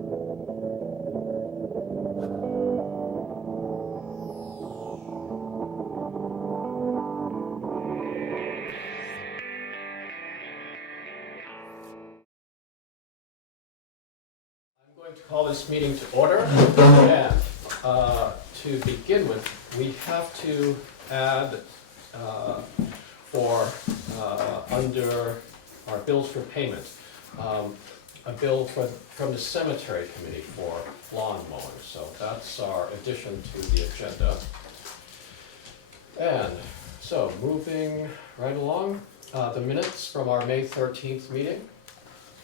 I'm going to call this meeting to order, and to begin with, we have to add under our bills for payment, a bill from the cemetery committee for lawn mowing. So that's our addition to the agenda. And so moving right along, the minutes from our May 13th meeting.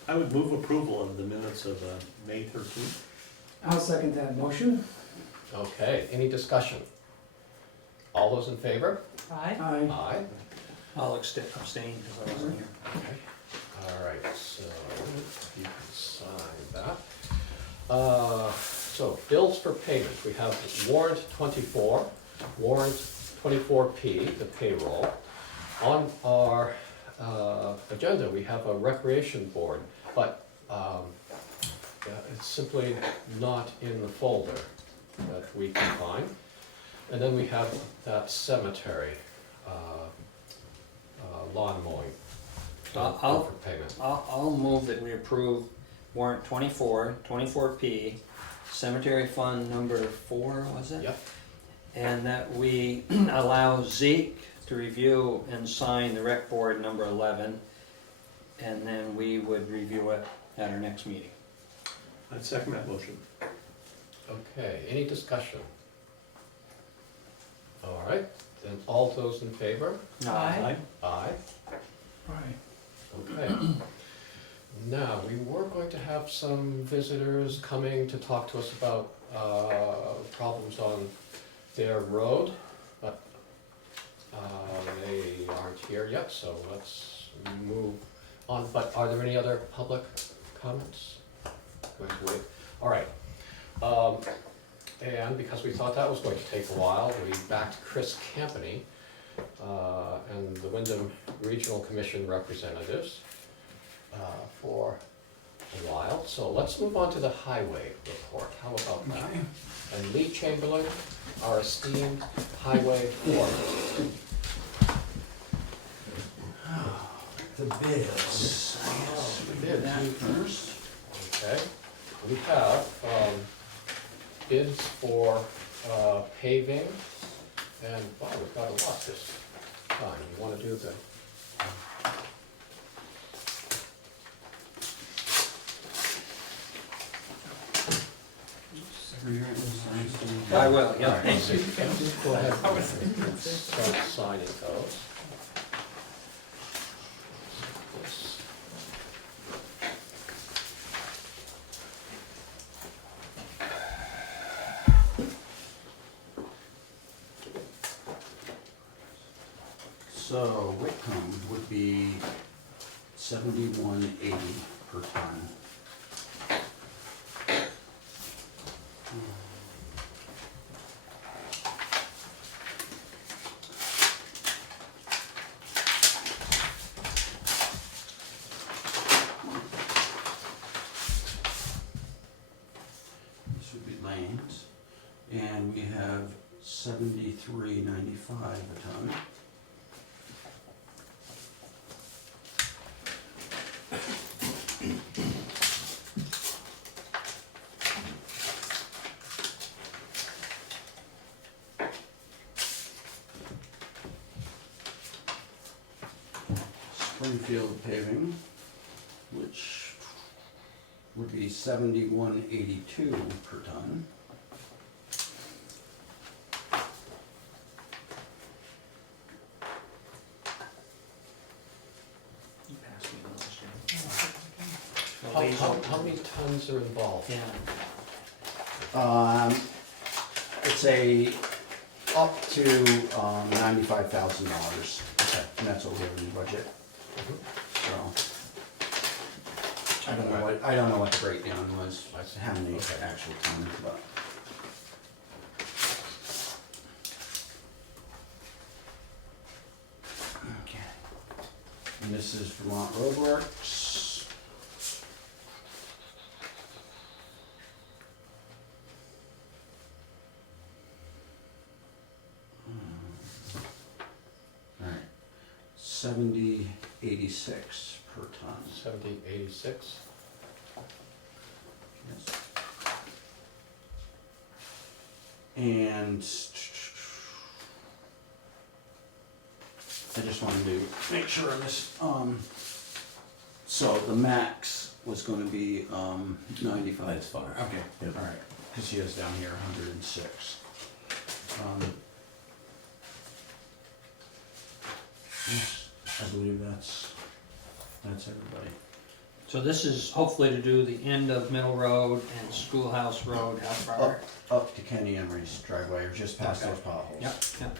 I would move approval of the minutes of May 13th. I'll second that motion. Okay, any discussion? All those in favor? Aye. Aye. Aye. I'll abstain because I wasn't here. Okay. All right, so you can sign that. So bills for payment, we have warrant 24, warrant 24P, the payroll. On our agenda, we have a recreation board, but it's simply not in the folder that we can find. And then we have that cemetery lawn mowing bill for payment. I'll move that we approve warrant 24, 24P, cemetery fund number 4, was it? Yep. And that we allow Zeke to review and sign the rec board number 11, and then we would review it at our next meeting. I'd second that motion. Okay, any discussion? All right, then all those in favor? Aye. Aye. Aye. Okay. Now, we were going to have some visitors coming to talk to us about problems on their road, but they aren't here yet, so let's move on. But are there any other public comments? Going to wait. All right. And because we thought that was going to take a while, we backed Chris Campany and the Windham Regional Commission representatives for a while. So let's move on to the highway report. How about that? And Lee Chamberlain, our esteemed highway foreman. The bids. Bids. That first. Okay. We have bids for paving, and wow, we've got a lot this time. You want to do the I will, yeah. Go ahead and start signing those. This. So Whitcomb would be 71.80 per ton. This would be Lanes, and we have 73.95 a ton. Springfield paving, which would be 71.82 per ton. You passed me those, Jim. How many tons are involved? Yeah. It's up to $95,000, Okay. and that's what we have in the budget. Mhm. So I don't know what the breakdown was, how many Okay. actual tons, but. Okay. And this is Vermont Roadworks. $70.86 per ton. 7086. Yes. And I just wanted to make sure on this, so the max was gonna be, 95. That's fine. Okay, Yeah. all right, because she has down here 106. Yes, I believe that's everybody. So this is hopefully to do the end of Middle Road and Schoolhouse Road, how far? Up to Kenny Emery's driveway, or just past Okay. those potholes. Yep, yep.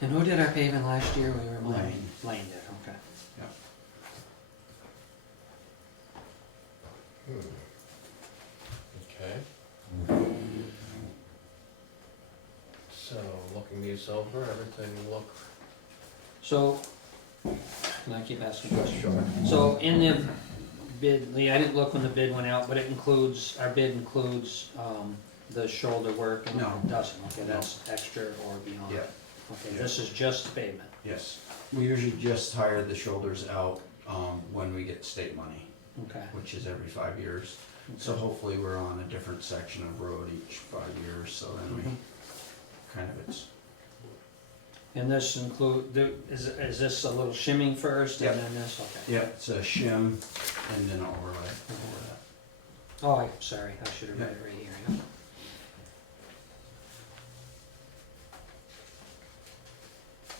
And who did our paving last year? We were Lane. Lane did, okay. Okay. So, looking these over, everything look. So, can I keep asking questions? Sure. So in the bid, Lee, I didn't look when the bid went out, but it includes, our bid includes, the shoulder work and No. it doesn't, okay, No. that's extra or beyond? Yeah. Okay, this is just pavement, Yes, we usually just hire the shoulders out, when we get state money, okay. which is every 5 years. So hopefully we're on a different section of road each 5 years, so then we Mhm. kind of, it's, And this include, is this a little shimming first and Yep. then this, okay? yeah, it's a shim and then an overlay over that. Oh, sorry, I should have read it right here, yeah.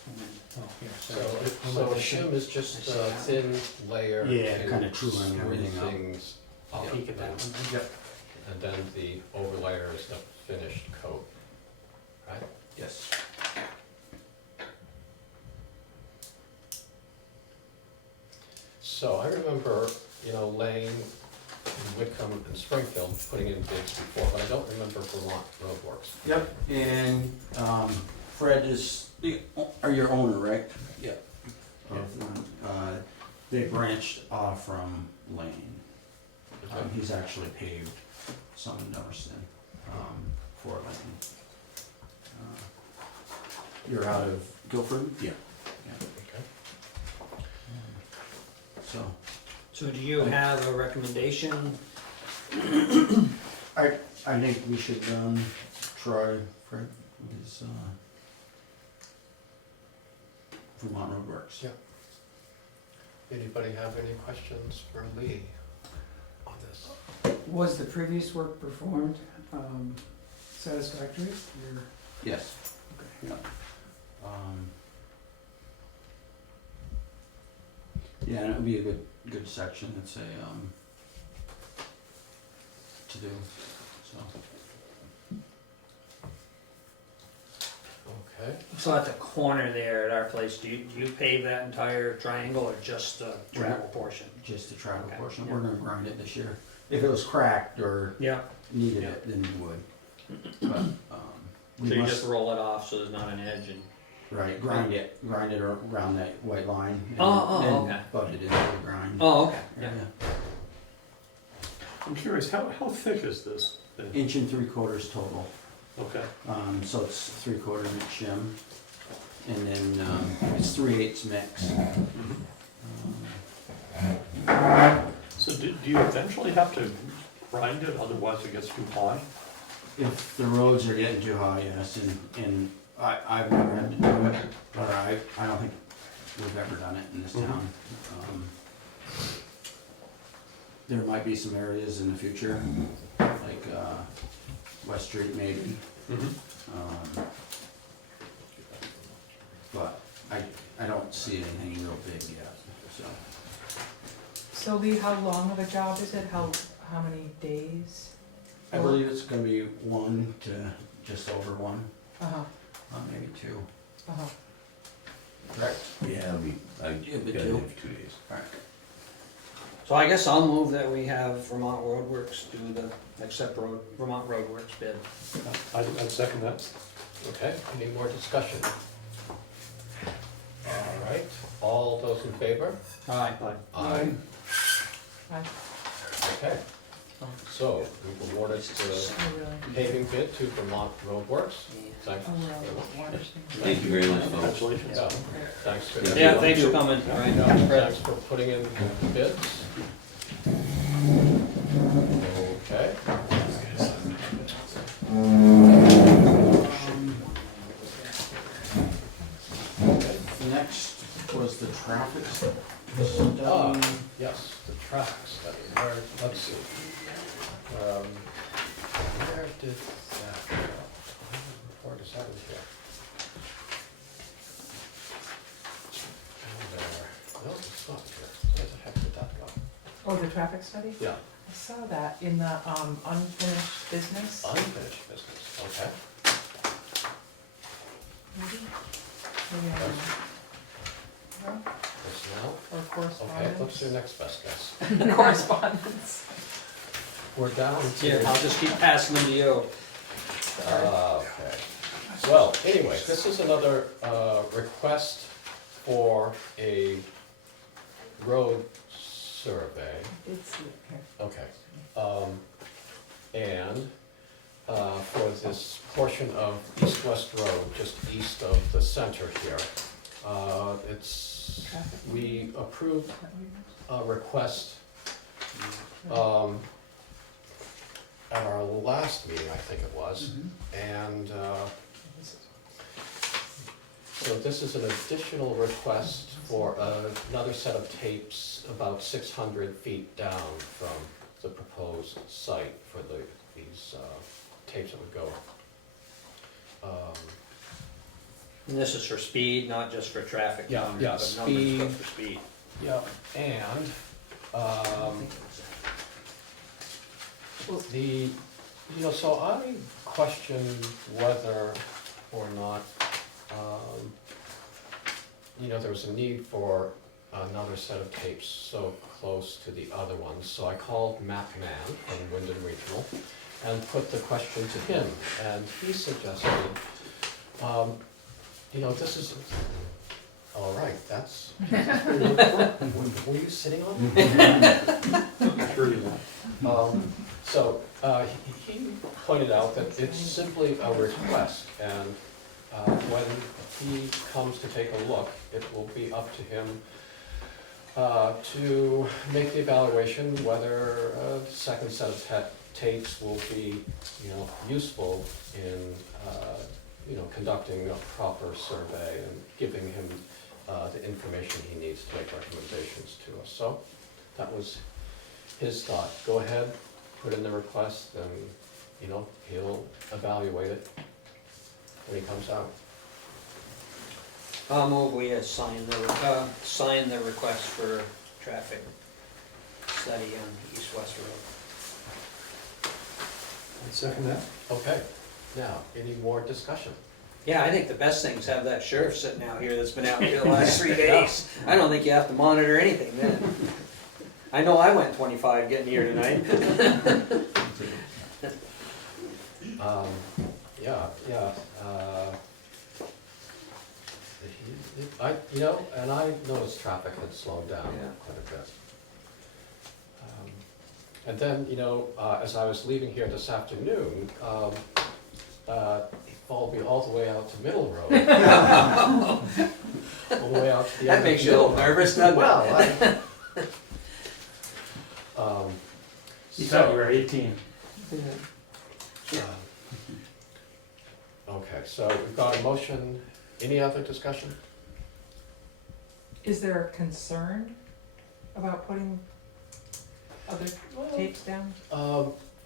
And then- Oh, here, So, sorry. so a shim is just a thin layer. Yeah, to kinda truing everything smooth out. things I'll up. peek at that one. Yep. And then the overlayer is the finished coat, right? Yes. So I remember, Lane, Whitcomb, and Springfield putting in bids before, but I don't remember Vermont Roadworks. Yep, and, Fred is, are your owner, right? Yep. They branched off from Lane. Okay. He's actually paved some in Dummerston, for Lane. You're out of Guilford? Yeah. Okay. So, So do you have a recommendation? I think we should, try Fred with his, Vermont Roadworks. Yeah. Anybody have any questions for Lee on this? Was the previous work performed satisfactory? Or- Yes. Okay. Yeah. Yeah, and it would be a good section, I'd say, to do, so. Okay. So at the corner there at our place, do you pave that entire triangle or just the travel portion? Just the travel Okay, portion, yeah. we're gonna grind it this year. If it was cracked or Yeah. needed Yeah. it, then we would. But, we So you must- just roll it off so there's not an edge and, Right, grind it around that white line. and Oh, then okay. butt it into the grind. oh, okay, yeah. I'm curious, how thick is this thing? 1.75 inches total. Okay. So it's 3/4 inch shim, and then it's 3/8 mix. So do you eventually have to grind it, otherwise it gets too high? If the roads are getting too high, yes, and I've never had to do it, or I don't think we've ever done it in this Mhm. town. There might be some areas in the future, like West Street maybe. But I don't see anything real big yet, so. So Lee, how long of a job is it? How many days? I believe it's gonna be 1 to just over 1, Uh-huh, maybe 2. uh-huh. Correct. Yeah, I Yeah, but got it two. in for 2 days. Alright. So I guess I'll move that we have Vermont Roadworks do Vermont Roadworks bid. I'd second that. Okay, any more discussion? All right, all those in favor? Aye. Aye. Aye. Aye. Okay, So, we've awarded the Oh, really? paving bid to Vermont Roadworks. Thanks. Oh, we're very on much. water thing. Thank you very much, folks. Congratulations. Yeah, thanks. for- Yeah, thanks for coming, Ryan. Yeah, thanks for putting in the bids. Okay. Next was the traffic Ah, study. yes, the traffic study, where, let's see. Where did that go? Where does that in here? And there, no, it's not here. Where the heck did that go? Oh, the traffic study? Yeah, I saw that in the unfinished business. unfinished business, okay. Maybe? Maybe I don't know. No? Personnel, Or okay, correspondence? what's your next best guess? Correspondence. We're down to. Here, I'll just keep passing them to you. Okay. Well, anyway, this is another request for a road survey. Did see it here. Okay. And for this portion of East-West Road, just east of the center here, it's, Traffic. we approved Is that what it is? a request at our last meeting, I think it was. And so this is an additional request for another set of tapes about 600 feet down from the proposed site for these tapes that would go. And this is for speed, not just for traffic Yeah, counters, yeah, but numbers, speed. but for speed. Yeah, and the, so I question whether or not, there's a need for another set of tapes so close to the other ones. So I called Matt Mann from Windham Regional and put the question to him, and he suggested, this is, all right, that's, were you sitting on? Sure you will. So, he pointed out that it's simply a request, and when he comes to take a look, it will be up to him to make the evaluation whether a second set of tapes will be, useful in, conducting a proper survey and giving him the information he needs to make recommendations to us. So, that was his thought. Go ahead, put in the request, and, he'll evaluate it when he comes out. I'll move we sign the request for traffic study on East-West Road. I second that. Okay, now, any more discussion? Yeah, I think the best thing is have that sheriff sitting out here that's been out here the last 3 days. I don't think you have to monitor anything then. I know I went 25 getting here tonight. And I noticed traffic had slowed down Yeah. quite a bit. And then, as I was leaving here this afternoon, he followed me all the way out to Middle Road. All the way out to the That end makes of you a little Middle Road. nervous, doesn't it? Well, You thought you were 18. Okay, so we've got a motion. Any other discussion? Is there a concern about putting other tapes down?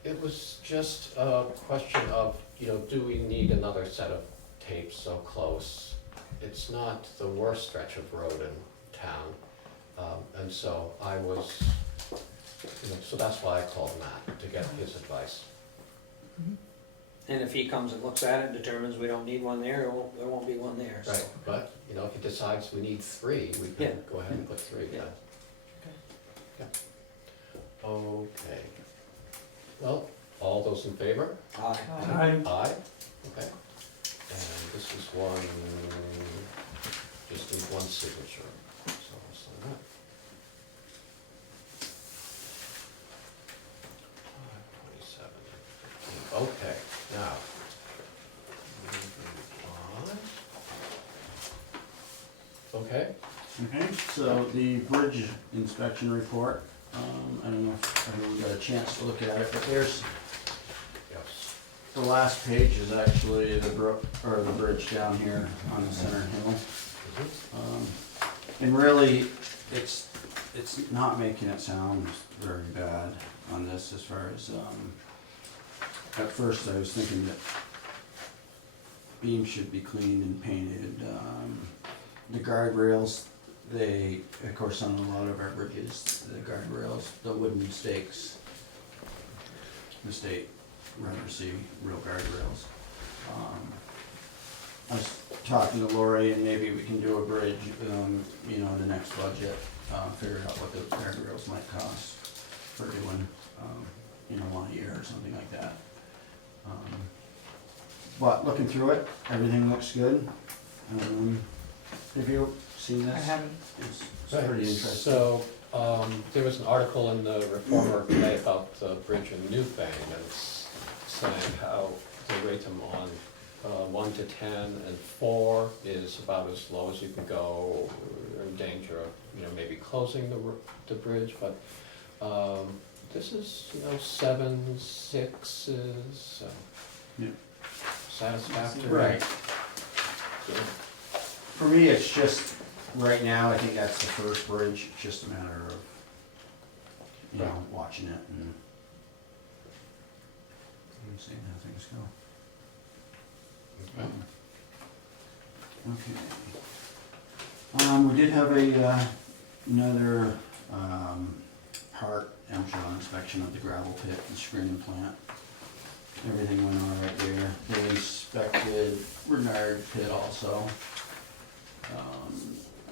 It was just a question of, do we need another set of tapes so close? It's not the worst stretch of road in town. And so I was, so that's why I called Matt, to get his advice. And if he comes and looks at it and determines we don't need one there won't be one there. So. Right, but, if he decides we need 3, we Yeah. can go ahead and put 3, yeah. Okay. Well, all those in favor? Aye. Aye, okay. And this is one, just need one signature, so I'll sign that. Okay, Okay, so the bridge inspection report, I don't know if everyone got a chance to look at it, but there's, yes. the last page is actually the brook, or the bridge down here on the center hill. And really, it's not making it sound very bad on this as far as, at first I was thinking that beams should be cleaned and painted. The guardrails, they, of course, on a lot of our bridges, the guardrails, the wooden stakes, the state rather see real guardrails. I was talking to Lori, and maybe we can do a bridge, you know, in the next budget, figure out what the guardrails might cost for doing, you know, 1 a year or something like that. But looking through it, everything looks good. Have you seen this? I haven't. It's pretty interesting. So, there was an article in the Reformer today about the bridge in Newfane, and it's saying how they rate them on 1 to 10, and 4 is about as low as you can go. You're in danger of, you know, maybe closing the bridge, but this is, you know, 7, 6 Yeah. satisfactory. Right. Good. For me, it's just, right now, I think that's the first bridge, it's just a matter of, you know, watching it and seeing how things go. Okay. We did have another part MSHA inspection of the gravel pit and screening plant. Everything went all right there. They inspected Renard pit also,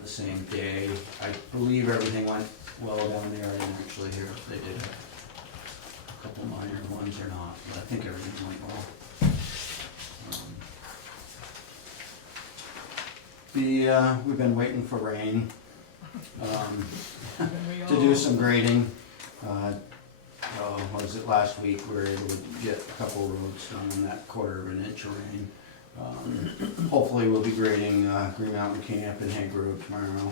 the same day. I believe everything went well down there. I didn't actually hear if they did a couple minor ones or not, but I think everything went well. We've been waiting for rain to do some grading. What was it, last week, we were able to get a couple roads done in that 1/4 inch of rain. Hopefully we'll be grading Green Mountain Camp and Hague Rd tomorrow.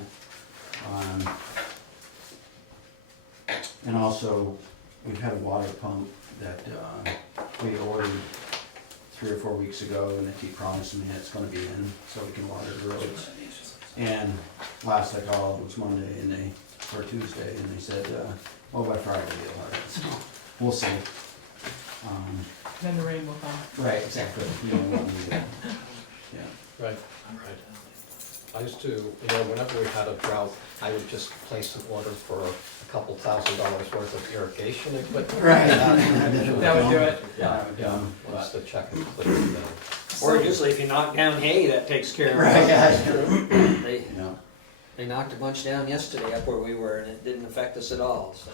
And also, we've had a water pump that we ordered 3 or 4 weeks ago, and they keep promising me it's gonna be in, so we can water the roads. And last I called, it was Monday, or Tuesday, and they said, well, by Friday they'll have it, so we'll see. Then the rain will come. Right, exactly. You know, what we need. Yeah. Right, right. I used to, you know, whenever we had a drought, I would just place an order for a couple $1,000 worth of irrigation equipment. Right. That would do it. Yeah, yeah, once the check is cleared, then. Or usually if you knock down hay, that takes care of it. Right, yeah, that's true. They, Yeah. they knocked a bunch down yesterday up where we were, and it didn't affect us at all, so.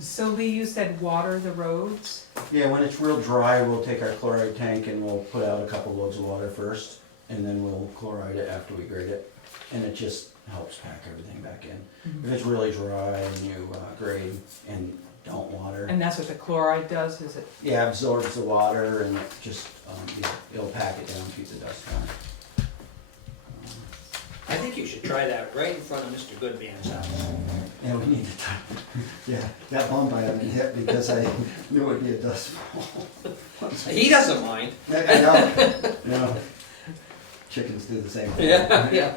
So Lee, you said water the roads? Yeah, when it's real dry, we'll take our chloride tank and we'll put out a couple loads of water first, and then we'll chloride it after we grade it. And it just helps pack everything back in. If it's really dry and you grade and don't water, And that's what the chloride does, is it? yeah, absorbs the water and it just, it'll pack it down, keep the dust down. I think you should try that right in front of Mr. Goodman's house. Yeah, we need to, yeah, that bump I haven't hit because I knew it'd be a dust bowl. He doesn't mind. I know, no. Chickens do the same thing. Yeah.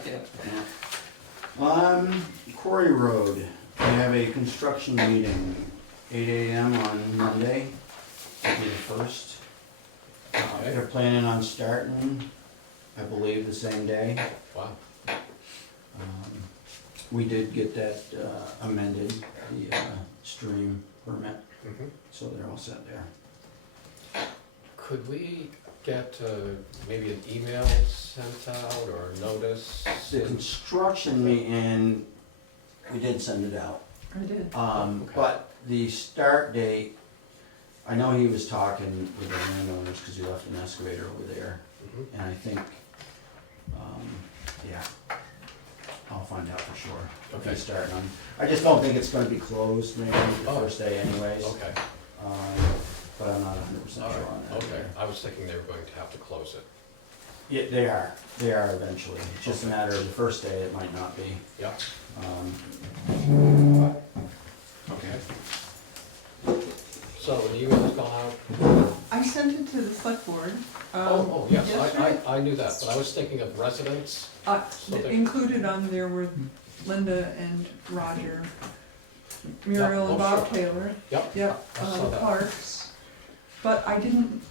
Quarry Road, we have a construction meeting, 8 AM on Monday, May the 1st. They're planning on starting, I believe, the same day. Wow. We did get that amended, the stream permit, Mhm. so they're all set there. Could we get maybe an email sent out or notice? The construction meeting, we did send it out. I did. Okay. But the start date, I know he was talking with the landowners, cause he left an excavator over there, Mhm. and I think, yeah, I'll find out for sure. If Okay. he's starting on, I just don't think it's gonna be closed maybe the Oh. first day anyways, Okay, but I'm not 100% all sure right, on that. okay. I was thinking they were going to have to close it. Yeah, they are eventually, it's just a matter of the first day, it might not be. Yeah, Okay. so an email has gone out. I sent it to the select board. Oh, yes, yesterday. I knew that, but I was thinking of residents. So they- Included on there were Linda and Roger, Muriel and oh, Bob sure. Taylor. Yep, Yep, I saw that. Parks. But I didn't,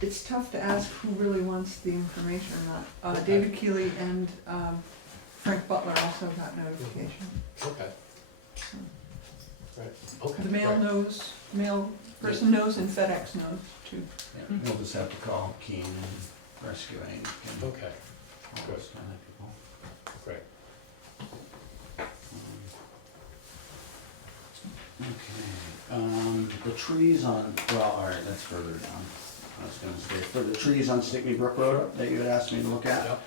it's tough to ask who really wants the information or not. Okay. David Keeley and Frank Butler also got notification. okay, right, okay. The mail great. knows, mail person knows and FedEx knows too. Yeah, we'll just have to call Keen and Rescue Inc. and Okay, all good. those kind of people. great. Okay, the trees on, well, all right, that's further down. I was gonna say, for the trees on Stickney Brook Road that you had asked me to look at, Yep,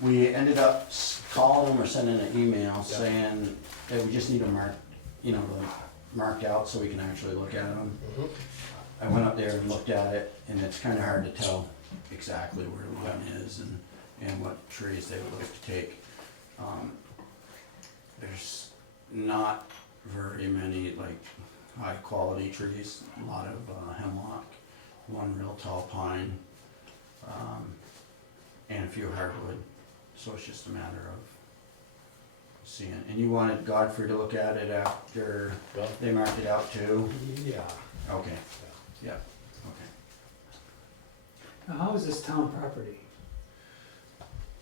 we ended up calling them or sending an email Yeah. saying that we just need them marked, marked out so we can actually look at them. mhm, I went up there and looked at it, and it's kinda hard to tell exactly where the line is and what trees they would like to take. There's not very many, like, high-quality trees, a lot of hemlock, one real tall pine, and a few hardwood, so it's just a matter of seeing. And you wanted Godfrey to look at it after well, they marked it out too? yeah. Okay, yeah, okay. Now, how is this town property?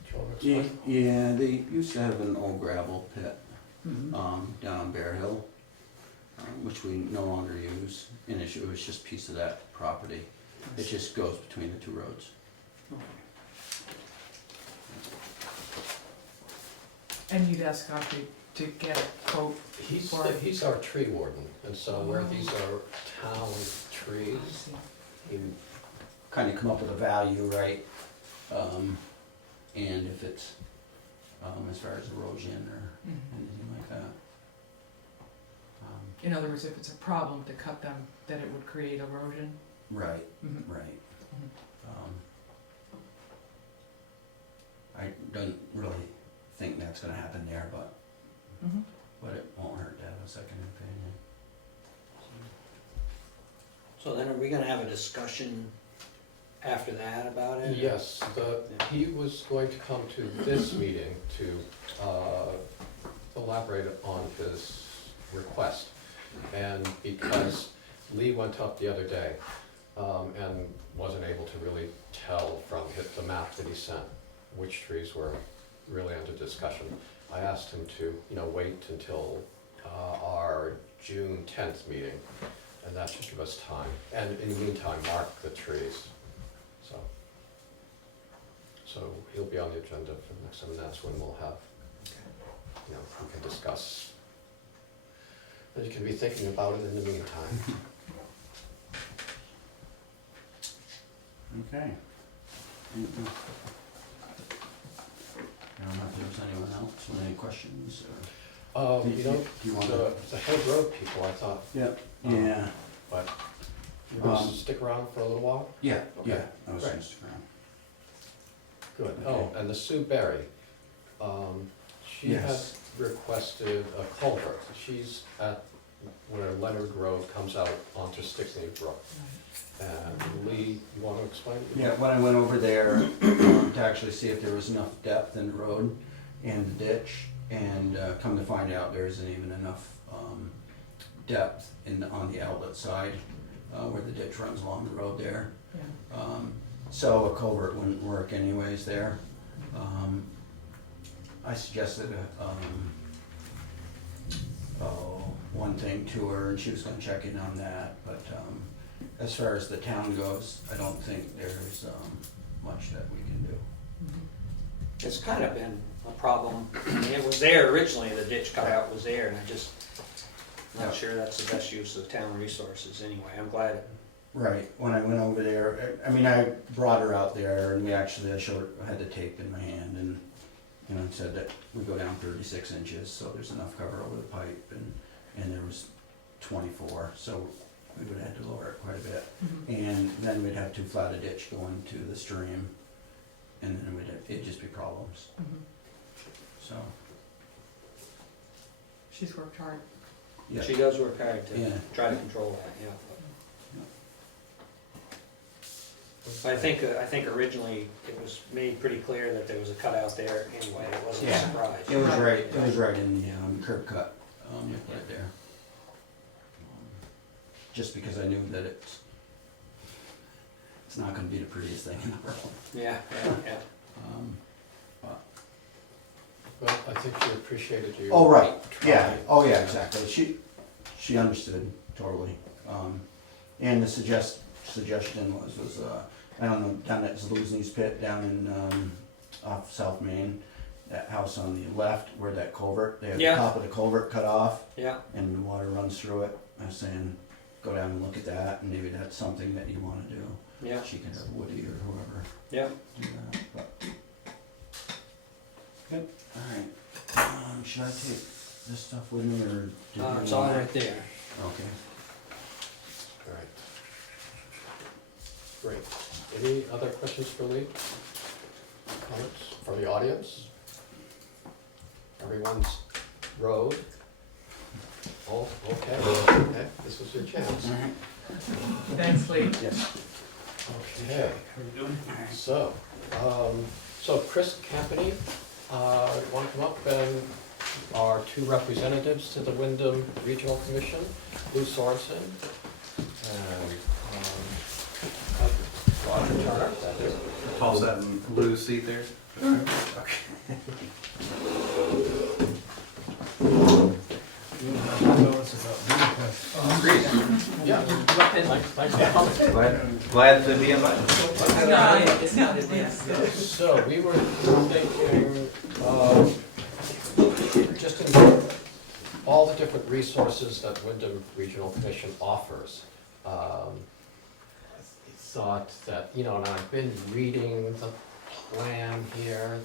Do you want to Yeah, explain? yeah, they used to have an old gravel pit, Mhm. down on Bear Hill, which we no longer use, and it was just a piece of that property. It just goes between the two roads. Okay. And you'd ask Godfrey to get a quote He's, for. he's our tree warden, and so where these are town I trees, see. he, Kind of come up with a value, right? And if it's, as far as erosion or Mhm. anything like that. In other words, if it's a problem to cut them, that it would create erosion. Right, Mhm. right. Mhm. I don't really think that's gonna happen there, Mhm. but it won't hurt to have a second opinion. So then are we gonna have a discussion after that about it? yes, he was going to come to this meeting to, elaborate on his request. And because Lee went up the other day, and wasn't able to really tell from the map that he sent which trees were really under discussion, I asked him to, wait until, our June 10th meeting, and that should give us time. And in the meantime, mark the trees, so. So he'll be on the agenda for the next time, and that's when we'll have, we can discuss. And you can be thinking about it in the meantime. Okay. I don't know if there was anyone else with any questions or? Do Do you want to? the Hague Rd people, I thought, Yep. Yeah, but you're gonna Um, stick around for a little while? yeah, Okay, yeah, I was great. just around. Good. Okay. Oh, and the Sue Berry, she Yes. has requested a culvert. She's at where Leonard Road comes out onto Stickney Brook. And Lee, you want to explain? Yeah, when I went over there to actually see if there was enough depth in the road and the ditch, and come to find out there isn't even enough depth on the outlet side where the ditch runs along the road there. Yeah. So a culvert wouldn't work anyways there. I suggested one thing to her, and she was gonna check in on that, but as far as the town goes, I don't think there's much that we can do. Mhm. It's kind of been a problem. I mean, it was there originally, the ditch cutout was there, and I just, not sure that's the best use of town resources anyway. I'm glad it, Right, when I went over there, I brought her out there, and I had the tape in my hand, and, said that we go down 36 inches, so there's enough cover over the pipe, and there was 24, so we would have to lower it quite a bit. Mhm. And then we'd have too flat a ditch going to the stream, and then it'd just be problems, Mhm. so, She's worked hard. yeah. She does work hard to Yeah. try to control that, yeah. But I think originally it was made pretty clear that there was a cutout there anyway, it wasn't a Yeah. surprise. It was right in the curb cut, right there. Just because I knew that it's not gonna be the prettiest thing in the world. Yeah, yeah. But Well, I think she appreciated you. oh, right, yeah, trying. oh, yeah, exactly, she understood totally. And the suggestion was, I don't know, down at Zaluzny's pit down in, off South Main, that house on the left where that culvert, they have the Yeah. top of the culvert cut off Yeah, and the water runs through it. I was saying, go down and look at that, and maybe that's something that you wanna do. yeah, She can have Woody or whoever yeah. do that, but. Good, alright, should I take this stuff with me, or? do you It's all want- right there. Okay. All right. Great. Any other questions for Lee? Comments from the audience? Everyone's road? Oh, okay, okay, this is your chance. Thanks, Lee. Yes. Okay, so, Chris Campany, want to come up, and our two representatives to the Windham Regional Commission, Lou Sorensen and Roger Turner. Toss that blue seat there. Yeah, thanks for coming. Glad to be invited. It's not his name. So we were thinking just in all the different resources that Windham Regional Commission offers. Thought that, and I've been reading the plan here,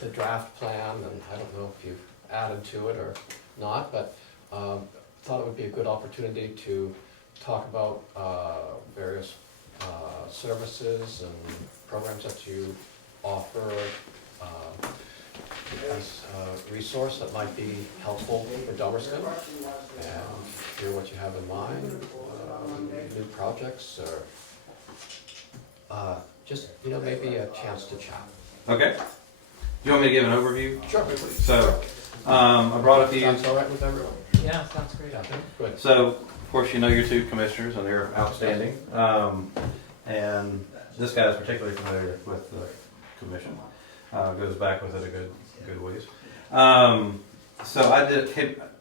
the draft plan, and I don't know if you've added to it or not, but thought it would be a good opportunity to talk about various services and programs that you offer as a resource that might be helpful for Dummerston, and hear what you have in mind, new projects, or just, maybe a chance to chat. Okay. Do you want me to give an overview? Sure. So, I brought a few. Sounds all right with everyone? Yeah, sounds great. Yeah, good. So, of course, you know your two commissioners, and they're outstanding. And this guy is particularly familiar with the commission. Goes back with it a good ways. So I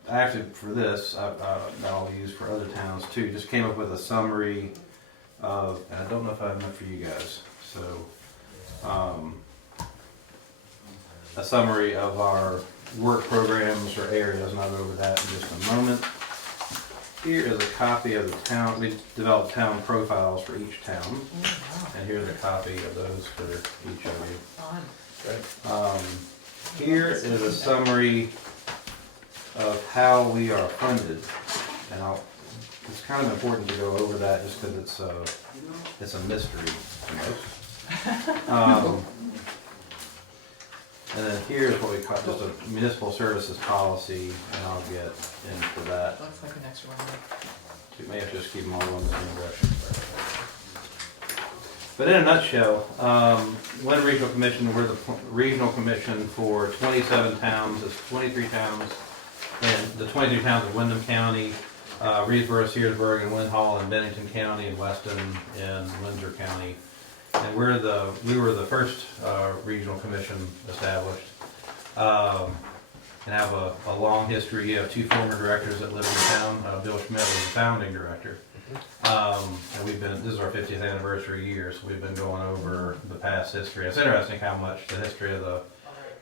actually for this, that I'll use for other towns too, just came up with a summary of, and I don't know if I have enough for you guys, so a summary of our work programs or areas, and I'll go over that in just a moment. Here is a copy of the town, we developed town profiles for each town, and here's a copy of those for each of you. Fun. Great. Here is a summary of how we are funded, and it's kind of important to go over that just because it's a mystery to most. And then here's what we call just a municipal services policy, and I'll get into that. Looks like an extra one. You may have to just keep them all in the same direction. But in a nutshell, Windham Regional Commission, we're the regional commission for 27 towns, it's 23 towns, and the 23 towns of Windham County, Reedsboro, Searsburg, and Windhall, and Bennington County, and Weston, and Windsor County. And we were the first regional commission established, and have a long history. You have two former directors that live in the town. Bill Schmidt was the founding director. And this is our 50th anniversary year, so we've been going over the past history. It's interesting how much the history of the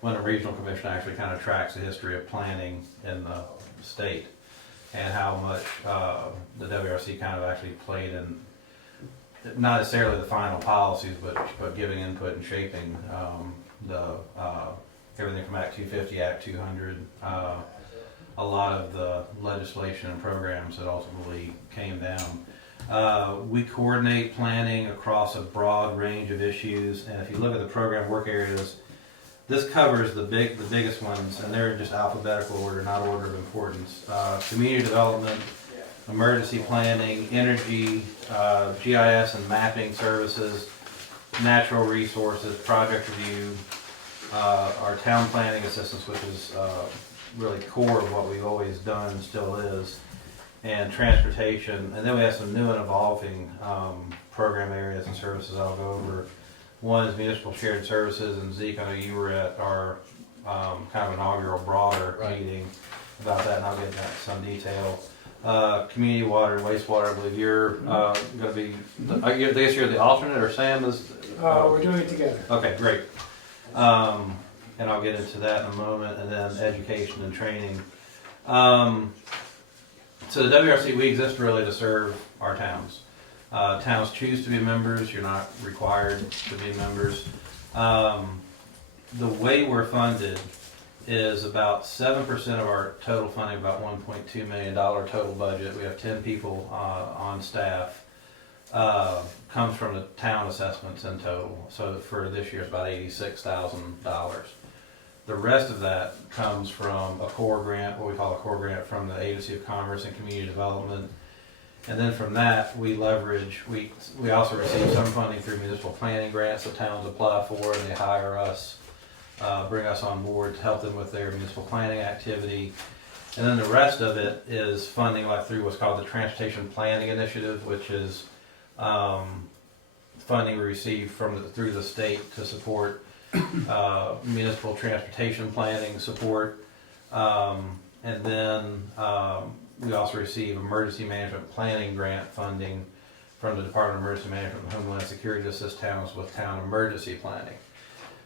Windham Regional Commission actually kind of tracks the history of planning in the state, and how much the WRC kind of actually played in, not necessarily the final policies, but giving input and shaping everything from Act 250, Act 200, a lot of the legislation and programs that ultimately came down. We coordinate planning across a broad range of issues, and if you look at the program work areas, this covers the biggest ones, and they're just alphabetical order, not order of importance. Community development, emergency planning, energy, GIS and mapping services, natural resources, project review, our town planning assistance, which is really core of what we've always done and still is, and transportation. And then we have some new and evolving program areas and services I'll go over. One is municipal shared services, and Zeke, I know you were at our kind of inaugural broader meeting about that, and I'll get into that in some detail. Community water and wastewater, I believe you're going to be, I guess you're the alternate, or Sam is? We're doing it together. Okay, great. And I'll get into that in a moment, and then education and training. So the WRC, we exist really to serve our towns. Towns choose to be members, you're not required to be members. The way we're funded is about 7% of our total funding, about $1.2 million total budget. We have 10 people on staff. Comes from the town assessments in total. So for this year, it's about $86,000. The rest of that comes from a core grant, what we call a core grant from the Agency of Commerce and Community Development. And then from that, we leverage, we also receive some funding through municipal planning grants that towns apply for, and they hire us, bring us on board to help them with their municipal planning activity. And then the rest of it is funding like through what's called the Transportation Planning Initiative, which is funding we receive through the state to support municipal transportation planning support. And then we also receive emergency management planning grant funding from the Department of Emergency Management and Homeland Security to assist towns with town emergency planning.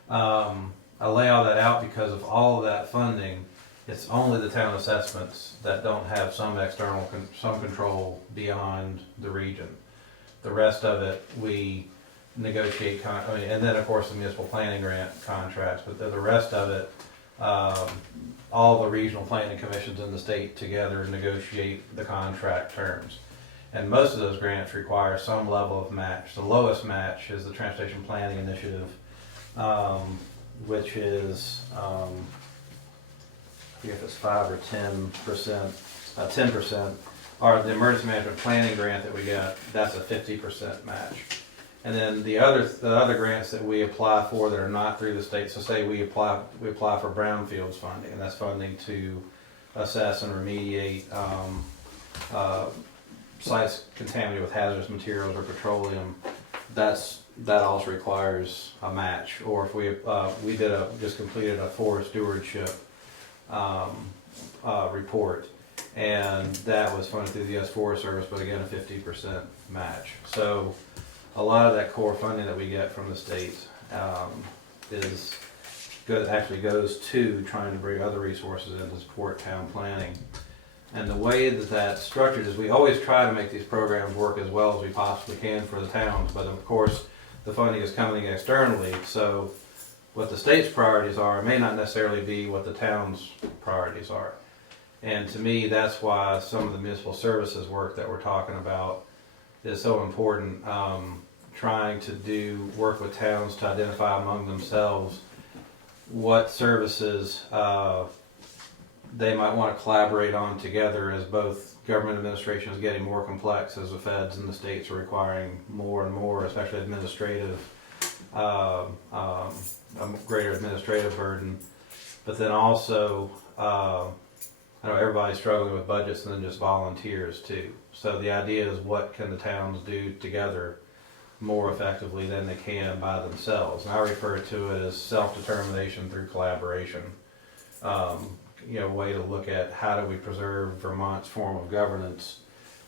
I lay all that out because of all of that funding, it's only the town assessments that don't have some external, some control beyond the region. The rest of it, we negotiate, and then of course the municipal planning grant contracts, but the rest of it, all the regional planning commissions in the state together negotiate the contract terms. And most of those grants require some level of match. The lowest match is the Transportation Planning Initiative, which is, I forget if it's 5 or 10%, 10%. Or the emergency management planning grant that we got, that's a 50% match. And then the other grants that we apply for that are not through the state, so say we apply for brownfields funding, and that's funding to assess and remediate sites contaminated with hazardous materials or petroleum. That also requires a match. Or if we just completed a forest stewardship report, and that was funded through the U.S. Forest Service, but again a 50% match. So a lot of that core funding that we get from the state actually goes to trying to bring other resources in to support town planning. And the way that that's structured is we always try to make these programs work as well as we possibly can for the towns, but of course the funding is coming externally, so what the state's priorities are may not necessarily be what the town's priorities are. And to me, that's why some of the municipal services work that we're talking about is so important. Trying to work with towns to identify among themselves what services they might want to collaborate on together, as both government administration is getting more complex as the feds and the states are requiring more and more, especially administrative, a greater administrative burden. But then also, I know everybody's struggling with budgets and then just volunteers too. So the idea is, what can the towns do together more effectively than they can by themselves? And I refer to it as self-determination through collaboration. Way to look at how do we preserve Vermont's form of governance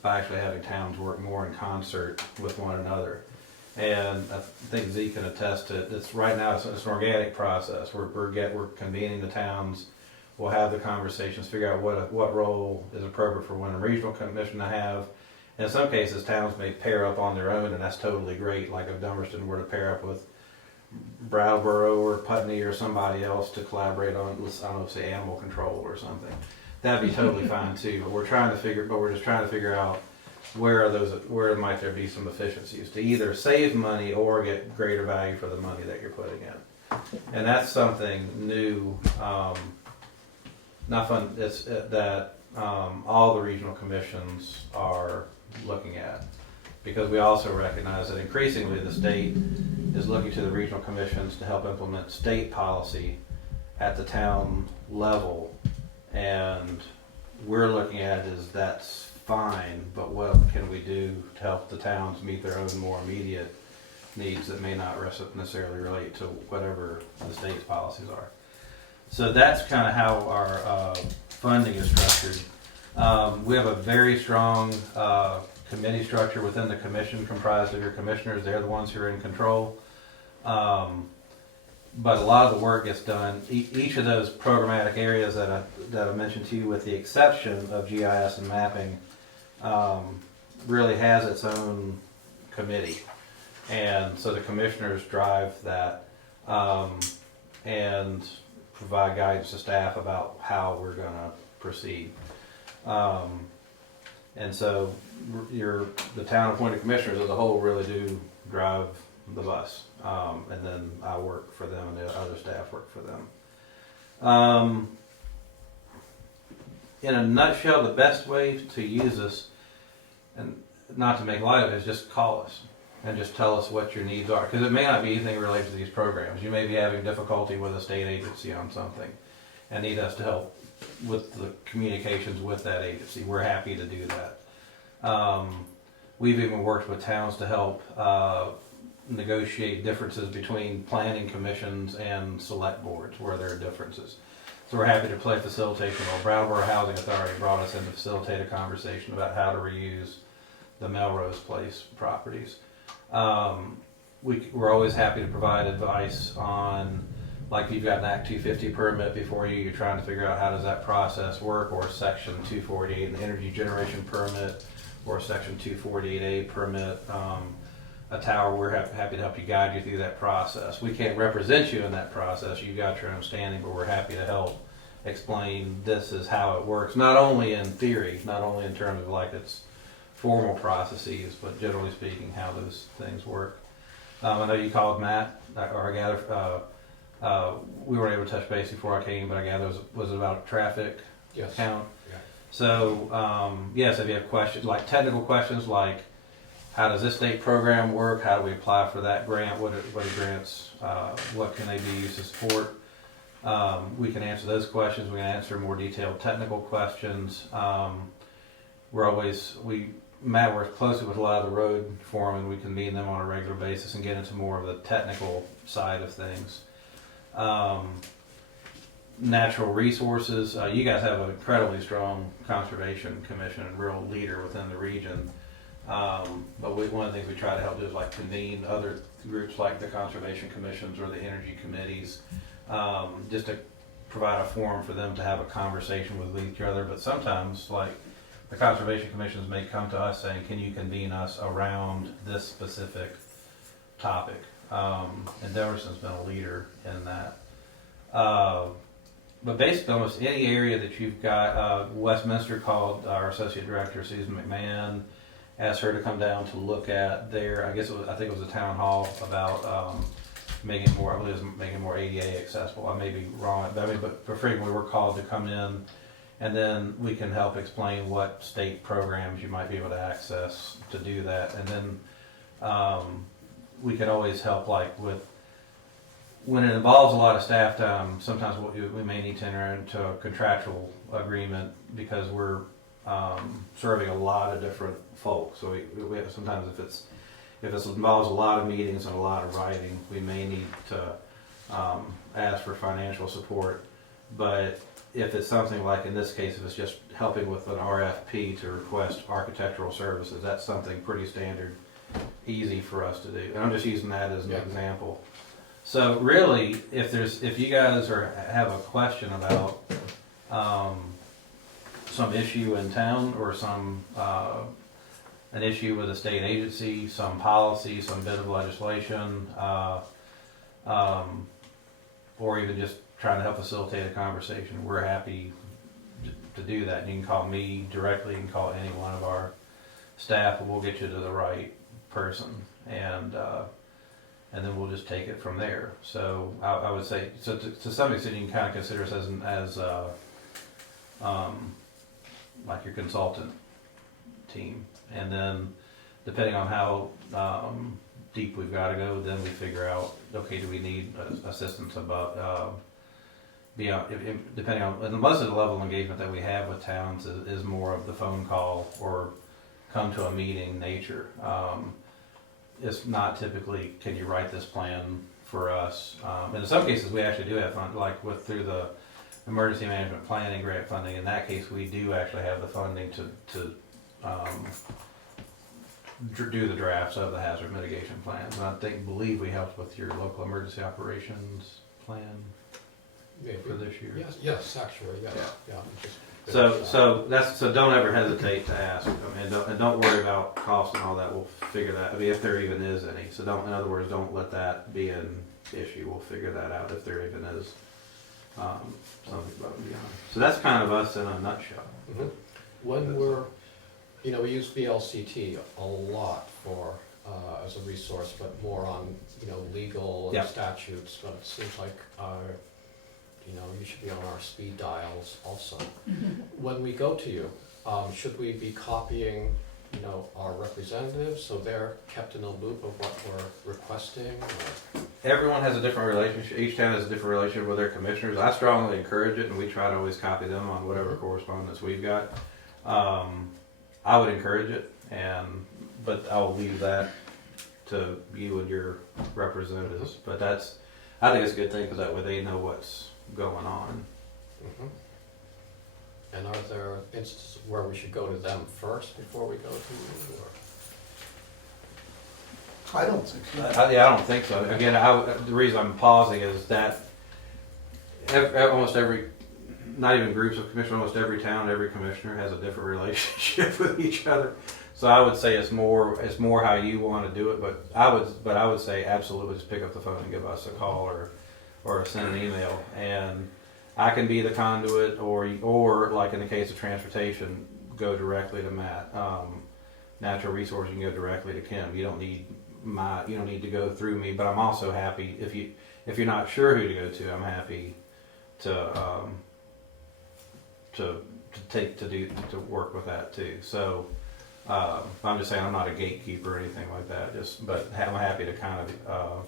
by actually having towns work more in concert with one another. And I think Zeke can attest to it. It's right now it's an organic process. We're convening the towns. We'll have the conversations, figure out what role is appropriate for Windham Regional Commission to have. In some cases, towns may pair up on their own, and that's totally great. Like if Dummerston were to pair up with Brattleboro or Putney or somebody else to collaborate on, I don't know, say animal control or something, that'd be totally fine too. But we're just trying to figure out where might there be some efficiencies to either save money or get greater value for the money that you're putting in. And that's something new, not fun, that all the regional commissions are looking at. Because we also recognize that increasingly the state is looking to the regional commissions to help implement state policy at the town level. And we're looking at is that's fine, but what can we do to help the towns meet their own more immediate needs that may not necessarily relate to whatever the state's policies are. So that's kind of how our funding is structured. We have a very strong committee structure within the commission comprised of your commissioners. They're the ones who are in control. But a lot of the work gets done, each of those programmatic areas that I mentioned to you, with the exception of GIS and mapping, really has its own committee. And so the commissioners drive that and provide guidance to staff about how we're going to proceed. And so the town appointed commissioners as a whole really do drive the bus. And then I work for them and the other staff work for them. In a nutshell, the best way to use this, and not to make light of it, is just call us and just tell us what your needs are. Because it may not be anything related to these programs. You may be having difficulty with a state agency on something and need us to help with the communications with that agency. We're happy to do that. We've even worked with towns to help negotiate differences between planning commissions and select boards where there are differences. So we're happy to play facilitation role. Brattleboro Housing Authority brought us in to facilitate a conversation about how to reuse the Melrose Place properties. We're always happy to provide advice on, like, if you've got an Act 250 permit before you, you're trying to figure out how does that process work, or Section 248, an energy generation permit, or Section 248A permit. A tower, we're happy to help you, guide you through that process. We can't represent you in that process. You've got your own standing, but we're happy to help explain this is how it works, not only in theory, not only in terms of like its formal processes, but generally speaking, how those things work. I know you called Matt, or I gather we weren't able to touch base before I came, but I gather was it about traffic count? Yeah. So yes, if you have questions, like technical questions, like how does this state program work? How do we apply for that grant? What are grants? What can they be used to support? We can answer those questions. We can answer more detailed technical questions. Matt works closely with a lot of the road foremen. We can meet them on a regular basis and get into more of the technical side of things. Natural resources. You guys have an incredibly strong conservation commission and real leader within the region. But one of the things we try to help do is like convene other groups like the conservation commissions or the energy committees, just to provide a forum for them to have a conversation with each other. But sometimes, like, the conservation commissions may come to us saying, can you convene us around this specific topic? And Dummerston's been a leader in that. But basically almost any area that you've got, Westminster called our associate director, Susan McMahon, asked her to come down to look at their, I think it was a town hall about making it more, I believe it was making it more ADA accessible. I may be wrong, but for frequently we're called to come in, and then we can help explain what state programs you might be able to access to do that. And then we can always help, like, with, when it involves a lot of staff time, sometimes we may need to enter into a contractual agreement because we're serving a lot of different folks. So we have, sometimes if it involves a lot of meetings and a lot of writing, we may need to ask for financial support. But if it's something like in this case, if it's just helping with an RFP to request architectural services, that's something pretty standard, easy for us to do. And I'm just using that as an example. So really, if you guys have a question about some issue in town, or some an issue with a state agency, some policy, some bit of legislation, or even just trying to help facilitate a conversation, we're happy to do that. And you can call me directly, you can call any one of our staff will get you to the right person, and then we'll just take it from there. So I would say, so to some extent, you can kind of consider us as like your consultant team, and then depending on how deep we've got to go, then we figure out, okay, do we need assistance about beyond, depending on, and most of the level of engagement that we have with towns is more of the phone call or come to a meeting nature. It's not typically, can you write this plan for us? And in some cases, we actually do have fund, like through the emergency management planning grant funding. In that case, we do actually have the funding to do the drafts of the hazard mitigation plans. And I believe we helped with your local emergency operations plan Maybe. for this year. Yes, actually, yes, yeah. So don't ever hesitate to ask. I mean, don't worry about cost and all that. We'll figure that. I mean, if there even is any. So in other words, don't let that be an issue. We'll figure that out if there even is something above and beyond. So that's kind of us in a nutshell. Mhm. When we use VLCT a lot for, as a resource, but more on, legal Yeah. and statutes, but it seems like, you should be on our speed dials also. When we go to you, should we be copying, our representatives, so they're kept in the loop of what we're requesting? Or? Everyone has a different relationship. Each town has a different relationship with their commissioners. I strongly encourage it, and we try to always copy them on whatever correspondence we've got. I would encourage it, but I will leave that to you and your representatives. But I think it's a good thing, because that way they know what's going on. Mhm. And are there instances where we should go to them first before we go to you? Or? I don't think so. I don't think so. Again, the reason I'm pausing is that almost every, not even groups of commissioners, almost every town, every commissioner has a different relationship with each other. So I would say it's more how you want to do it. But I would say absolutely just pick up the phone and give us a call or send an email, and I can be the conduit, or like in the case of transportation, go directly to Matt. Natural resource, you can go directly to Kim. You don't need to go through me. But I'm also happy if you're not sure who to go to. I'm happy to work with that too. So I'm just saying I'm not a gatekeeper or anything like that. But I'm happy to kind of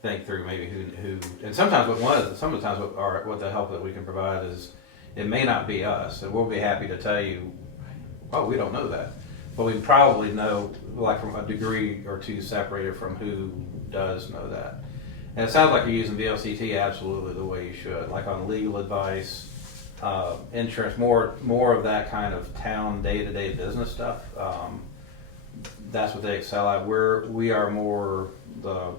think through maybe who, and sometimes what the help that we can provide is, it may not be us, and we'll be happy to tell you, oh, we don't know that, but we probably know, like, from a degree or two separated from who does know that. And it sounds like you're using VLCT absolutely the way you should, like on legal advice, insurance, more of that kind of town day-to-day business stuff. That's what they excel at. We are more the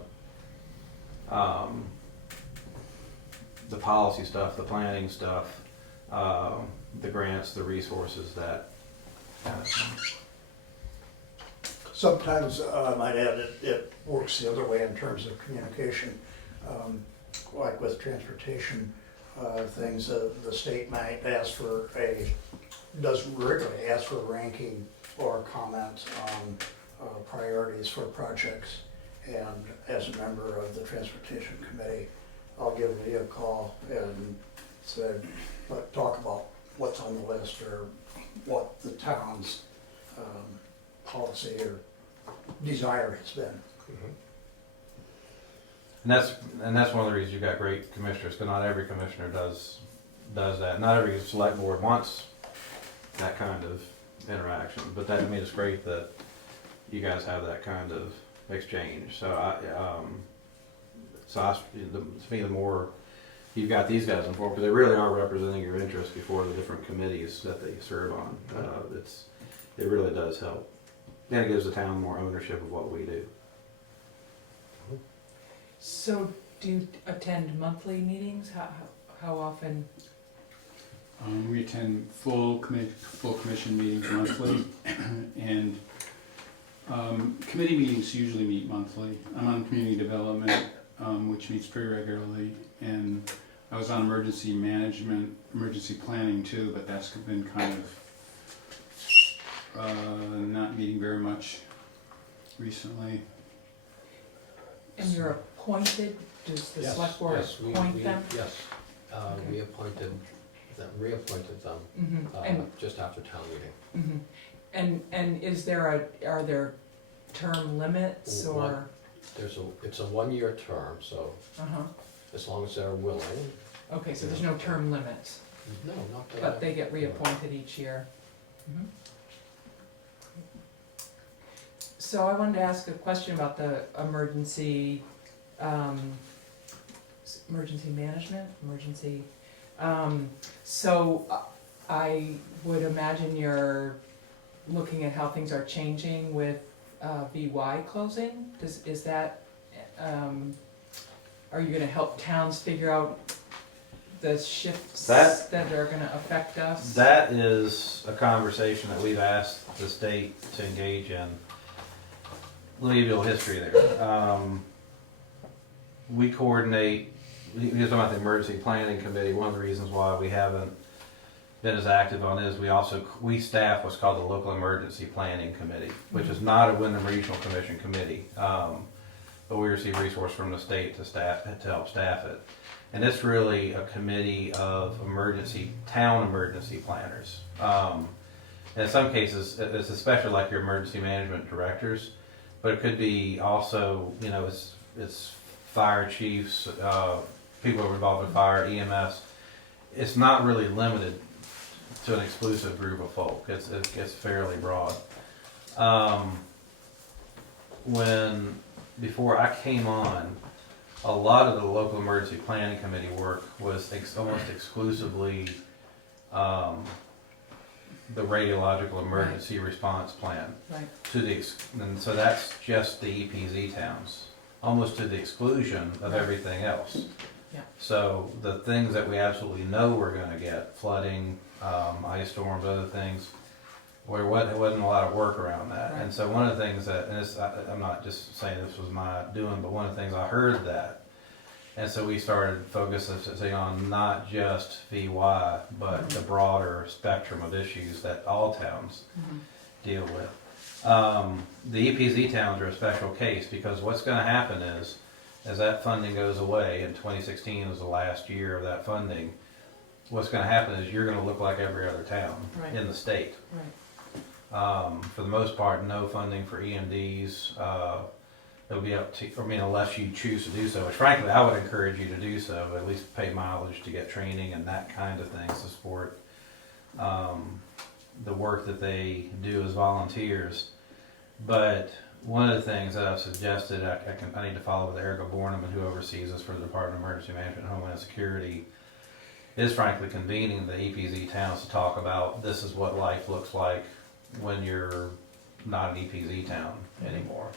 policy stuff, the planning stuff, the grants, the resources, that kind of thing. Sometimes, I might add, it works the other way in terms of communication. Like with transportation things, the state might does regularly ask for ranking or comment on priorities for projects. And as a member of the transportation committee, I'll give Lee a call and say, talk about what's on the list, or what the town's policy or desire has been. Mhm. And that's one of the reasons you've got great commissioners, because not every commissioner does that. Not every select board wants that kind of interaction, but it's great that you guys have that kind of exchange. To me, the more you've got these guys involved, because they really are representing your interests before the different committees that they serve on. It really does help, and it gives the town more ownership of what we do. So do you attend monthly meetings? How often? We attend full commission meetings monthly, and committee meetings usually meet monthly. I'm on community development, which meets pretty regularly, and I was on emergency management, emergency planning too, but that's been kind of Not meeting very much recently. And you're appointed, does the Yes, select board yes, we- appoint we- them? Yes, Okay. we appointed them, reappointed them, And, just after town meeting. and is there are there term limits or? One. It's a one-year term, so Uh-huh, as long as they're willing, okay, so there's no term limits, no, not that. but they get reappointed each year. Mhm. So I wanted to ask a question about the emergency management, so I would imagine you're looking at how things are changing with VY closing. Is that, are you gonna help towns figure out the shifts That- that are gonna affect us? That is a conversation that we've asked the state to engage in. Let me give you a little history there. We coordinate, you're talking about the emergency planning committee. One of the reasons why we haven't been as active on this, we staff what's called the local emergency planning committee, which is not a Windham Regional Commission committee. But we receive resources from the state to help staff it. And it's really a committee of town emergency planners. And in some cases, it's especially like your emergency management directors, but it could be also, it's fire chiefs, people who are involved in fire, EMS. It's not really limited to an exclusive group of folk. It's fairly broad. Before I came on, a lot of the local emergency planning committee work was almost exclusively the radiological emergency response plan. Right. And so that's just the EPZ towns, almost to the exclusion of Right. everything else. Yeah. So the things that we absolutely know we're gonna get, flooding, ice storms, other things, there wasn't a lot of work around that. Right. And so one of the things that, I'm not just saying this was my doing, but one of the things I heard that, and so we started focusing on not just VY, but the broader spectrum of issues that all towns deal with. The EPZ towns are a special case because what's gonna happen is, as that funding goes away, and 2016 is the last year of that funding, what's gonna happen is you're gonna look like every other town Right. in the state. Right. For the most part, no funding for EMDs. It'll be up to, unless you choose to do so, which frankly, I would encourage you to do so, at least pay mileage to get training and that kind of things to support the work that they do as volunteers. But one of the things that I've suggested, I need to follow with Erica Borneman, who oversees us for the Department of Emergency Management and Homeland Security, is frankly convening the EPZ towns to talk about this is what life looks like when you're not an EPZ town anymore.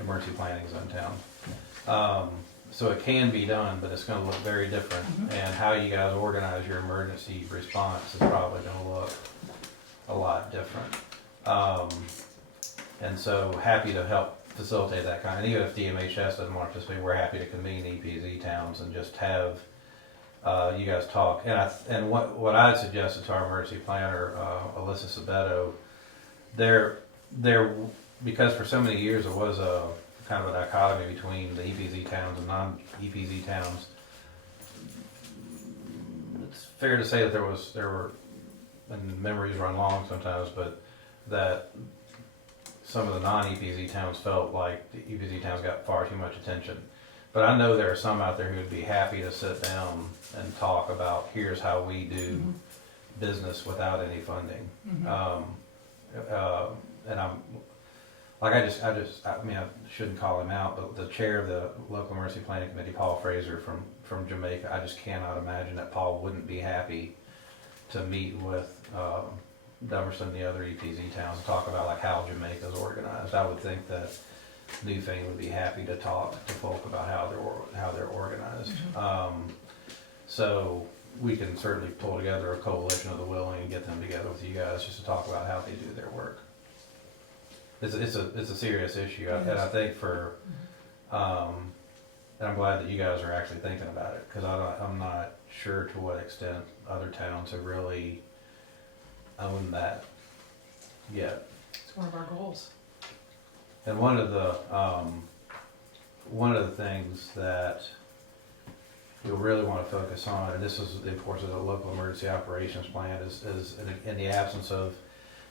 Emergency planning zone town. So it can be done, but it's gonna look very different. And how you guys organize your emergency response is probably gonna look a lot different. And so happy to help facilitate that kind. And even if DMHS doesn't want to participate, we're happy to convene EPZ towns and just have you guys talk. And what I had suggested to our emergency planner, Alyssa Sabeto, because for so many years there was a kind of a dichotomy between the EPZ towns and non-EPZ towns. It's fair to say that there were, and memories run long sometimes, but that some of the non-EPZ towns felt like the EPZ towns got far too much attention. But I know there are some out there who would be happy to sit down and talk about here's how we do business without any funding. And I'm like I shouldn't call him out, but the chair of the local emergency planning committee, Paul Fraser from Jamaica, I just cannot imagine that Paul wouldn't be happy to meet with Dummerston and the other EPZ towns and talk about like how Jamaica's organized. I would think that Newfane would be happy to talk to folk about how they're organized. So we can certainly pull together a coalition of the willing and get them together with you guys just to talk about how they do their work. It's a serious issue, and I think and I'm glad that you guys are actually thinking about it, because I'm not sure to what extent other towns have really owned that yet. one of our goals. And one of the things that we really want to focus on, and this is the importance of the local emergency operations plan, is in the absence of,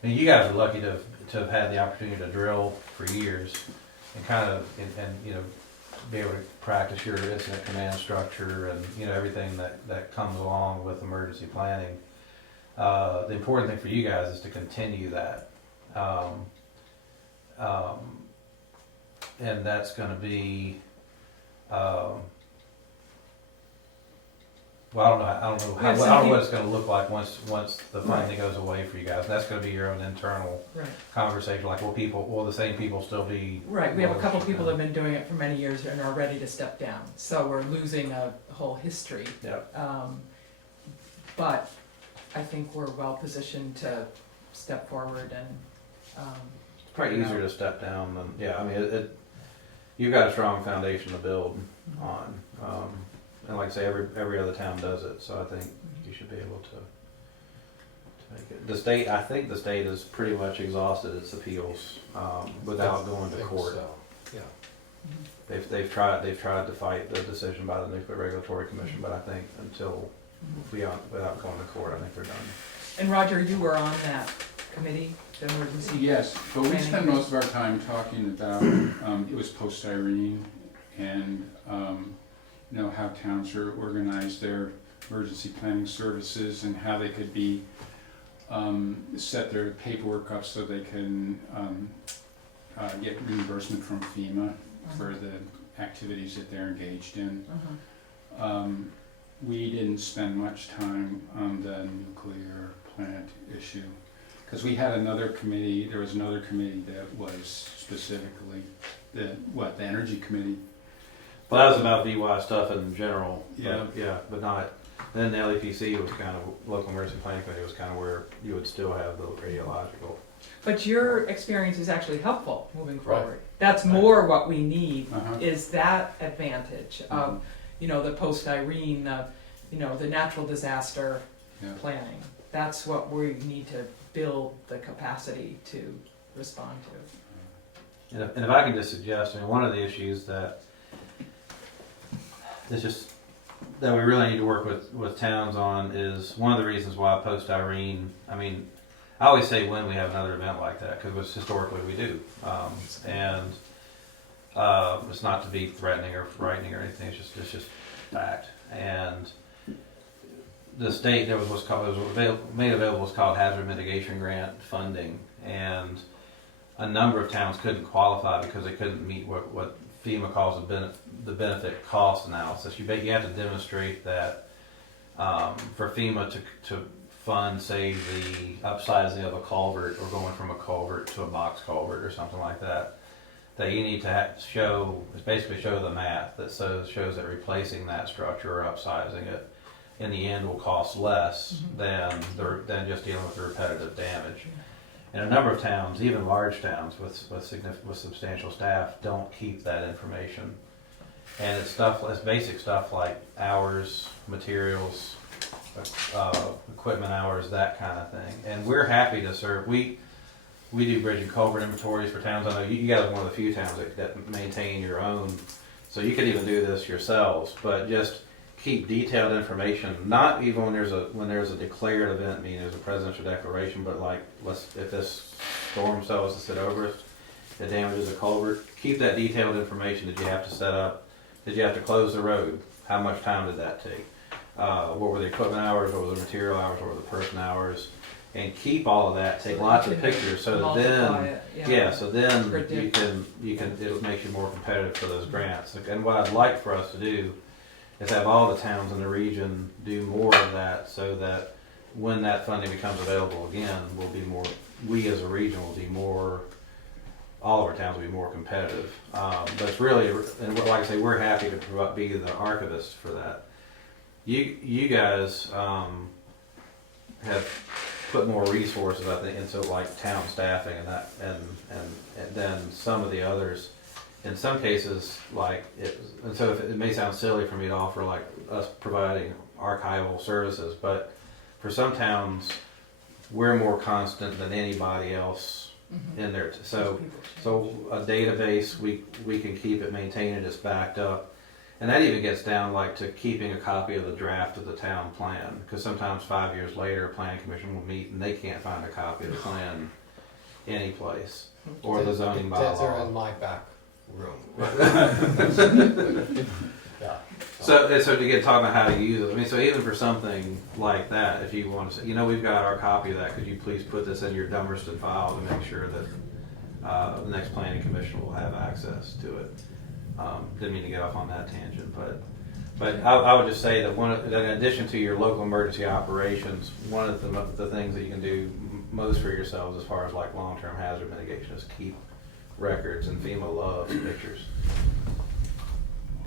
I mean, you guys are lucky to have had the opportunity to drill for years and kind of, and you know, be able to practice your incident command structure and, you know, everything that comes along with emergency planning. The important thing for you guys is to continue that. And that's going to be, well, I don't know what it's going to look like once the funding goes away for you guys. And that's going to be your own internal conversation. Like, will the same people still be? Right, we have a couple people that have been doing it for many years and are ready to step down. So we're losing a whole history. Yep. But I think we're well positioned to step forward and. It's probably easier to step down than, yeah, I mean, you've got a strong foundation to build on. And like I say, every other town does it, so I think you should be able to make it. I think the state has pretty much exhausted its appeals without going to court. So, yeah. They've tried to fight the decision by the Nuclear Regulatory Commission, but I think without going to court, I think they're done. And Roger, you were on that committee, the emergency. Yes, but we planning spent committee. most of our time talking about, it was post-Irene, and you know, how towns are organized their emergency planning services and how they could be, set their paperwork up so they can get reimbursement from FEMA for the activities that they're engaged in. We didn't spend much time on the nuclear plant issue, because we had another committee, there was another committee that was specifically the energy committee. Well, that was about VY stuff in general. Yeah. But not, then the LEPC was kind of, local emergency planning committee was kind of where you would still have the radiological. But your experience is actually helpful moving Right. forward. That's more what we need, Uh-huh. is that advantage of, you know, the post-Irene, you know, the natural disaster Yeah. planning. That's what we need to build the capacity to respond to. And if I can just suggest, I mean, one of the issues that we really need to work with towns on is one of the reasons why post-Irene, I mean, I always say when we have another event like that, because historically we do. And it's not to be threatening or frightening or anything, it's just fact. And the state, there was made available what's called hazard mitigation grant funding, and a number of towns couldn't qualify because they couldn't meet what FEMA calls the benefit cost analysis. You have to demonstrate that for FEMA to fund, say, the upsizing of a culvert or going from a culvert to a box culvert or something like that, that you need to show the math that shows that replacing that structure or upsizing it in the end will cost less than just dealing with the repetitive damage. And a number of towns, even large towns with substantial staff, don't keep that information. And it's basic stuff like hours, materials, equipment hours, that kind of thing. And we're happy to serve. We do bridge and culvert inventories for towns. I know you guys are one of the few towns that maintain your own, so you could even do this yourselves. But just keep detailed information, not even when there's a declared event, meaning there's a presidential declaration, but like if this storm cell was to sit over us, it damages a culvert, keep that detailed information. Did you have to set up? Did you have to close the road? How much time did that take? What were the equipment hours? What were the material hours? What were the person hours? And keep all of that. Take lots of pictures, so that then, so then you can it makes you more competitive for those grants. And what I'd like for us to do is have all the towns in the region do more of that, so that when that funding becomes available again, we as a region will be more, all of our towns will be more competitive. But it's really, and like I say, we're happy to be the archivist for that. You guys have put more resources, I think, into like town staffing and that, and then some of the others. In some cases, and so if it may sound silly for me to offer like us providing archival services, but for some towns, we're more constant than anybody else in there. Those So people change. So a database, we can keep it, maintain it, it's backed up. And that even gets down like to keeping a copy of the draft of the town plan. Because sometimes 5 years later, a planning commission will meet and they can't find a copy of the plan anyplace. Or the zoning They're in bylaw. my back room. Yeah. So to get talking about how to use it, I mean, so even for something like that, if you want to say, you know, we've got our copy of that, could you please put this in your Dummerston file to make sure that the next planning commission will have access to it. Didn't mean to get off on that tangent, but I would just say that that in addition to your local emergency operations, one of the things that you can do most for yourselves as far as like long-term hazard mitigation is keep records, and FEMA loves pictures.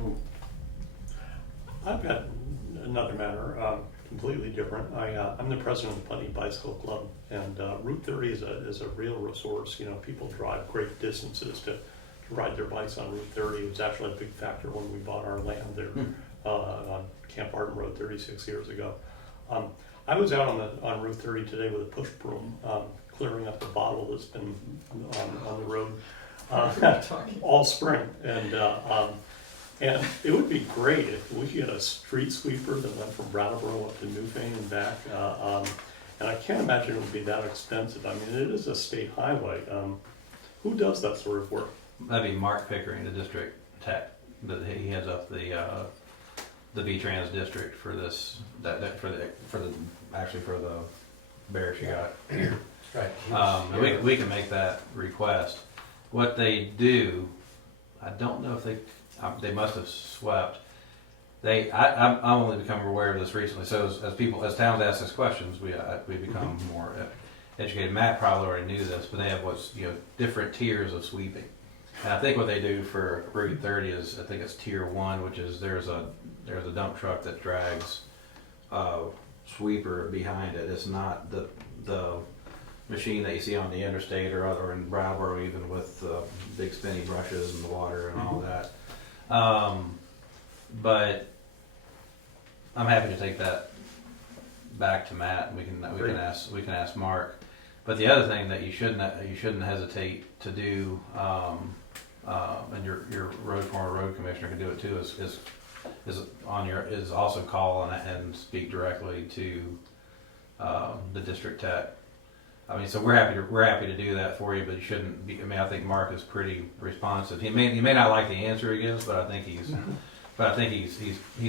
Oh, I've got another matter, completely different. I'm the president of the Putney Bicycle Club, and Route 30 is a real resource. You know, people drive great distances to ride their bikes on Route 30. It was actually a big factor when we bought our land there on Camp Arden Road 36 years ago. I was out on Route 30 today with a push broom, clearing up the bottle that's been on the road all spring, and it would be great if we had a street sweeper that went from Brattleboro up to Newfane and back. And I can't imagine it would be that expensive. I mean, it is a state highway. Who does that sort of work? That'd be Mark Pickering, the district tech. He heads up the V-Trans district for this. For the barracks you got here. Right. And we can make that request. What they do, I don't know if they must have swept. I'm only becoming aware of this recently. So as towns ask us questions, we become more educated. Matt probably already knew this, but they have different tiers of sweeping. And I think what they do for Route 30 is, I think it's tier 1, which is there's a dump truck that drags a sweeper behind it. It's not the machine that you see on the interstate or in Brattleboro, even with big spinny brushes and the water and all that. But I'm happy to take that back to Matt, and we can ask Mark. But the other thing that you shouldn't hesitate to do, and your road commissioner can do it too, is also call and speak directly to the district tech. I mean, so we're happy to do that for you, but you shouldn't be. I mean, I think Mark is pretty responsive. He may not like the answer he gives, but I think he's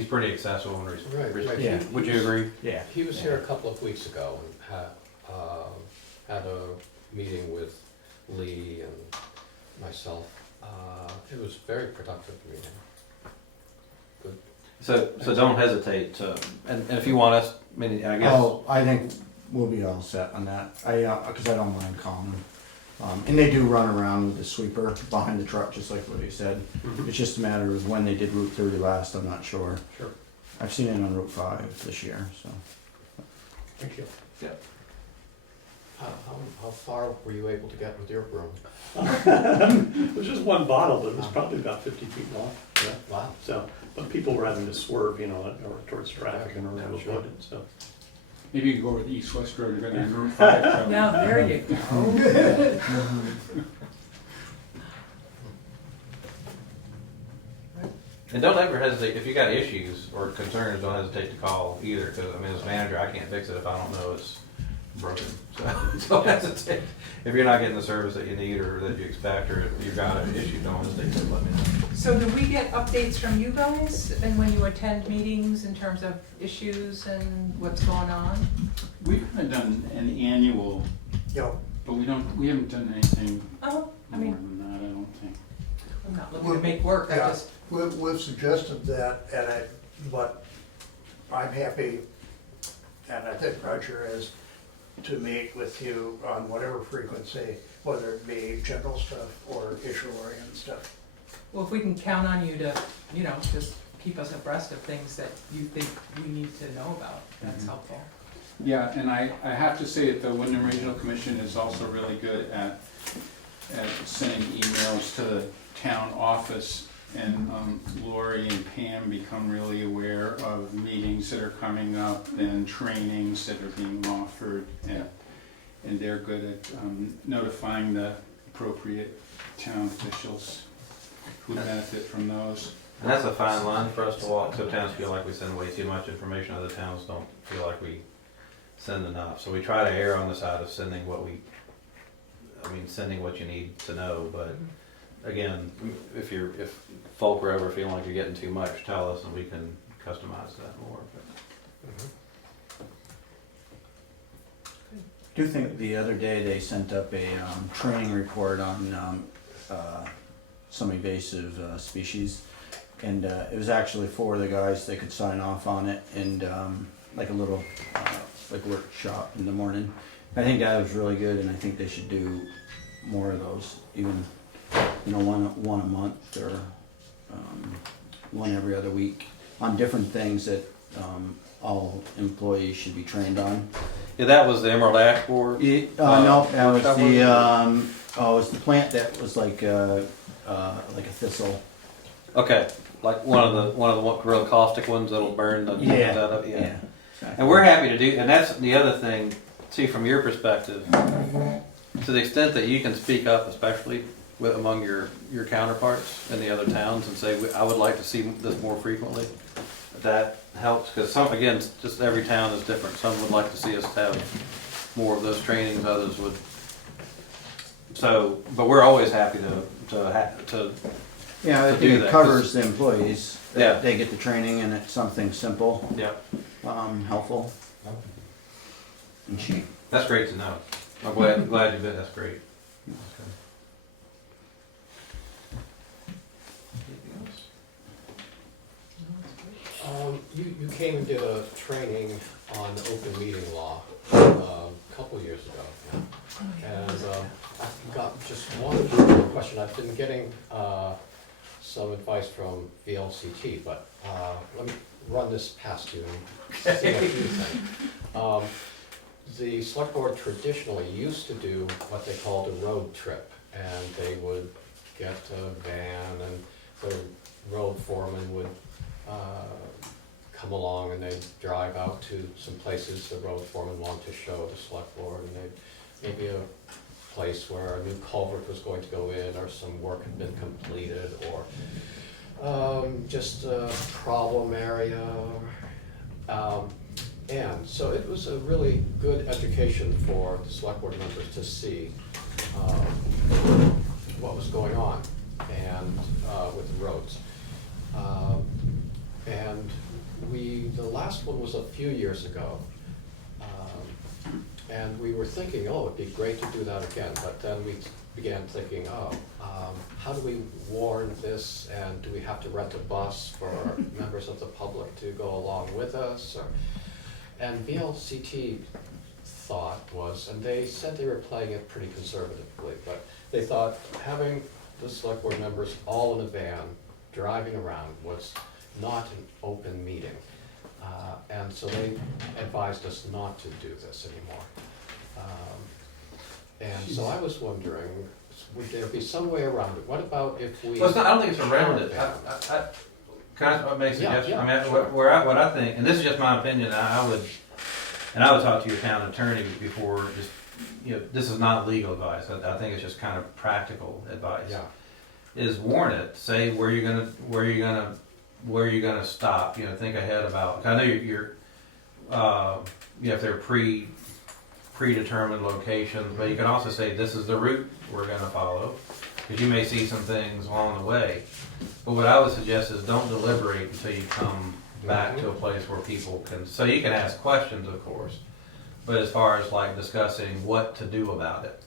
pretty accessible and Right. Yeah. Would you agree? Yeah. He was here a couple of weeks ago and had a meeting with Lee and myself. It was a very productive meeting. Good. So don't hesitate to, and if you want us, I mean, I guess. Oh, I think we'll be all set on that. Because I don't mind calling them. And they do run around with the sweeper behind the truck, just like what he said. It's just a matter of when they did Route 30 last, I'm not sure. Sure. I've seen it on Route 5 this year, so. Thank you. How far were you able to get with your broom? It was just one bottle, but it was probably about 50 feet long. Yeah. Wow. So, but people were having to swerve, or towards traffic and Yeah, to sure. avoid it. So, maybe you can go over the east-west road and go down Route 5. so- Now, there you go. And don't ever hesitate, if you got issues or concerns, don't hesitate to call either, because, I mean, as manager, I can't fix it if I don't know it's broken. So don't hesitate. If you're not getting the service that you need or that you expect, or if you've got an issue, don't hesitate to let me know. So do we get updates from you guys and when you attend meetings in terms of issues and what's going on? We've kind of done an annual, Yep. but we haven't done anything Oh, I more mean, than that, I don't think. I'm not looking to make work, I Yeah. just, We've suggested that, but I'm happy, and I think Roger is, to meet with you on whatever frequency, whether it be general stuff or issue-oriented stuff. well, if we can count on you to, just keep us abreast of things that you think we need to know about, that's helpful. Yeah, and I have to say that the Windham Regional Commission is also really good at sending emails to the town office, and Lori and Pam become really aware of meetings that are coming up and trainings that are being offered, and they're good at notifying the appropriate town officials who benefit from those. And that's a fine line for us to walk, so towns feel like we send way too much information, other towns don't feel like we send enough. So we try to err on the side of sending sending what you need to know, but again, if folk are ever feeling like you're getting too much, tell us and we can customize that more. I do think the other day they sent up a training report on some invasive species, and it was actually for the guys. They could sign off on it, and like a little like workshop in the morning. I think that was really good, and I think they should do more of those, even one a month or one every other week on different things that all employees should be trained on. Yeah, that was the Emerald Ash Board? No, that was the it was the plant that was like a thistle. Okay, like one of the real caustic ones that'll burn the Yeah. out of, Yeah. And we're happy to do, and that's the other thing, see from your perspective, to the extent that you can speak up, especially among your counterparts in the other towns and say, I would like to see this more frequently. That helps, because just every town is different. Some would like to see us have more of those trainings, others would. So, but we're always happy to Yeah, I to think do it that, covers the employees. Yeah. They get the training, and it's something simple, yeah. helpful, and cheap. That's great to know. I'm glad you did. That's great. You came and did a training on open meeting law a couple years ago. And I've got just one question. I've been getting some advice from VLCT, but let me run this past you and see what you think. The select board traditionally used to do what they called a road trip, and they would get a van and the road foreman would come along and they'd drive out to some places the road foreman wanted to show the select board, and they'd maybe a place where a new culvert was going to go in or some work had been completed, or just a problem area. And so it was a really good education for the select board members to see what was going on and with the roads. And the last one was a few years ago. And we were thinking, oh, it'd be great to do that again. But then we began thinking, how do we warn this? And do we have to rent a bus for members of the public to go along with us? And VLCT thought was, and they said they were playing it pretty conservatively, but they thought having the select board members all in a van driving around was not an open meeting. And so they advised us not to do this anymore. And so I was wondering, would there be some way around it? What about if we... Well, it's not, I don't think it's around it. Can I make a suggestion? Yeah, I mean, sure. what I think, and this is just my opinion, I would talk to your town attorney before this is not legal advice. I think it's just kind of practical advice. Yeah. Is warn it, say where you're gonna stop. Think ahead about. I know you're if they're predetermined locations, but you can also say this is the route we're gonna follow, because you may see some things along the way. But what I would suggest is don't deliberate until you come back to a place where people can. So you can ask questions, of course, but as far as like discussing what to do about it.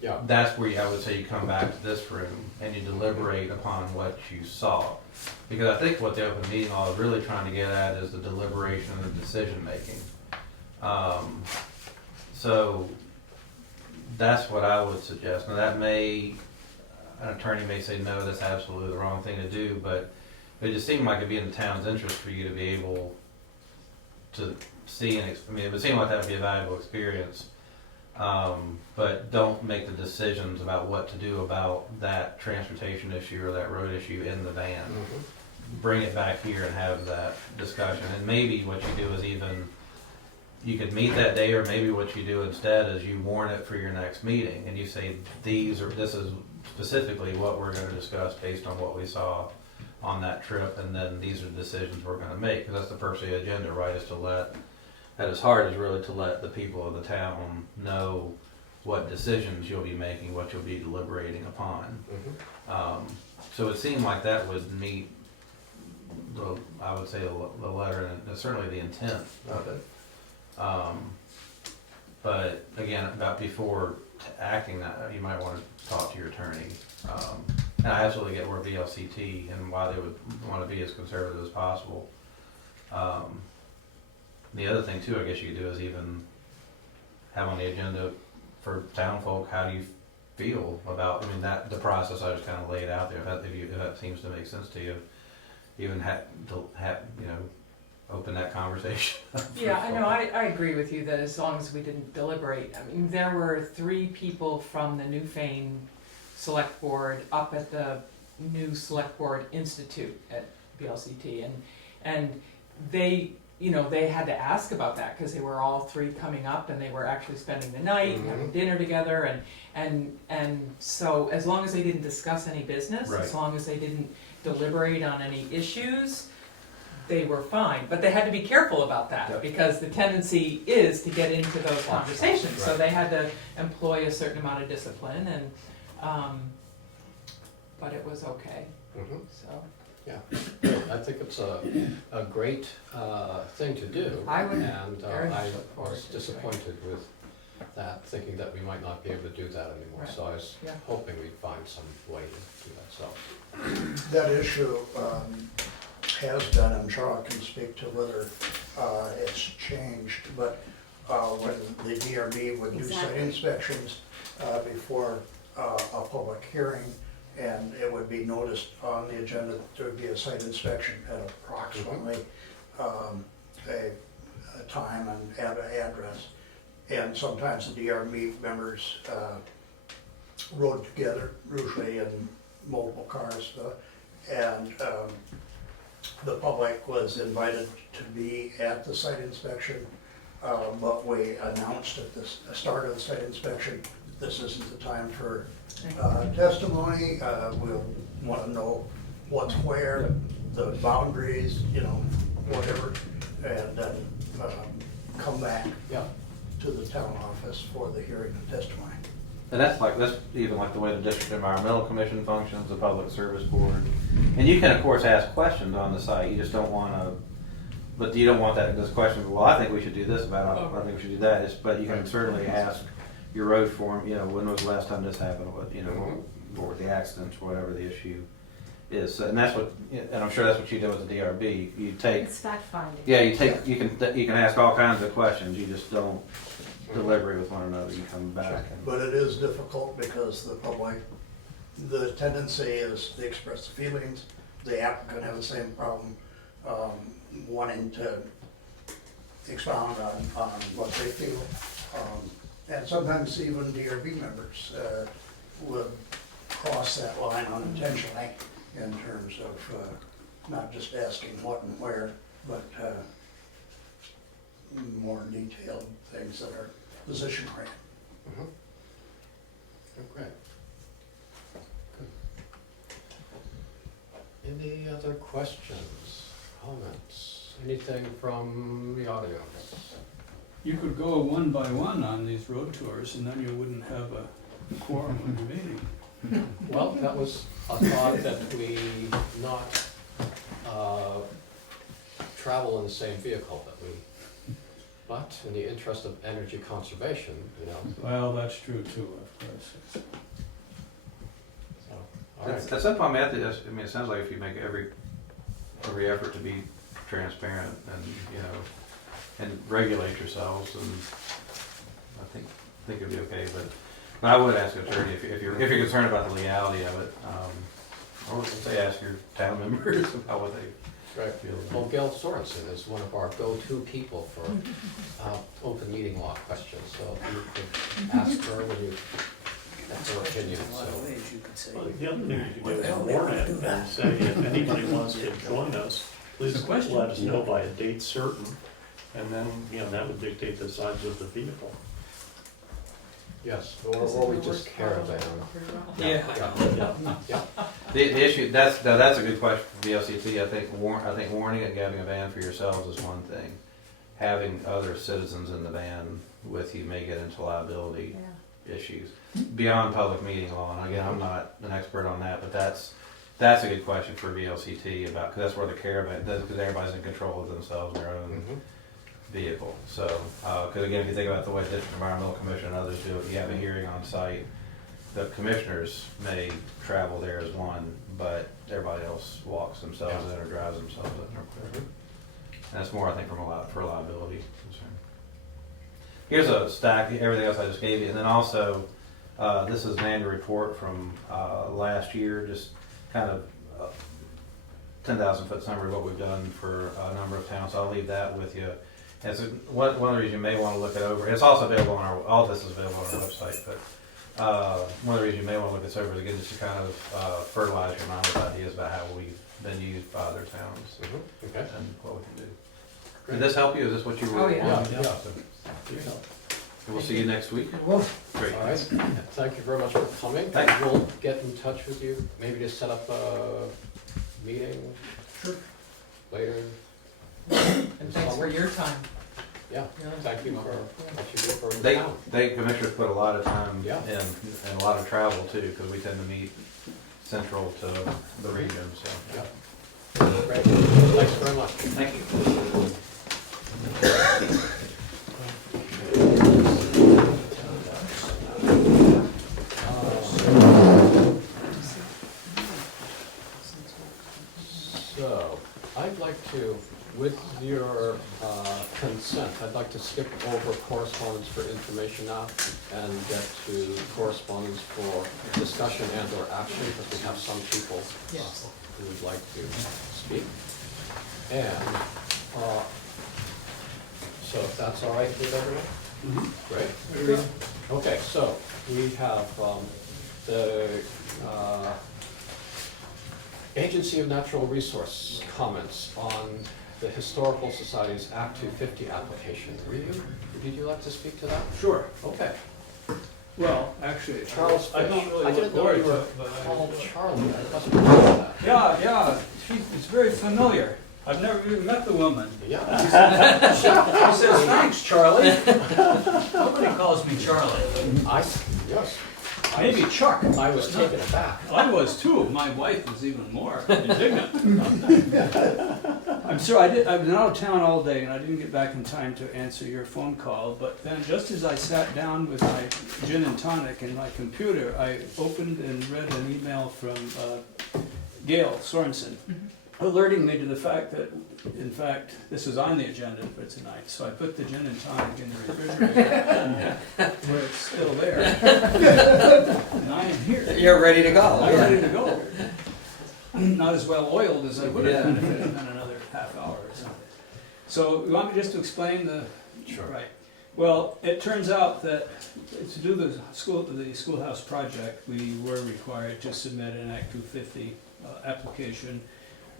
Yeah. That's where I would say you come back to this room and you deliberate upon what you saw. Because I think what the open meeting law is really trying to get at is the deliberation and the decision making. So that's what I would suggest. Now an attorney may say, no, that's absolutely the wrong thing to do, but it just seemed like it'd be in the town's interest for you to be able to see it would seem like that would be a valuable experience. But don't make the decisions about what to do about that transportation issue or that road issue in the van. Bring it back here and have that discussion. And maybe what you do is even you could meet that day, or maybe what you do instead is you warn it for your next meeting, and you say, this is specifically what we're gonna discuss based on what we saw on that trip, and then these are the decisions we're gonna make, because that's the purpose of the agenda, right, is to let, at its heart is really to let the people of the town know what decisions you'll be making, what you'll be deliberating upon. So it seemed like that would meet I would say the letter and certainly the intent of it. But again, about before acting, you might want to talk to your attorney. And I absolutely get where VLCT and why they would want to be as conservative as possible. The other thing too, I guess you could do is even have on the agenda for town folk, how do you feel about, I mean, the process I just kind of laid out there, if that seems to make sense to you, even have, open that conversation. Yeah, I know, I agree with you that as long as we didn't deliberate. I mean, there were 3 people from the Newfane Select Board up at the new Select Board Institute at BLCT, and they, they had to ask about that because they were all 3 coming up and they were actually spending the night and having dinner together, and so as long as they didn't discuss any business, Right. as long as they didn't deliberate on any issues, they were fine. But they had to be careful about that, Yep. because the tendency is to get into those conversations. So Right. they had to employ a certain amount of discipline, and but it was okay. So I think it's a great thing to do. I would And very much I look forward was to it. disappointed with that, thinking that we might not be able to do that anymore. Right. So I was Yeah. hoping we'd find some way to do that, so. That issue has been, and Charlotte can speak to whether it's changed, but when the DRB would do site inspections before a public hearing, and it would be noticed on the agenda that there would be a site inspection at approximately a time and address. And sometimes the DRB members rode together, usually in multiple cars, and the public was invited to be at the site inspection, but we announced at the start of the site inspection, this isn't the time for testimony. We'll want to know what's where, the boundaries, whatever, and then come back Yeah. to the town office for the hearing and testimony. And that's even like the way the District Environmental Commission functions, the Public Service Board. And you can of course ask questions on the site, you just don't want to, but you don't want this question, well, I think we should do this about it, I think we should do that, but you can certainly ask your road foreman, when was the last time this happened, what were the accidents, whatever the issue is. And that's what, and I'm sure that's what you do with the DRB, you take, It's fact finding. yeah, you can ask all kinds of questions, you just don't deliberate with one another, you come back. But it is difficult because the public, the tendency is to express feelings. The applicant have the same problem, wanting to expound on what they feel. And sometimes even DRB members would cross that line unintentionally in terms of not just asking what and where, but more detailed things that are position oriented. Okay. Good. Any other questions, comments, anything from the audience? You could go 1 by 1 on these road tours, and then you wouldn't have a quorum when you're meeting. Well, that was a thought that we not travel in the same vehicle, that we, but in the interest of energy conservation, Well, that's true too, of course. so, all right. That's up on Matthew. I mean, it sounds like if you make every effort to be transparent and regulate yourselves, and I think it'd be okay. But I would ask an attorney if you're concerned about the legality of it, or let's say ask your town members about what they Right. feel. Well, Gail Sorensen is one of our go-to people for open meeting law questions, so you could ask her when you have her opinion, so. Well, the other thing you could do is warn it and say, if anybody wants to join us, please It's a question. let us know by a date certain. And then, that would dictate the size of the vehicle. Yes, or we just caravan. Yeah. Yeah. The issue, that's a good question for VLCT. I think warning and having a van for yourselves is one thing. Having other citizens in the van with you may get into liability issues beyond public meeting law. And again, I'm not an expert on that, but that's a good question for VLCT about, because that's where the caravan does, because everybody's in control of themselves and their own vehicle. So, because again, if you think about the way the District Environmental Commission and others do it, you have a hearing on site. The commissioners may travel there as one, but everybody else walks themselves in or drives themselves in. And that's more, I think, for liability concern. Here's a stack, everything else I just gave you, and then also, this is an annual report from last year, just kind of 10,000 foot summary of what we've done for a number of towns. I'll leave that with you. And so one of the reasons you may want to look it over, it's also available on all this is available on our website, but one of the reasons you may want to look this over is again just to kind of fertilize your mind with ideas about how we've been used by other towns Okay. and what we can do. Did this help you? Is this what you were? Oh, yeah. Yeah. We'll see you next week. Great. All right, thank you very much for coming. Thank you. We'll get in touch with you, maybe to set up a meeting later. And thanks for your time. Yeah, thank you for what you do for the They town. commissioners put a lot of time Yeah. and a lot of travel too, because we tend to meet central to the region, so. Yeah. Great, thanks very much. Thank you. So, I'd like to, with your consent, I'd like to skip over correspondence for information now and get to correspondence for discussion and or action, because we have some people who would like to speak. And, so if that's all right with everyone? Great. Okay, so we have the Agency of Natural Resource comments on the Historical Society's Act 250 application. Would you like to speak to that? Sure. Okay. Well, actually, Charles I don't Fish. really I didn't look know forward you to were it, but I called enjoy it. Charlie. I must have known that. Yeah, it's very familiar. I've never even met the woman. Yeah. She says, "Thanks, Charlie." Nobody calls me Charlie. Yes. Maybe Chuck. I was taken aback. I was too. My wife was even more indignant. I'm sorry, I've been out of town all day and I didn't get back in time to answer your phone call, but then just as I sat down with my gin and tonic and my computer, I opened and read an email from Gail Sorensen, alerting me to the fact that, in fact, this is on the agenda for tonight. So I put the gin and tonic in the refrigerator where it's still there. And I am here. You're ready to go. I'm ready to go. Not as well oiled as I would have been if it had been another half hour or something. So you want me just to explain the? Sure. Right. Well, it turns out that to do the schoolhouse project, we were required to submit an Act 250 application.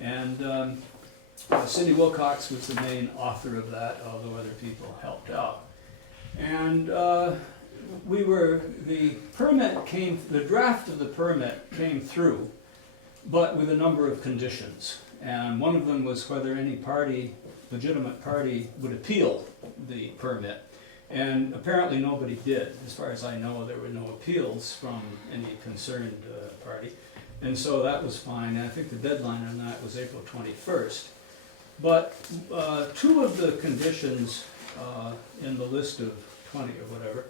And Cindy Wilcox was the main author of that, although other people helped out. And the draft of the permit came through, but with a number of conditions. And one of them was whether any legitimate party, would appeal the permit. And apparently nobody did. As far as I know, there were no appeals from any concerned party. And so that was fine, and I think the deadline on that was April 21st. But two of the conditions in the list of 20 or whatever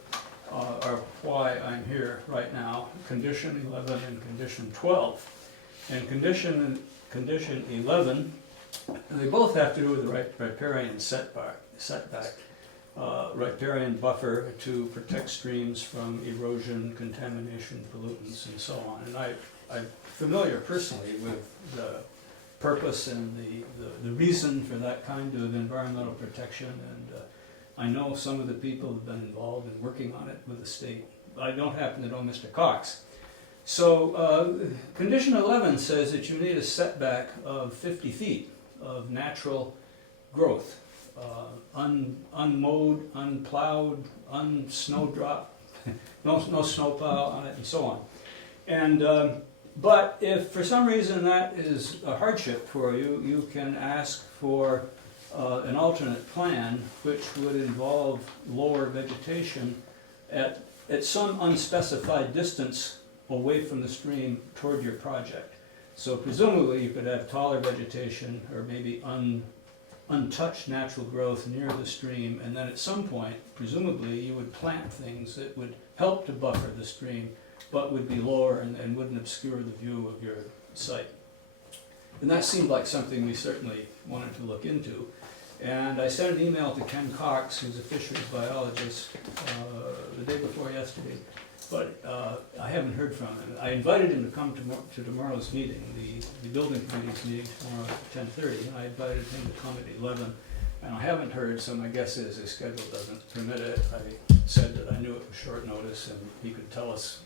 are why I'm here right now, condition 11 and condition 12. And condition 11, they both have to do with the riparian setback, riparian buffer to protect streams from erosion, contamination, pollutants, and so on. And I'm familiar personally with the purpose and the reason for that kind of environmental protection, and I know some of the people who've been involved in working on it with the state. I don't happen to know Mr. Cox. So condition 11 says that you need a setback of 50 feet of natural growth unmowed, unplowed, unsnowdrop, no snowplow on it, and so on. And but if for some reason that is a hardship for you, you can ask for an alternate plan, which would involve lower vegetation at some unspecified distance away from the stream toward your project. So presumably you could have taller vegetation or maybe untouched natural growth near the stream, and then at some point, presumably, you would plant things that would help to buffer the stream, but would be lower and wouldn't obscure the view of your site. And that seemed like something we certainly wanted to look into. And I sent an email to Ken Cox, who's a fisheries biologist, the day before yesterday, but I haven't heard from him. I invited him to come to tomorrow's meeting, the building committee's meeting tomorrow at 10:30, and I invited him to come at 11, and I haven't heard, so my guess is his schedule doesn't permit it. I said that I knew it was short notice, and he could tell us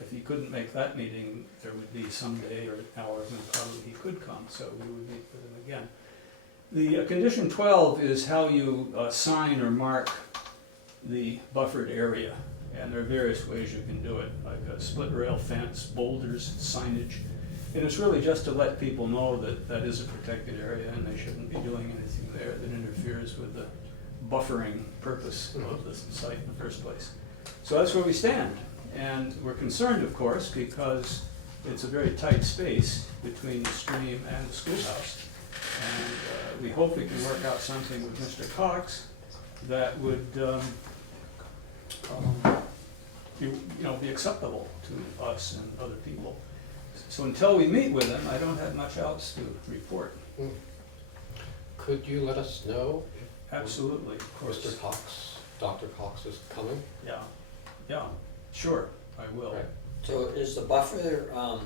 if he couldn't make that meeting, there would be some day or hour when probably he could come, so we would meet with him again. The condition 12 is how you sign or mark the buffered area. And there are various ways you can do it, like a split rail fence, boulders, signage. And it's really just to let people know that that is a protected area and they shouldn't be doing anything there that interferes with the buffering purpose of the site in the first place. So that's where we stand. And we're concerned, of course, because it's a very tight space between the stream and the schoolhouse. And we hope we can work out something with Mr. Cox that would be acceptable to us and other people. So until we meet with him, I don't have much else to report. Could you let us know Absolutely, of if course. Mr. Cox, Dr. Cox is coming? Yeah, sure, I will. Right. So is the buffer on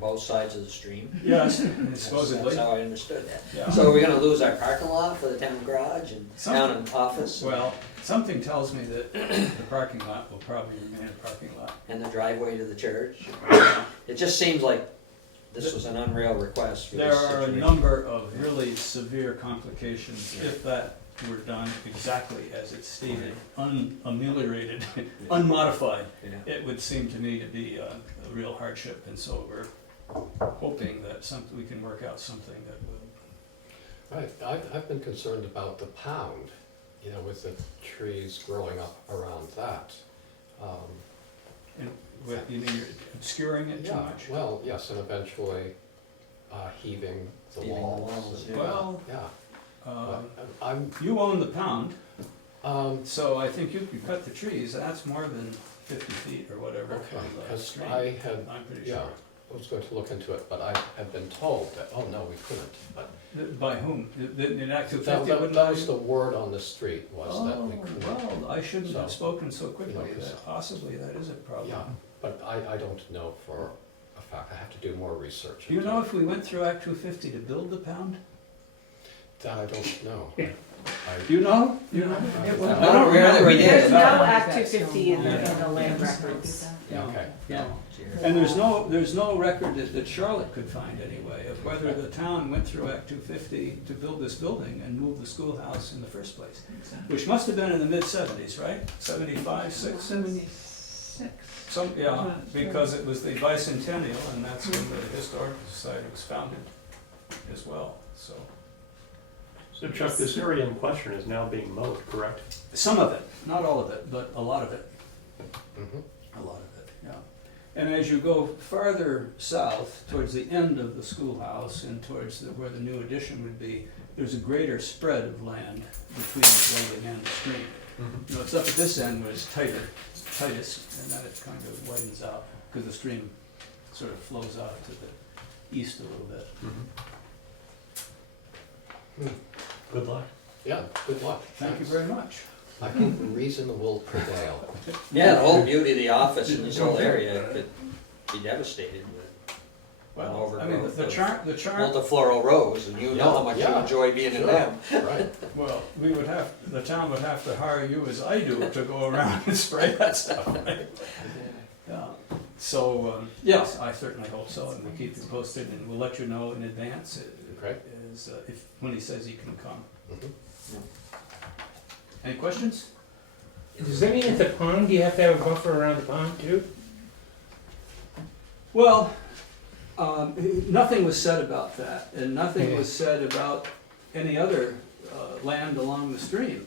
both sides of the stream? Yes, That's supposedly. how I understood that. Yeah. So are we gonna lose our parking lot for the town garage and town and office? Well, something tells me that the parking lot will probably remain a parking lot. And the driveway to the church? It just seems like this was an unreal request for There this are a situation. number of really severe complications if that were done exactly as it's stated, unameliorated, unmodified. Yeah. It would seem to me to be a real hardship, and so we're hoping that we can work out something that would. Right, I've been concerned about the pound, with the trees growing up around that. You mean you're obscuring it too Yeah, much? well, yes, and eventually heaving the Heaving the walls. walls, and- yeah. Well, Yeah, uh, but I'm, you own the pound, so, I think you could cut the trees, that's more than 50 feet or whatever okay, from the because stream. I had, I'm pretty yeah, sure. I was going to look into it, but I have been told that, oh, no, we couldn't, but By whom? In Act that 250 wouldn't that allow was you? the word on the street, was that we Oh, couldn't. well, I shouldn't have So, spoken so quickly, because- that possibly that is a problem. Yeah, but I don't know for a fact, I have to do more research. Do you into know it. if we went through Act 250 to build the pound? That I don't know. Do you know? It was- I don't remember. we did. There's no Yeah. Act 250 in the land records. Yeah. Okay. Yeah. And there's no record that Charlotte could find anyway of whether the town went through Act 250 to build this building and move the schoolhouse in the first place, which must have been in the mid-70s, right? 75, 6? 76. Yeah, because it was the bicentennial, and that's when the Historical Society was founded as well, so. So Chuck, this area in question is now being mowed, correct? Some of it, not all of it, but a lot of it. Mhm. A lot of it, yeah. And as you go farther south, towards the end of the schoolhouse and towards where the new addition would be, there's a greater spread of land between the building and the stream. It's up at this end where it's tightest, and then it kind of widens out, because the stream sort of flows out to the east a little bit. Good luck. Yeah, good luck. Thank you Thanks. very much. I hope reason will prevail. Yeah, the whole beauty of the office in this whole area could be devastated with Well, I mean, the overgrowth charm, of multifloral rows, and you know how much you Yeah, enjoy being in sure. them. Right. well, the town would have to hire you as I do to go around and spray that stuff, right? Yeah, so, yes, I certainly hope so, and we'll keep you posted, and we'll let you know in advance Great. when he says he can come. Mhm. Any questions? Does that mean at the pond, you have to have a buffer around the pond too? Well, nothing was said about that, and nothing was said about any other land along the stream.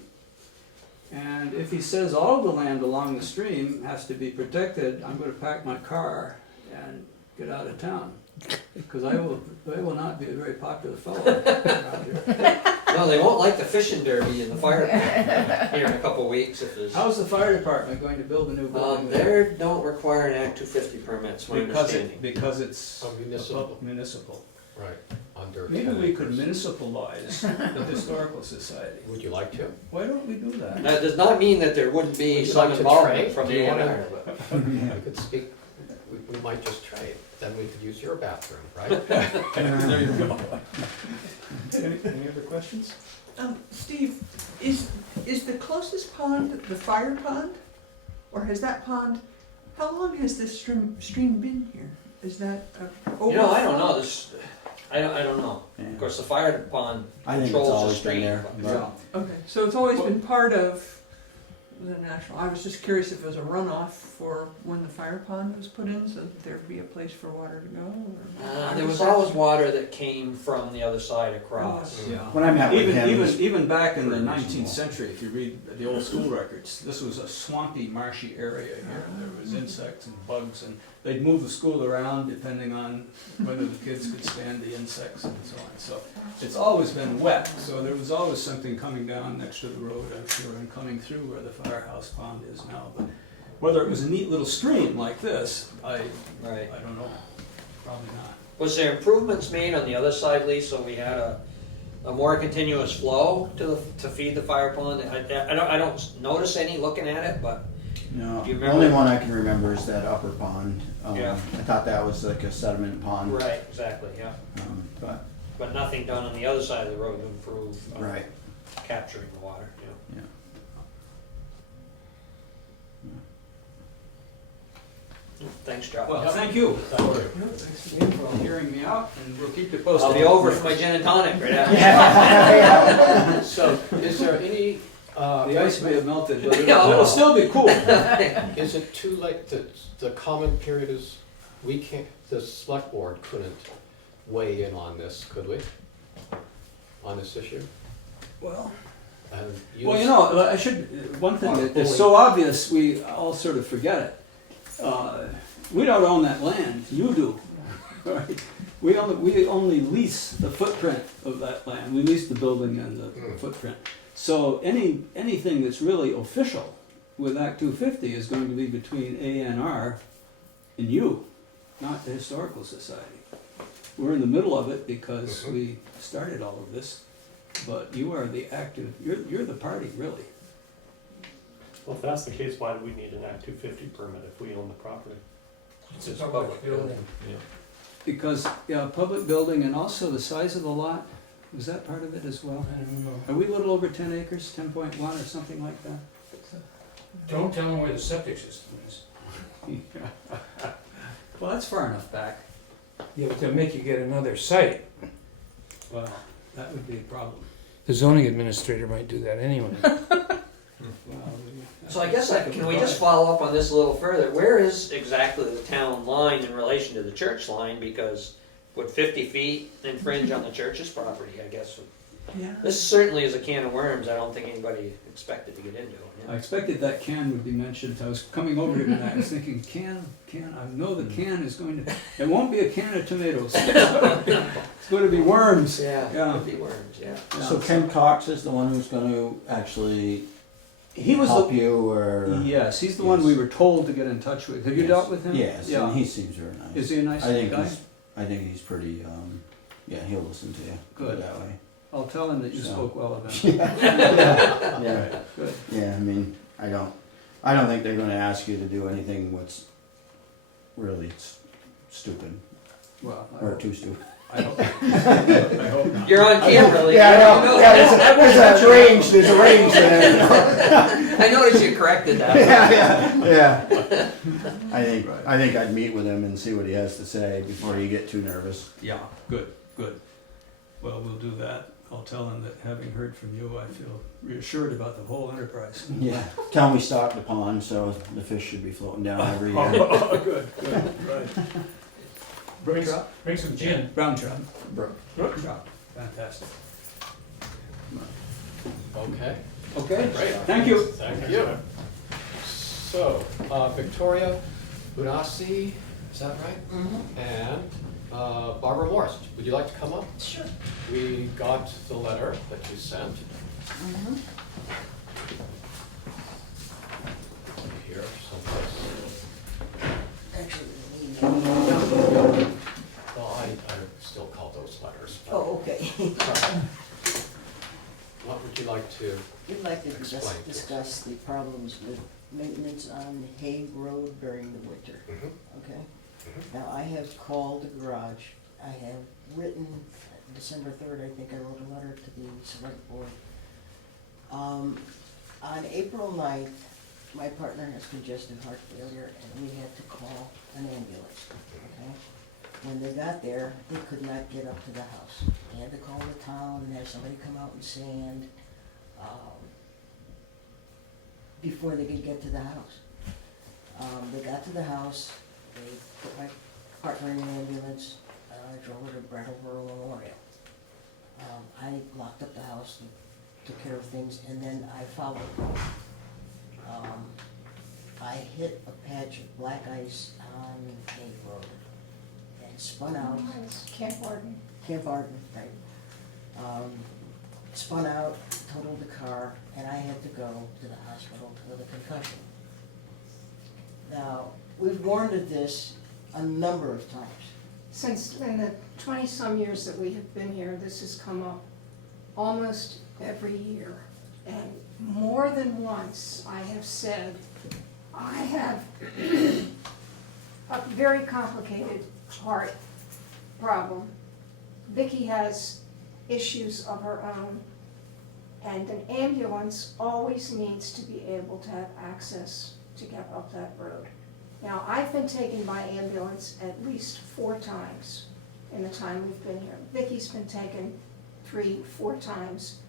And if he says all the land along the stream has to be protected, I'm gonna pack my car and get out of town. Because I will not be a very popular fellow around here. No, they won't like the fishing derby in the fire department here in a couple of weeks if there's. How's the fire department going to build a new building? They don't require an Act 250 permit, my understanding. Because it's A municipal. municipal. Right, under Maybe 10 we could acres. municipalize the historical society. Would you like to? Why don't we do that? That does not mean that there wouldn't be Would you some like to involvement trade? from Do the you wanna- A&R, but. I could speak, we might just trade, then we could use your bathroom, right? There you go. Any other questions? Steve, is the closest pond the fire pond? Or has that pond, how long has this stream been here? Is that over? You know, I don't know, this, I don't know. Yeah. Of course, the fire department I think it's controls the always been stream. there. but- but- Okay, so it's always been part of the national, I was just curious if it was a runoff for when the fire pond was put in, so that there'd be a place for water to go, or? There was always water that came from the other side across. Yeah. When I met with Even, him, even, even back in the pretty 19th reasonable. century, if you read the old school records, this was a swampy, marshy area here. There was insects and bugs, and they'd move the school around depending on whether the kids could stand the insects and so on. So it's always been wet, so there was always something coming down next to the road, I'm sure, and coming through where the firehouse pond is now. But whether it was a neat little stream like this, I Right. don't know. Probably not. Was there improvements made on the other side, Lee, so we had a more continuous flow to feed the fire pond? I don't notice any looking at it, but no, Do you the remember? only one I can remember is that upper pond. Yeah. I thought that was like a sediment pond. right, exactly, yeah. But, Nothing done on the other side of the road to improve right. capturing the water. Yeah. Thanks, Joe. Well, thank you Thank you. for hearing me out, and we'll keep you posted. I'll be over for my gin and tonic right after. So, is there any, The ice may have melted, but Yeah. it'll still be cool. is it too late, the common period is, we can't, the select board couldn't weigh in on this, could we? On this issue? Well, And you know, I should, one thing that is so obvious, we all sort of forget it. We don't own that land, you do. Right? We only lease the footprint of that land, we lease the building and the footprint. So anything that's really official with Act 250 is going to be between ANR and you, not the Historical Society. We're in the middle of it because we started all of this, but you are the active, you're the party, really. Well, if that's the case, why do we need an Act 250 permit if we own the property? It's a public building. Because, yeah, public building and also the size of the lot, was that part of it as well? I don't know. Are we a little over 10 acres, 10.1 or something like that? Don't tell them where the septic system is. Well, that's far enough back. Yeah, but they'll make you get another site. Well, that would be a problem. The zoning administrator might do that anyway. Well, So I guess, can we just follow up on this a little further? Where is exactly the town line in relation to the church line? Because would 50 feet infringe on the church's property, I guess? Yeah. This certainly is a can of worms I don't think anybody expected to get into. I expected that can would be mentioned. I was coming over here tonight, I was thinking, can, I know the can is going to, it won't be a can of tomatoes. It's going to be worms. Yeah, Yeah. could be worms, yeah. So Ken Cox is the one who's gonna actually He was help the, you, or? yes, he's the one we were told to get in touch with. Have you Yes. dealt with him? Yes, Yeah. and he seems very nice. Is he a nice I guy? think he's pretty, yeah, he'll listen to you. Put it Good. that way. I'll tell him that you So. spoke well of him. Yeah, Good. yeah, I mean, I don't think they're gonna ask you to do anything what's really stupid, Well, or too stupid. I hope, I hope not. You're on camera, Lee. Yeah, I You know, know yeah, that. there's a range there, you know? I noticed you corrected that. Yeah. I think I'd meet with him and see what he has to say before you get too nervous. Yeah, good. Well, we'll do that. I'll tell them that having heard from you, I feel reassured about the whole enterprise. Yeah, tell them we stocked the pond, so the fish should be floating down every year. Oh, good, right. Brook trout? Bring some gin. Brown trout. Brook. Brook trout, fantastic. Okay, Okay, great. thank you. Thank you. So, Victoria Budasi, is that right? Mm-hmm. And Barbara Morris, would you like to come up? Sure. We got the letter that you sent Mm-hmm. here someplace. Actually, we need. Well, I still call those letters. but- Oh, okay. Sorry. What would you like to, We'd like to Explain just to us. discuss the problems with maintenance on Hague Road during the winter, Mhm. okay? Now, I have called the garage, I have written, December 3rd, I think I wrote a letter to the select board. On April 9th, my partner has congestive heart failure and we had to call an ambulance, okay? When they got there, they could not get up to the house. They had to call the town and have somebody come out and sand, before they could get to the house. They got to the house, they put my partner in an ambulance, drove her to Brattleboro Memorial. I locked up the house and took care of things, and then I followed. I hit a patch of black ice on Hague Road and spun out. Camp Warden. Camp Arden, right. Spun out, totaled the car, and I had to go to the hospital with a concussion. Now, we've warned of this a number of times. Since in the 20-some years that we have been here, this has come up almost every year. And more than once, I have said, I have a very complicated heart problem. Vicky has issues of her own, and an ambulance always needs to be able to have access to get up that road. Now, I've been taken by ambulance at least 4 times in the time we've been here. Vicky's been taken 3, 4 times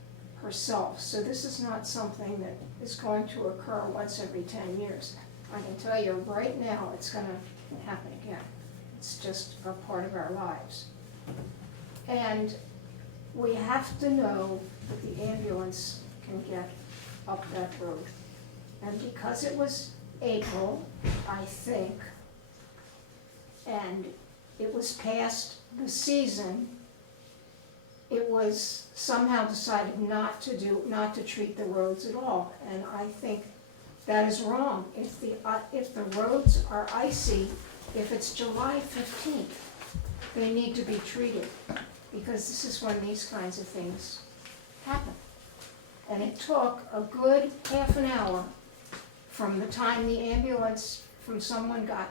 herself, so this is not something that is going to occur once every 10 years. I can tell you right now, it's gonna happen again. It's just a part of our lives. And we have to know that the ambulance can get up that road. And because it was April, I think, and it was past the season, it was somehow decided not to treat the roads at all. And I think that is wrong. If the roads are icy, if it's July 15th, they need to be treated, because this is when these kinds of things happen. And it took a good half an hour from the time the ambulance, from someone got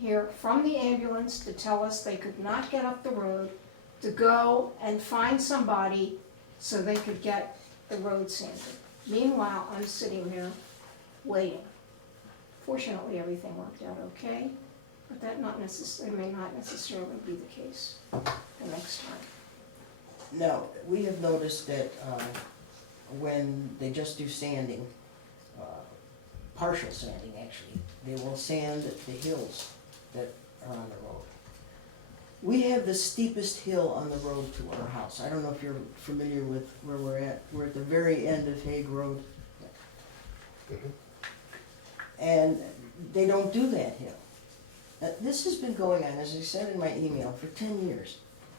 here from the ambulance to tell us they could not get up the road, to go and find somebody so they could get the road sanded. Meanwhile, I'm sitting there waiting. Fortunately, everything worked out okay, but that may not necessarily be the case the next time. Now, we have noticed that when they just do sanding, partial sanding actually, they will sand the hills that are on the road. We have the steepest hill on the road to our house. I don't know if you're familiar with where we're at. We're at the very end of Hague Road. And they don't do that hill. This has been going on, as I said in my email, for 10 years.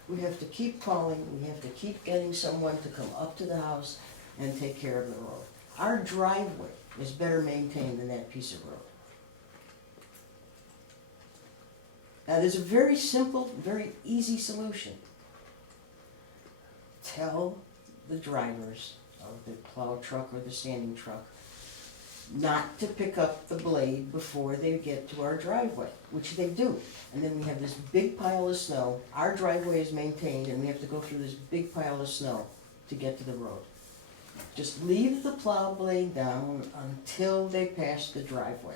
We have to keep calling, we have to keep getting someone to come up to the house and take care of the road. Our driveway is better maintained than that piece of road. Now, there's a very simple, very easy solution. Tell the drivers of the plow truck or the sanding truck not to pick up the blade before they get to our driveway, which they do. And then we have this big pile of snow. Our driveway is maintained, and we have to go through this big pile of snow to get to the road. Just leave the plow blade down until they pass the driveway.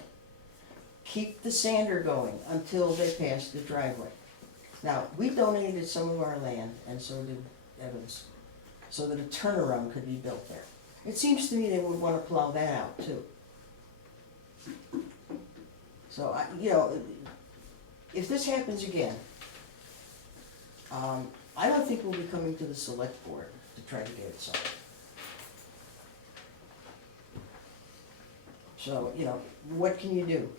Keep the sander going until they pass the driveway. Now, we donated some of our land, and so did Evans. so that a turnaround could be built there. It seems to me they would wanna plow that out too. So, if this happens again, I don't think we'll be coming to the select board to try to get it solved. So, what can you do?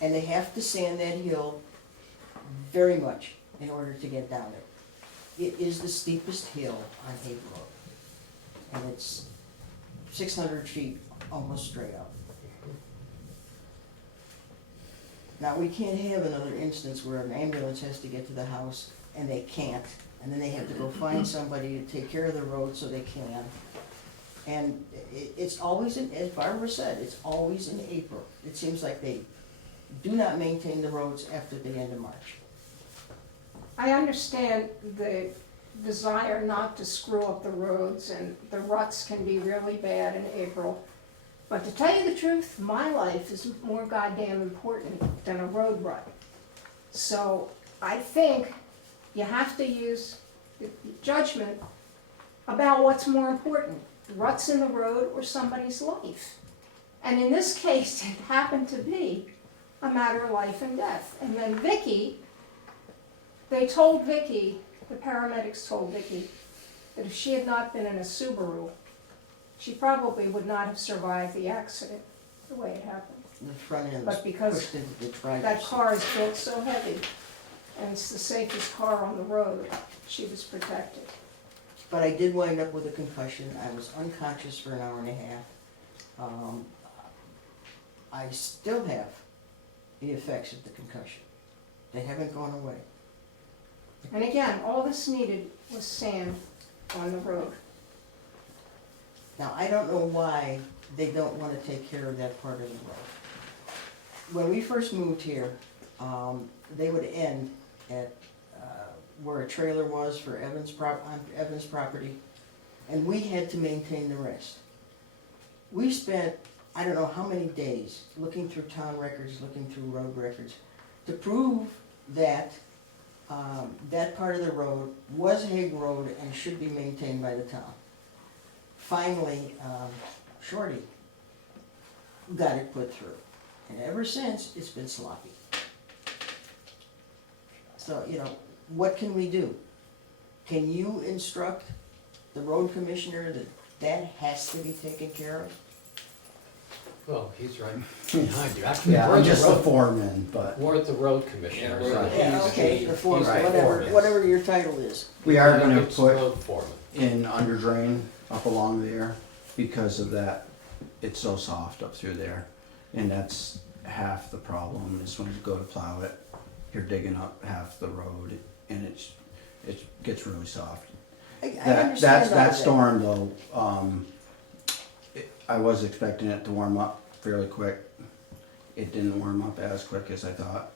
And they have to sand that hill very much in order to get down it. It is the steepest hill on Hague Road. And it's 600 feet almost straight up. Now, we can't have another instance where an ambulance has to get to the house and they can't, and then they have to go find somebody to take care of the road so they can. And it's always, as Barbara said, it's always in April. It seems like they do not maintain the roads after the end of March. I understand the desire not to screw up the roads, and the ruts can be really bad in April. But to tell you the truth, my life is more goddamn important than a road rut. So I think you have to use judgment about what's more important, ruts in the road or somebody's life. And in this case, it happened to be a matter of life and death. And then Vicky, the paramedics told Vicky, that if she had not been in a Subaru, she probably would not have survived the accident the way it happened. The front end was But because pushed into the driveway. that car is built so heavy, and it's the safest car on the road, she was protected. But I did wind up with a concussion. I was unconscious for an hour and a half. I still have the effects of the concussion. They haven't gone away. And again, all this needed was sand on the road. Now, I don't know why they don't want to take care of that part of the road. When we first moved here, they would end at where a trailer was for on Evans' property, and we had to maintain the rest. We spent, I don't know how many days, looking through town records, looking through road records, to prove that that part of the road was Hague Road and should be maintained by the town. Finally, Shorty got it put through, and ever since, it's been sloppy. So, what can we do? Can you instruct the road commissioner that that has to be taken care of? Well, he's right behind you. Actually, Yeah, we're I'm the just the road, foreman, but we're the road commissioner. Yeah, so right. Yeah, he's- okay, the foreman, he's the whatever, foreman. whatever your title is. we are gonna It's put road foreman. in under drain up along there because of that. It's so soft up through there, and that's half the problem is when you go to plow it, you're digging up half the road, and it gets really soft. I understand all That storm though, I was expecting it to warm up fairly quick. It didn't warm up as quick as I thought.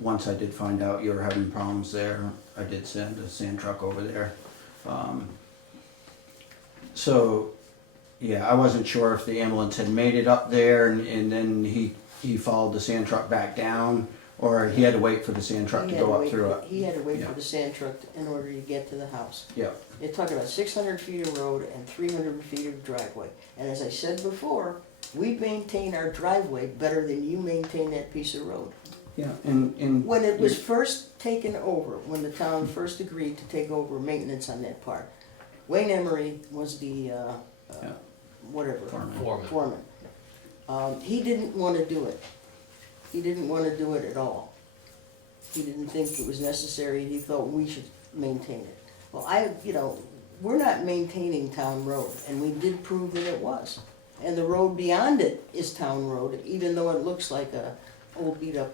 Once I did find out you were having problems there, I did send a sand truck over there. So, yeah, I wasn't sure if the ambulance had made it up there and then he followed the sand truck back down, or he had to wait for the sand truck to go up through it. He had to wait Yeah. for the sand truck in order to get to the house. Yeah, They're talking about 600 feet of road and 300 feet of driveway. And as I said before, we maintain our driveway better than you maintain that piece of road. yeah, and. When it was first taken over, when the town first agreed to take over maintenance on that part, Wayne Emery was the, whatever, Foreman. he didn't want to do it. He didn't want to do it at all. He didn't think it was necessary. He thought we should maintain it. Well, we're not maintaining town road, and we did prove that it was. And the road beyond it is town road, even though it looks like a old beat up,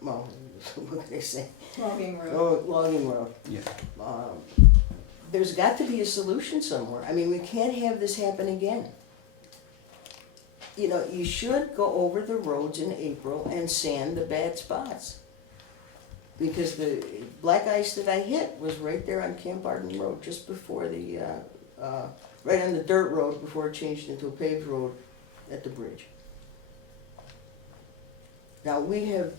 well, what can I say? Logging road. Oh, logging road. Yeah. There's got to be a solution somewhere. I mean, we can't have this happen again. You should go over the roads in April and sand the bad spots. Because the black ice that I hit was right there on Camp Arden Road, just before the, right on the dirt road before it changed into a paved road at the bridge. Now, we have,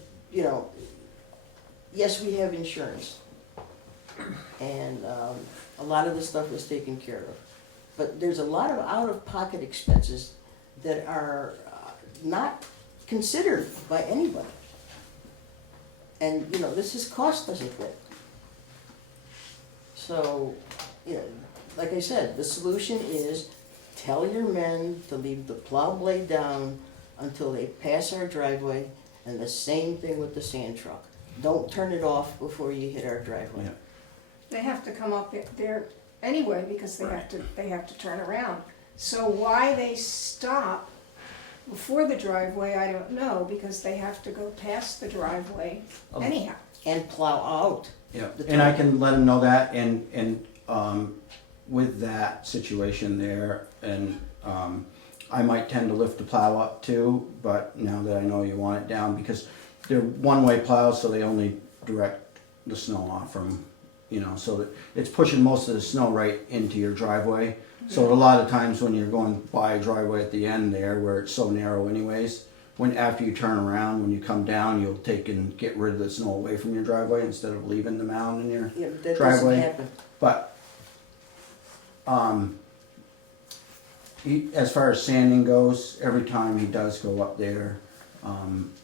yes, we have insurance. And a lot of the stuff is taken care of. But there's a lot of out-of-pocket expenses that are not considered by anybody. And, you know, this has cost us a bit. So, you know, like I said, the solution is tell your men to leave the plow blade down until they pass our driveway, and the same thing with the sand truck. Don't turn it off before you hit our driveway. Yeah. They have to come up there anyway because they have to turn around. So why they stop before the driveway, I don't know, because they have to go past the driveway anyhow. And plow out. Yeah, and I can let them know that, and with that situation there, and I might tend to lift the plow up too, but now that I know you want it down, because they're one-way plows, so they only direct the snow off from, you know, so that it's pushing most of the snow right into your driveway. So a lot of times when you're going by a driveway at the end there, where it's so narrow anyways, when after you turn around, when you come down, you'll take and get rid of the snow away from your driveway instead of leaving the mound in your Yeah, but that driveway. doesn't happen. But as far as sanding goes, every time he does go up there,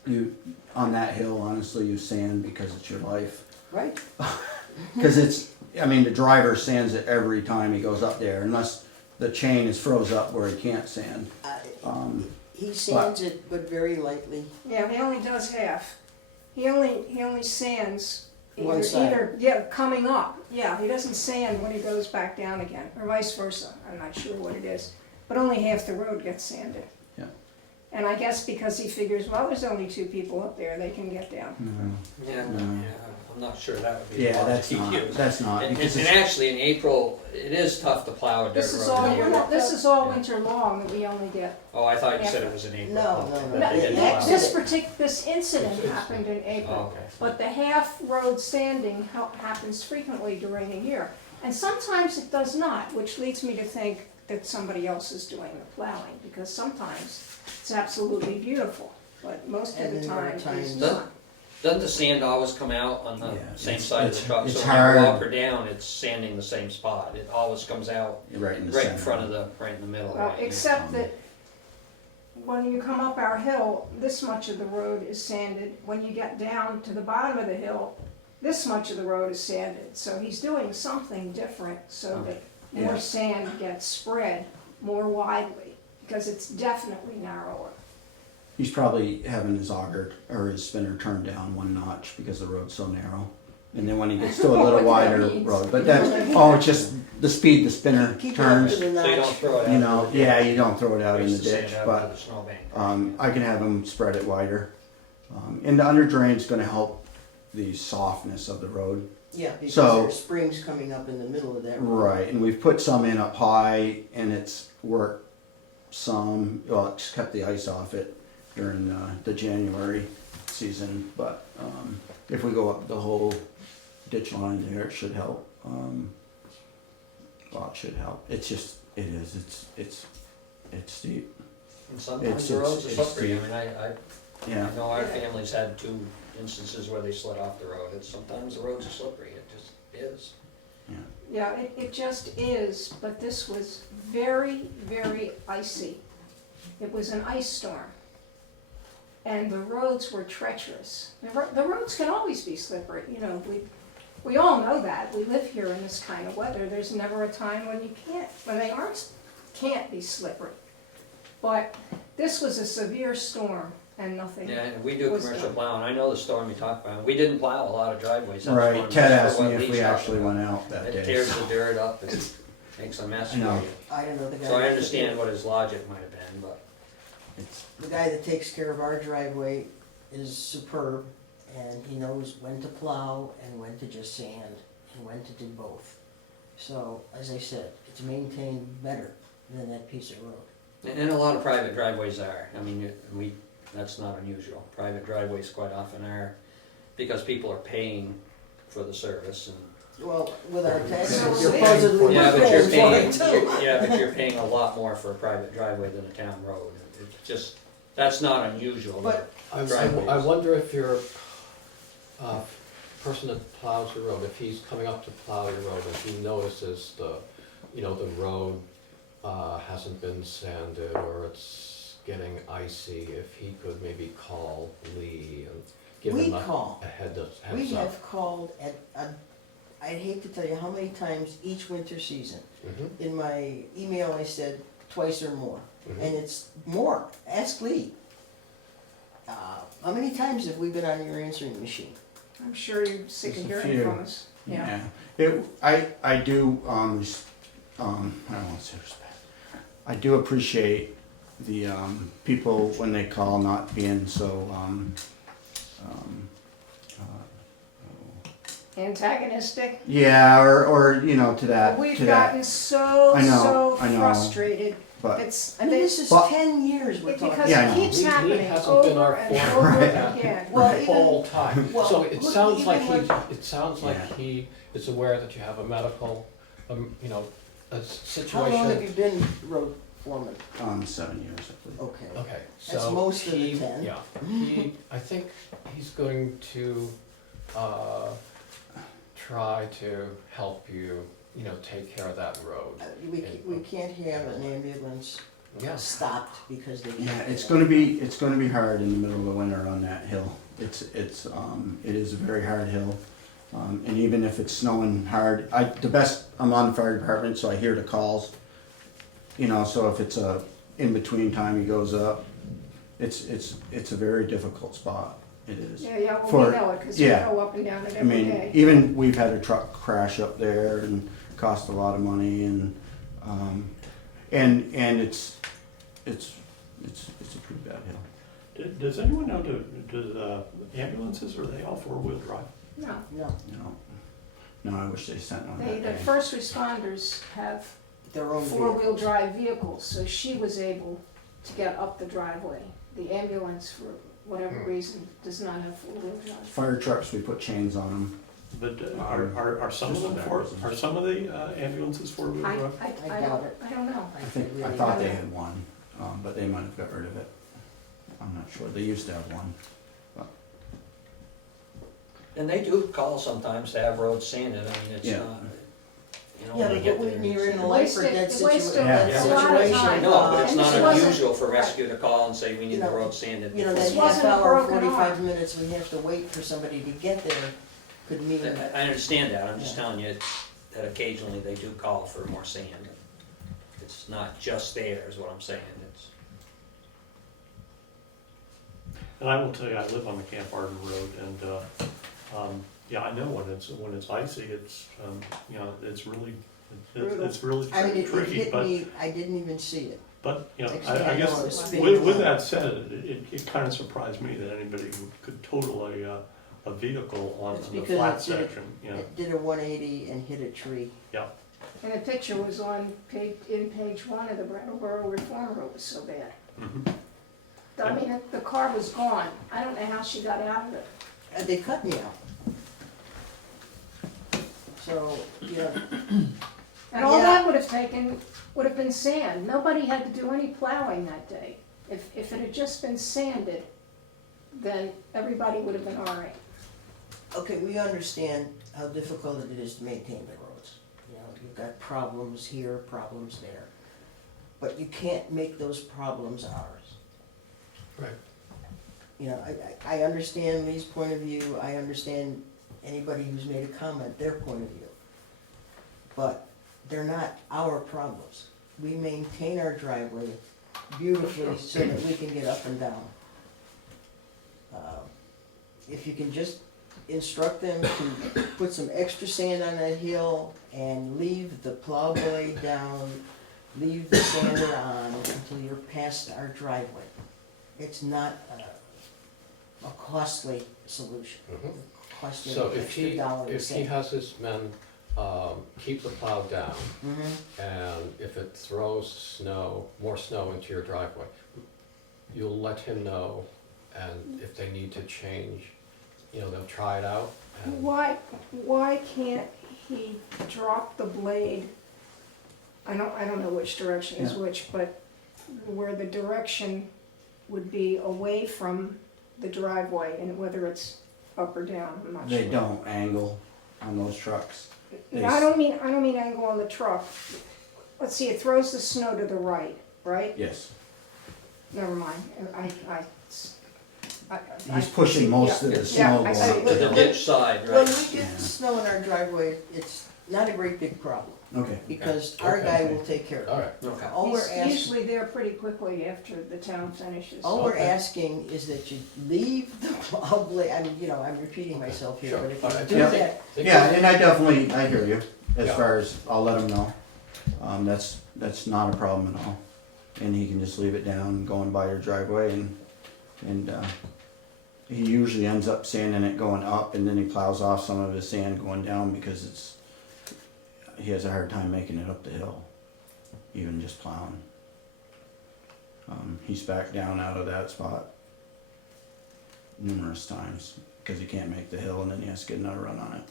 you on that hill, honestly, you sand because it's your life. Right? Because it's, I mean, the driver sands it every time he goes up there, unless the chain is froze up where he can't sand. He sands it, but very lightly. Yeah, he only does half. He only sands One side. coming up. Yeah, he doesn't sand when he goes back down again, or vice versa. I'm not sure what it is. But only half the road gets sanded. Yeah. And I guess because he figures, well, there's only 2 people up there, they can get down. Yeah, No. yeah, I'm not sure that would be the Yeah, logic that's he'd not. use. That's not. And Because actually, in April, it is tough to plow a dirt This is road. all, in April. this is all winter long that we only get. Oh, I thought you said it was in April. No, no, no. That they didn't Next- plow. This incident happened in Oh, April. okay. But the half-road sanding happens frequently during the year. And sometimes it does not, which leads me to think that somebody else is doing the plowing, because sometimes it's absolutely beautiful, but most of And the then there are time it's times- not. Doesn't the sand always come out on the Yeah, same it's- side of it's- the truck? it's So when you go hard. up or down, it's sanding the same spot. It always comes out right in the right center. in front of the, right in the middle. Well, right, yeah. except that when you come up our hill, this much of the road is sanded. When you get down to the bottom of the hill, this much of the road is sanded. So he's doing something different so that more Yeah. sand gets spread more widely, because it's definitely narrower. He's probably having his auger or his spinner turned down 1 notch because the road's so narrow. And then when he gets to a little What that wider means. road, but that's, it's just the speed the spinner Keep it up to turns. the So you don't notch. throw it out. You know, into the yeah, ditch. you don't throw it out in the Used to sand ditch, out but into the snowbank. I can have him spread it wider. And the under drain's gonna help the softness of the road. Yeah, because So- there's springs coming up in the middle of that road. Right, and we've put some in up high and it's worked some, well, it's kept the ice off it during the January season, but if we go up the whole ditch line there, it should help. Well, it should help. It's just, it's steep. And sometimes it's- the roads are it's slippery. I steep. mean, I Yeah, know our family's had 2 instances where they slid off the road. It's sometimes the roads are slippery. It just is. Yeah, it just is, but this was very, very icy. It was an ice storm. And the roads were treacherous. The roads can always be slippery, you know, we all know that. We live here in this kind of weather. There's never a time when they can't be slippery. But this was a severe storm and nothing. Yeah, and we do was commercial done. plowing. I know the storm you talked about. We didn't plow a lot of driveways. that right. storm, Ted just asked for me what if Lee's we talking actually about. went out that It day. tears the dirt up and makes a mess I for know. you. I don't know the guy. So I that- understand what his logic might have been, but It's, The guy that takes care of our driveway is superb, and he knows when to plow and when to just sand, and when to do both. So, as I said, it's maintained better than that piece of road. and a lot of private driveways are. I mean, that's not unusual. Private driveways quite often are because people are paying for the service and Well, with our taxes, So you're we- supposedly yeah, but you're paying for paying it too. yeah, but you're paying a lot more for a private driveway than a town road. It's just that's not unusual. But I Driveways. wonder if you're person that plows the road, if he's coming up to plow your road and he notices the road hasn't been sanded or it's getting icy, if he could maybe call Lee and give him a heads We up. have called I'd hate to tell you how many times each winter season. Mhm, In my email, I said twice or more, mhm. and it's more. Ask Lee. How many times have we been on your answering machine? I'm sure you're sick of There's a hearing few. from us. Yeah. I do, I don't wanna say respect. I do appreciate the, people when they call not being so, Antagonistic. yeah, or, you know, to that, We've to that, gotten so, I know, so I know. frustrated. but, It's, I mean, this is But- 10 years we're talking because Yeah, I about. know. it keeps Lee happening hasn't been our over and foreman. over Right. again. Well, The even- whole time. well, So it look, sounds even like what- he is aware that you have a medical, a How situation. long have you been road foreman? 7 years, I believe. Okay. Okay, That's so most of the he, 10. yeah, I think he's going to, try to help you, take care of that road. We can't have an ambulance Yeah, stopped because they can't. Yeah, it's get it. gonna be hard in the middle of the winter on that hill. It is a very hard hill. And even if it's snowing hard, I'm on the fire department, so I hear the calls. So if it's a in-between time he goes up, it's a very difficult spot. It is. Yeah, well, For- we know it, because we yeah. go up and down it I every mean, day. even we've had a truck crash up there and cost a lot of money and it's a pretty bad hill. Does anyone know, does ambulances, are they all four-wheel drive? No, No, No, I wish they sent one the that day. first responders have their own four-wheel vehicles. drive vehicles, so she was able to get up the driveway. The ambulance, for whatever reason, does not have four-wheel drive. Fire trucks, we put chains on them. But are some of them are some of the ambulances four-wheel I drive? I doubt it. I don't know. I thought they had one, but they might have got rid of it. I'm not sure. They used to have one. And they do call sometimes to have roads sanded, I mean, it's Yeah. not, Yeah, they but get when there. you're in a It life or wasted- death it wasted situation, Yeah. that a lot of situation. time. No, but it's And not this wasn't- unusual for right. rescue to call and say, we need You the know, road sanded. You know, This that half wasn't a hour, broken 45 arm. minutes we have to wait for somebody to get there could mean, I understand that, I'm just Yeah. telling you that occasionally they do call for more sand. It's not just there, is what I'm saying, it's, And I will tell you, I live on the Camp Arden Road, and yeah, I know when it's icy, it's it's really I mean, it tricky. hit But me, I didn't even see it. I I guess know it's big. with that said, it kind of surprised me that anybody could total a vehicle on It's the because flat it did- section. It did a 180 and hit a tree. And the picture was on page 1 of the Brattleboro Reform Road, was so bad. Mhm. I mean, the car was gone. I don't know how she got out of it. They cut me out. So, yeah, And all Yeah. that would have taken, would have been sand. Nobody had to do any plowing that day. If it had just been sanded, then everybody would have been all right. okay, we understand how difficult it is to maintain the roads. You've got problems here, problems there. But you can't make those problems ours. right. I understand Lee's point of view, I understand anybody who's made a comment, their point of view. But they're not our problems. We maintain our driveway beautifully so that we can get up and down. If you can just instruct them to put some extra sand on that hill and leave the plow blade down, leave the sander on until you're past our driveway. It's not a costly solution. Mhm. It costs you So an if extra he, dollar to if he sand. has his men, keep the plow down, Mhm. and if it throws more snow into your driveway, you'll let him know, and if they need to change, they'll try it out. And Why can't he drop the blade? I don't know which direction is Yeah. which, but where the direction would be away from the driveway, and whether it's up or down, I'm not They sure. don't angle on those trucks. No, I don't mean angle on the truck. Let's see, it throws the snow to the right, right? Yes. Never mind, He's pushing most of the snow I going see. up To the the hill. ditch side, When right? we get snow in our driveway, it's not a great big problem, Okay. because our Okay. guy will take care of it. All right. Okay. All we're He's asking, usually there pretty quickly after the town finishes. all we're Okay. asking is that you leave the plow blade, I'm repeating myself here, Sure. but if All right. you do Yeah. that, Yeah, and I hear you, as Yeah. far as, I'll let him know. That's not a problem at all. And he can just leave it down, going by your driveway, and he usually ends up sanding it going up, and then he plows off some of his sand going down, because he has a hard time making it up the hill, even just plowing. He's backed down out of that spot numerous times, because he can't make the hill, and then he has to get another run on it.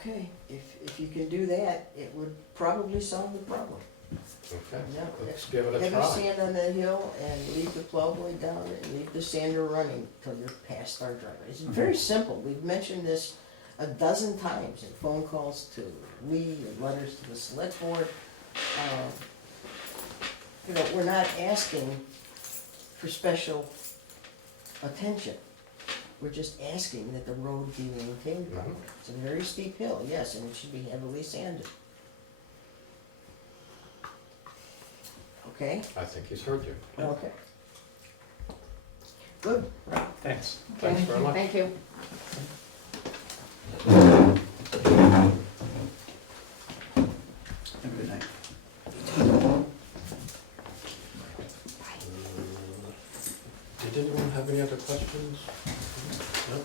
okay, if you can do that, it would probably solve the problem. Okay, Yeah. let's give it a Heavy try. sand on that hill and leave the plow blade down and leave the sander running till you're past our driveway. It's very simple. We've mentioned this a dozen times in phone calls to Lee and letters to the select board. We're not asking for special attention. We're just asking that the road be maintained properly. It's a very steep hill, yes, and it should be heavily sanded. Okay? I think he's heard you. Okay. Good. Thanks. Thanks very much. Thank you. Have a good night. Did anyone have any other questions? No? Okay.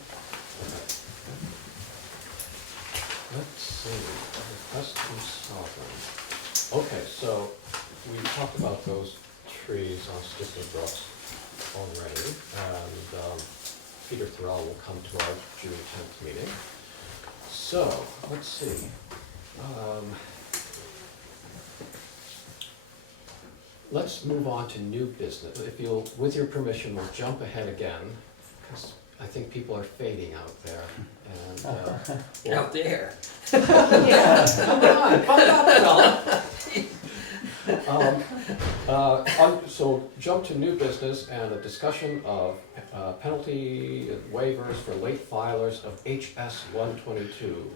Let's see, request from Sovern. Okay, so we talked about those trees on Stickler Brook already, and Peter Thoreau will come to our June 10th meeting. So, let's see. Let's move on to new business. If you'll, with your permission, we'll jump ahead again, because I think people are fading out there. And Out there. come on, come up, fella. So jump to new business and a discussion of penalty waivers for late filers of HS 122,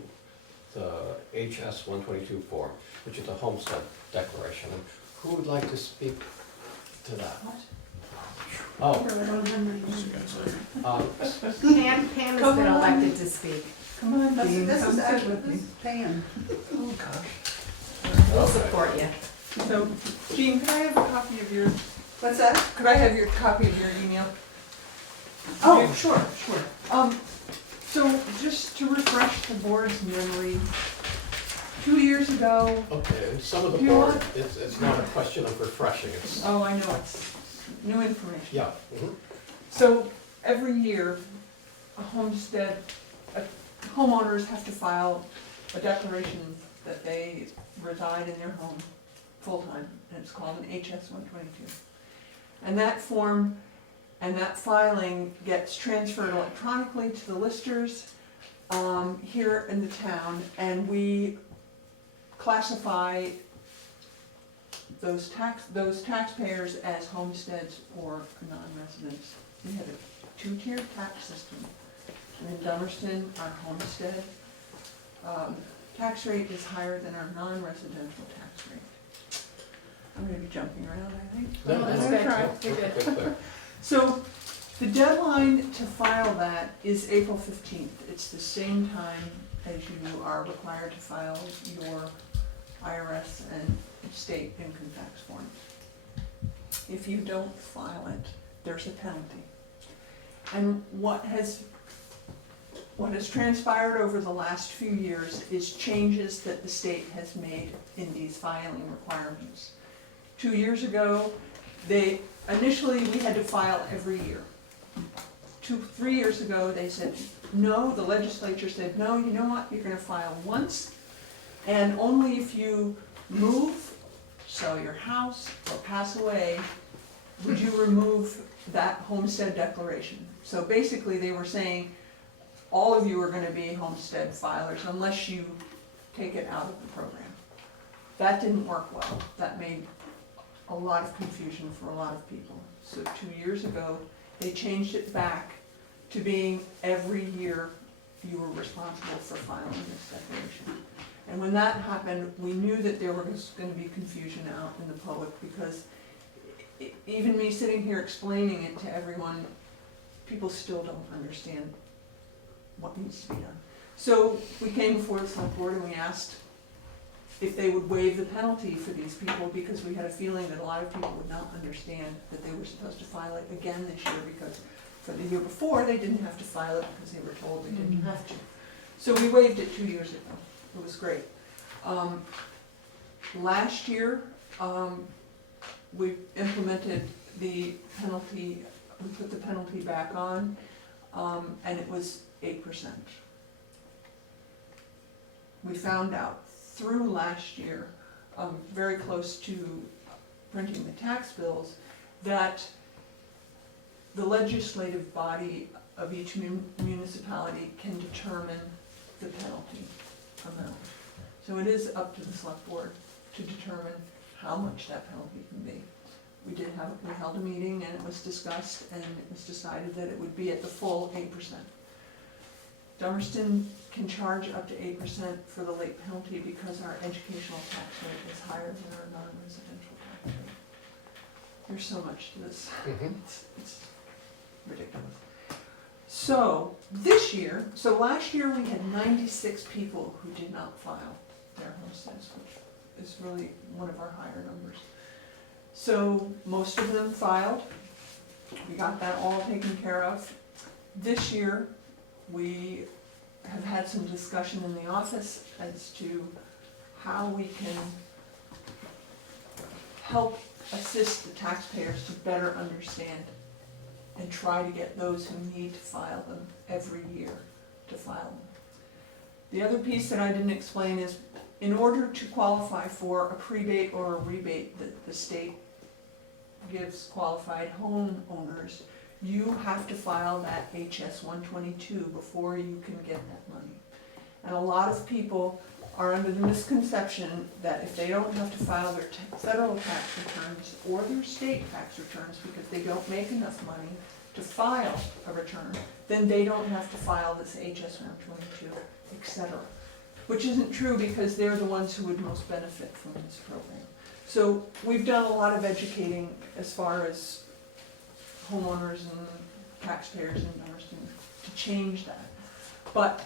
the HS 122 form, which is a homestead declaration. And who would like to speak to that? Oh, Pam has been elected to speak. Come on, Dean, this come is sit actually with me. Pam. Oh, gosh. We'll support you. So, Jean, could I have a copy of your? What's that? Could I have your copy of your email? Oh, sure. So just to refresh the board's memory, 2 years ago, okay, and some of the You board, want- it's not a question of refreshing, it's, oh, I know, it's new information. yeah. Mhm. So every year, homeowners have to file a declaration that they reside in their home full-time, and it's called an HS 122. And that form and that filing gets transferred electronically to the listers here in the town, and we classify those taxpayers as homesteads or non-residents. We have a two-tiered tax system. In Dummerston, our homestead tax rate is higher than our non-residential tax rate. I'm gonna be jumping around, I think. No, I'm no, gonna try. no, perfectly clear. So, the deadline to file that is April 15th. It's the same time as you are required to file your IRS and state income tax forms. If you don't file it, there's a penalty. And what has transpired over the last few years is changes that the state has made in these filing requirements. 2 years ago, initially we had to file every year. 3 years ago, they said, no, the legislature said, no, you know what, you're gonna file once, and only if you move, sell your house, or pass away, would you remove that homestead declaration? So basically, they were saying, all of you are gonna be homestead filers unless you take it out of the program. That didn't work well. That made a lot of confusion for a lot of people. So 2 years ago, they changed it back to being every year you were responsible for filing this declaration. And when that happened, we knew that there was gonna be confusion out in the public, because even me sitting here explaining it to everyone, people still don't understand what needs to be done. So we came before the select board and we asked if they would waive the penalty for these people, because we had a feeling that a lot of people would not understand that they were supposed to file it again this year, because for the year before, they didn't have to file it because they were told they didn't have to. So we waived it 2 years ago. It was great. Last year, we implemented the penalty, we put the penalty back on, and it was 8%. We found out through last year, very close to printing the tax bills, that the legislative body of each municipality can determine the penalty amount. So it is up to the select board to determine how much that penalty can be. We held a meeting and it was discussed, and it was decided that it would be at the full 8%. Dummerston can charge up to 8% for the late penalty because our educational tax rate is higher than our non-residential tax rate. There's so much to this. It's ridiculous. So last year we had 96 people who did not file their homesteads, which is really one of our higher numbers. So most of them filed. We got that all taken care of. This year, we have had some discussion in the office as to how we can help assist the taxpayers to better understand and try to get those who need to file them every year to file them. The other piece that I didn't explain is, in order to qualify for a prebate or a rebate that the state gives qualified homeowners, you have to file that HS 122 before you can get that money. And a lot of people are under the misconception that if they don't have to file their federal tax returns or their state tax returns because they don't make enough money to file a return, then they don't have to file this HS 122, etc. Which isn't true, because they're the ones who would most benefit from this program. So we've done a lot of educating as far as homeowners and taxpayers in Dummerston to change that. But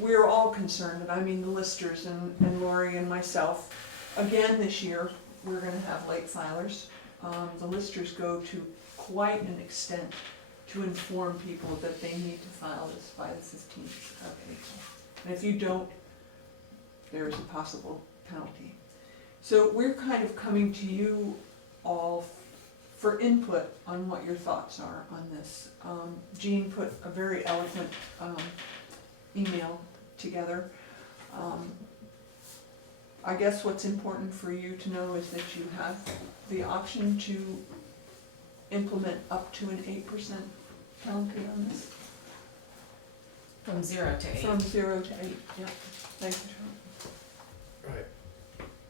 we're all concerned, and I mean the listers and Lori and myself. Again, this year, we're gonna have late filers. The listers go to quite an extent to inform people that they need to file this by the 15th of April. And if you don't, there is a possible penalty. So we're kind of coming to you all for input on what your thoughts are on this. Jean put a very eloquent email together. I guess what's important for you to know is that you have the option to implement up to an 8% penalty on this. From 0 to 8. From 0 to 8, yeah. Thank you, Charlie. Right.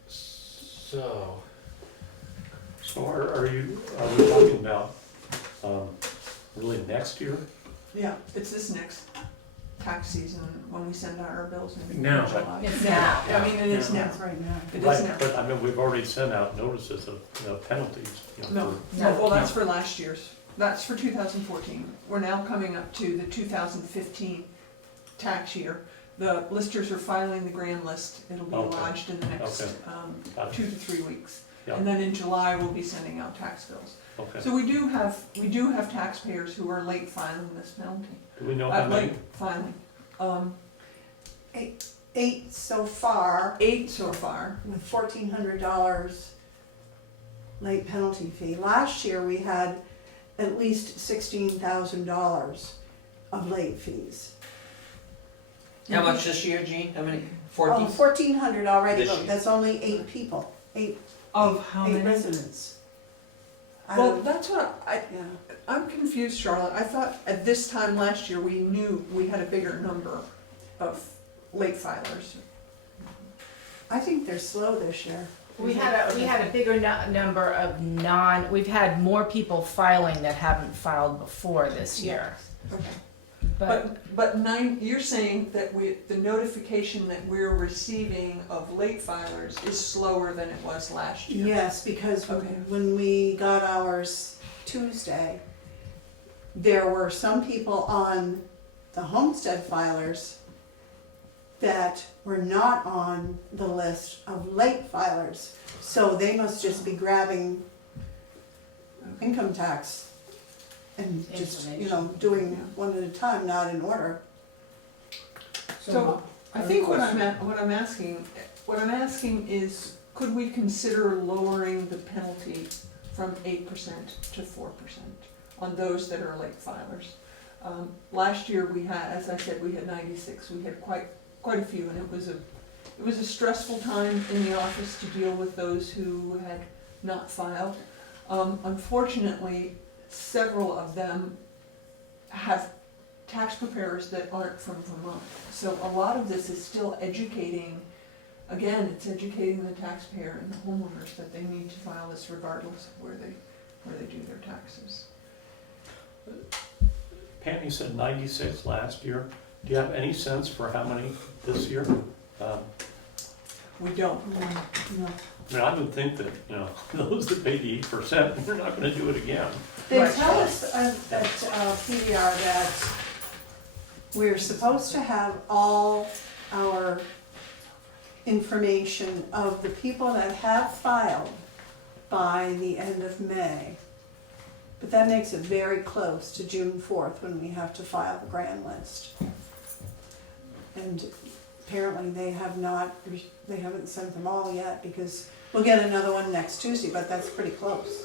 So, Are we talking about, really next year? Yeah, it's this next tax season when we send out our bills in No. July. It's now. I mean, it is now. That's right now. It is Right, now. but I mean, we've already sent out notices of penalties, No, well, that's for last year's. That's for 2014. We're now coming up to the 2015 tax year. The listers are filing the grand list. It'll be Okay. lodged in the next Got it. 2 to 3 weeks. Yeah. And then in July, we'll be sending out tax bills. Okay. So we do have taxpayers who are late filing this penalty. Do we know how many? Late filing. 8 so far, 8 so far. with $1,400 late penalty fee. Last year, we had at least $16,000 of late fees. How much this year, Gene? How many? Oh, 14? 1,400 already, This but year. that's only 8 people, 8 Of how many? residents. Well, don't- that's what yeah. I'm confused, Charlotte. I thought at this time last year, we knew we had a bigger number of late filers. I think they're slow this year. We had a bigger number of we've had more people filing that haven't filed before this year. Okay. But But you're saying that the notification that we're receiving of late filers is slower than it was last year? Yes, because Okay. when we got ours Tuesday, there were some people on the homestead filers that were not on the list of late filers. So they must just be grabbing income tax and just, doing one at a time, not in order. So I think what I'm asking is, could we consider lowering the penalty from 8% to 4% on those that are late filers? Last year we had, as I said, we had 96. We had quite a few, and it was a stressful time in the office to deal with those who had not filed. Unfortunately, several of them have tax preparers that aren't from Vermont. So a lot of this is still educating, again, it's educating the taxpayer and the homeowners that they need to file this regardless of where they do their taxes. Pam, you said 96 last year. Do you have any sense for how many this year? We don't. No. I mean, I would think that, those that pay the 8%, they're not gonna do it again. They Right. tell us at PDR that we're supposed to have all our information of the people that have filed by the end of May. But that makes it very close to June 4th when we have to file the grand list. And apparently they haven't sent them all yet, because we'll get another one next Tuesday, but that's pretty close.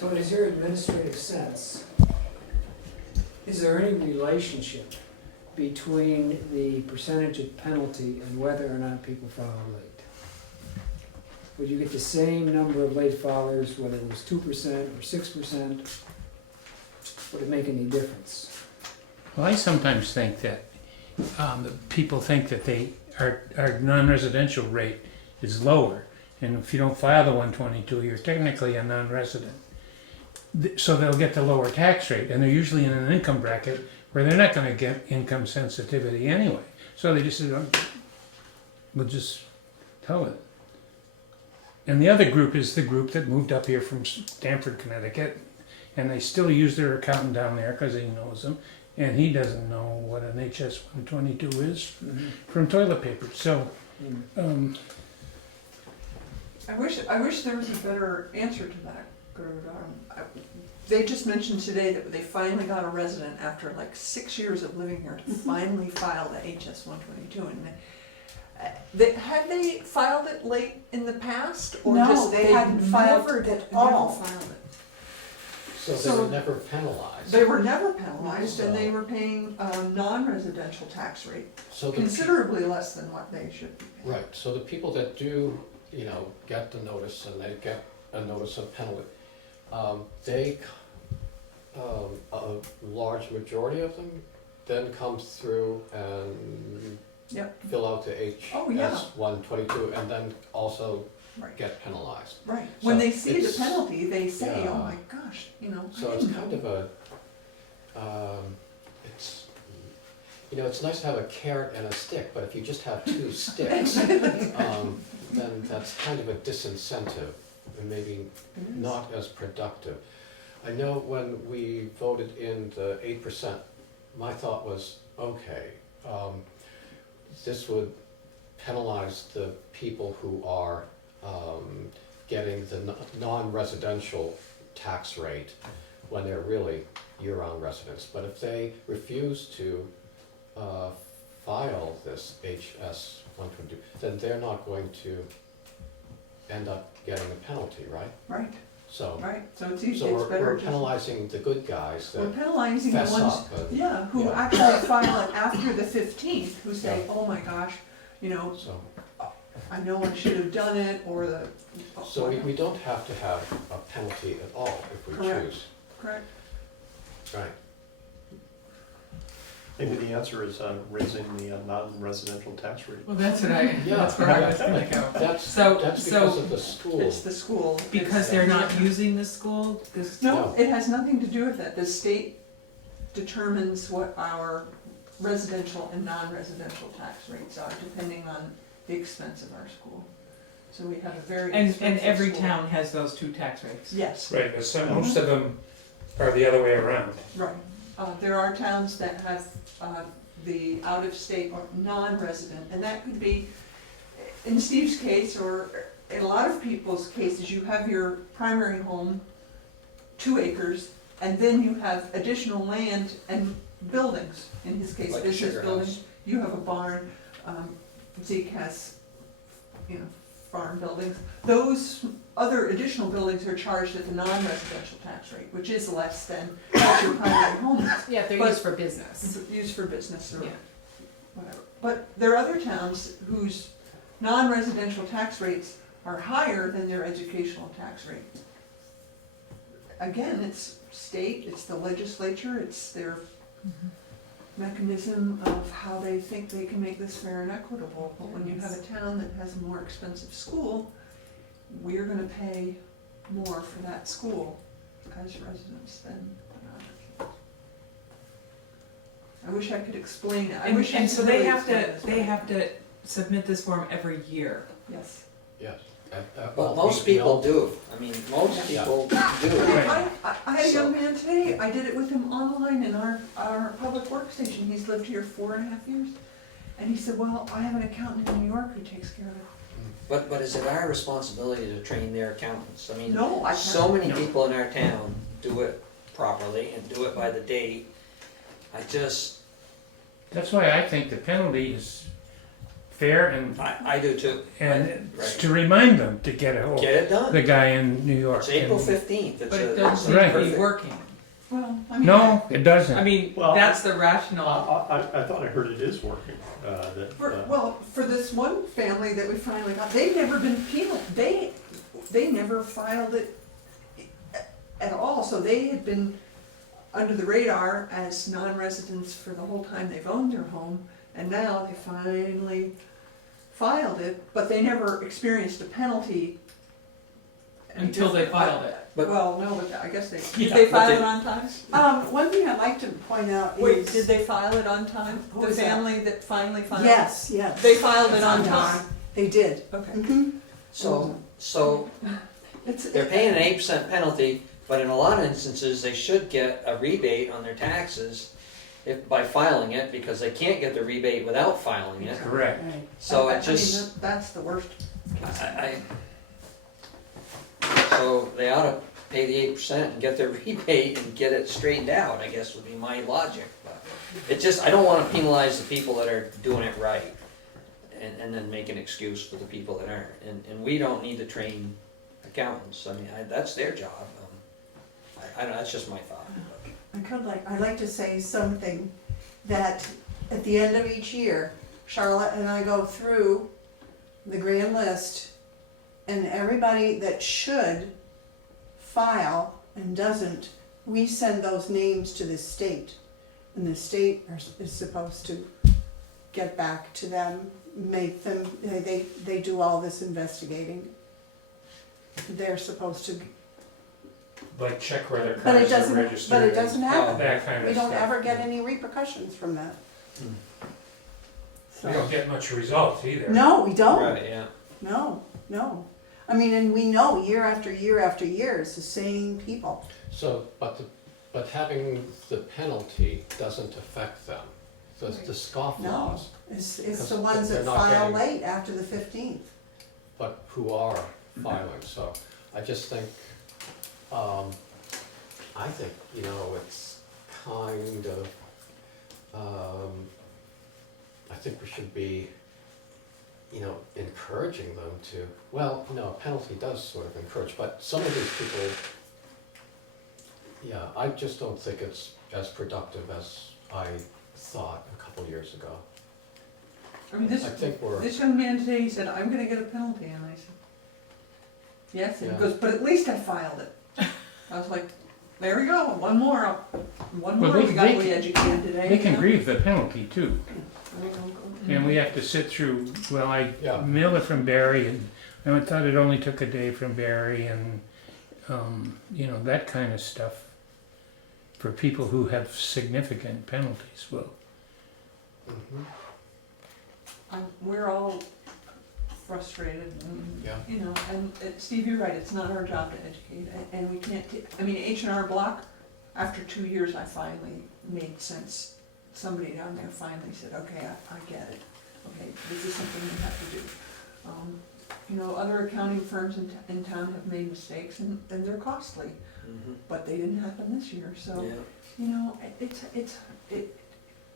So in your administrative sense, is there any relationship between the percentage of penalty and whether or not people file late? Would you get the same number of late filers, whether it was 2% or 6%? Would it make any difference? Well, I sometimes think that people think that our non-residential rate is lower, and if you don't file the 122, you're technically a non-resident. So they'll get the lower tax rate, and they're usually in an income bracket where they're not going to get income sensitivity anyway. So they just say, we'll just tow it. And the other group is the group that moved up here from Stamford, Connecticut, and they still use their accountant down there because he knows them, and he doesn't know what an HS 122 is from toilet paper. So I wish there was a better answer to that, Gerd. They just mentioned today that they finally got a resident after like 6 years of living here to finally file the HS 122. And had they filed it late in the past, or No, just they hadn't filed it at all. Never filed it. So they were never penalized. They were never penalized, and they were paying a non-residential tax rate, So the considerably less than what they should be paying. Right, so the people that do, get the notice and they get a notice of penalty, a large majority of them then comes through and Yep. fill out the Oh, yeah. HS 122 and then also Right. get penalized. Right. When So they see the it's- penalty, they say, Yeah. "Oh my gosh, So I it's didn't kind know." of it's nice to have a carrot and a stick, but if you just have two sticks, then that's kind of a disincentive and maybe not as productive. I know when we voted in the 8%, my thought was, okay, this would penalize the people who are getting the non-residential tax rate when they're really year-round residents. But if they refuse to file this HS 122, then they're not going to end up getting a penalty, right? Right, So, right. So it's easy. so It's we're better we're just. penalizing the good guys We're that penalizing the fess ones, up. who yeah. actually file it after the 15th, who say, Yeah. "Oh my gosh, So, I know I should have done it, or the. So we don't have to have a penalty at all if we Correct. choose. Correct. Right. Maybe the answer is raising the non-residential tax rate. Well, that's what I, Yeah. that's where I was gonna go. That's So, because so, of the school. It's the school. because they're not using the school, this, No, it has nothing to do with that. The state determines what our residential and non-residential tax rates are, depending on the expense of our school. So we have a very and expensive every school. town has those two tax rates. Yes, Right, but some, most of them are the other way around. right. There are towns that have the out-of-state or non-resident, and that could be, in Steve's case, or in a lot of people's cases, you have your primary home, 2 acres, and then you have additional land and buildings. In his case, Like a business sugar buildings, house. you have a barn, Zeke has, farm buildings. Those other additional buildings are charged at the non-residential tax rate, which is less than what your primary home is. Yeah, they're But- used for business. It's used for business or Yeah. whatever. But there are other towns whose non-residential tax rates are higher than their educational tax rate. Again, it's state, it's the legislature, it's their mechanism of how they think they can make this fair and equitable. But when you have a town that has a more expensive school, we're gonna pay more for that school as residents than non-residents. I wish I could explain it. I And, wish I and could so they really have explain to, this, they but- have to submit this form every year. Yes. Yes. But most people do. I mean, most Yeah. people do. I had a young man today, I did it with him online in our public workstation, he's lived here 4.5 years. And he said, well, I have an accountant in New York who takes care of it. But is it our responsibility to train their accountants? I mean, No, I so can't. many people in our town do it properly and do it by the date. I just, That's why I think the penalty is fair I do too. and Right. to remind them to get a hold Get it done. the guy in New York. It's April And- 15th. It's But it a- doesn't it's seem to be perfect. working. Well, I mean. No, it doesn't. I mean, Well, that's the rationale. I thought I heard it is working, Well, for this one family that we finally got, they've never been penalized, they never filed it at all, so they had been under the radar as non-residents for the whole time they've owned their home, and now they finally filed it, but they never experienced a penalty. any Until they different. filed it. But- Well, no, but I guess they, Yeah, did they but file they- it on time? One thing I'd like to point out Wait, is. did they file it on time? Who The was that? family that finally filed? it? Yes, yes. They filed it It's on on time? They did. Okay. Mm-hmm. So It's, they're paying an 8% penalty, but in a lot of instances, they should get a rebate on their taxes by filing it, because they can't get the rebate without filing it. Correct. Right. So I it mean, just, that's the worst. so they ought to pay the 8% and get their rebate and get it straightened out, I guess would be my logic. But it just, I don't want to penalize the people that are doing it right and then make an excuse for the people that aren't. And we don't need to train accountants. I mean, that's their job. I don't know, that's just my thought. I'd like to say something, that at the end of each year, Charlotte and I go through the grand list, and everybody that should file and doesn't, we send those names to the state. And the state is supposed to get back to them, make them, they do all this investigating. They're supposed to, Like check where their but it cars are doesn't, registered. but it doesn't happen. That kind of We don't stuff. ever get any repercussions from that. We don't get much results either. No, we don't. Right, yeah. No, no. I mean, and we know year after year after year, it's the same people. So, but having the penalty doesn't affect them. The scoff No. laws, It's Because the ones they're that not file getting- late after the 15th. but who are filing, so I just think, I think, it's kind of, I think we should be, encouraging them to, well, no, a penalty does sort of encourage, but some of these people, yeah, I just don't think it's as productive as I thought a couple years ago. I mean, I think we're, this young man today, he said, I'm gonna get a penalty, and I said, yes, and he Yeah. goes, but at least I filed it. I was like, there we go, one more, Well, we got really educated today. They can yeah. grieve the penalty too. And we have to sit through, well, I Yeah. mailed it from Barry, and I thought it only took a day from Barry, and, you know, that kind of stuff. For people who have significant penalties, well, Mhm. We're all frustrated, and, Yeah. you know, and Steve, you're right, it's not our job to educate, and we can't, I mean, H&R Block, after 2 years, I finally made sense. Somebody down there finally said, okay, I get it, okay, this is something we have to do. You know, other accounting firms in town have made mistakes, and they're costly, but they didn't happen this year, so, Yeah. you know,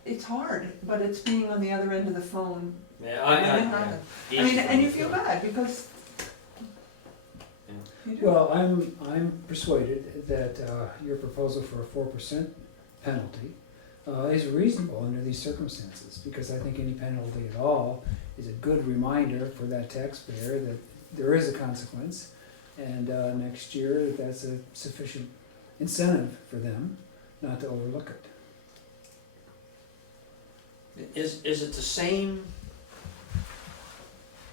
it's hard, but it's being on the other end of the phone Yeah, when it happens. I mean, and you feel bad, because you do. Well, I'm persuaded that your proposal for a 4% penalty is reasonable under these circumstances, because I think any penalty at all is a good reminder for that taxpayer that there is a consequence, and next year that's a sufficient incentive for them not to overlook it. Is it the same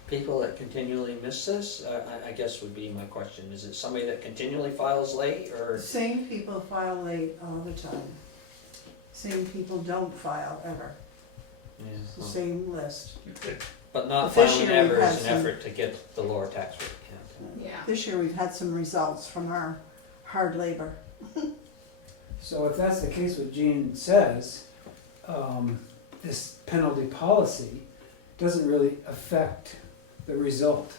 people that continually miss this? I guess would be my question. Is it somebody that continually files late, or? Same people file late all the time. Same people don't file ever. It's the same list. But not But this filing year we've ever had is an some- effort to get the lower tax rate. Yeah. This year we've had some results from our hard labor. So if that's the case, what Gene says, this penalty policy doesn't really affect the result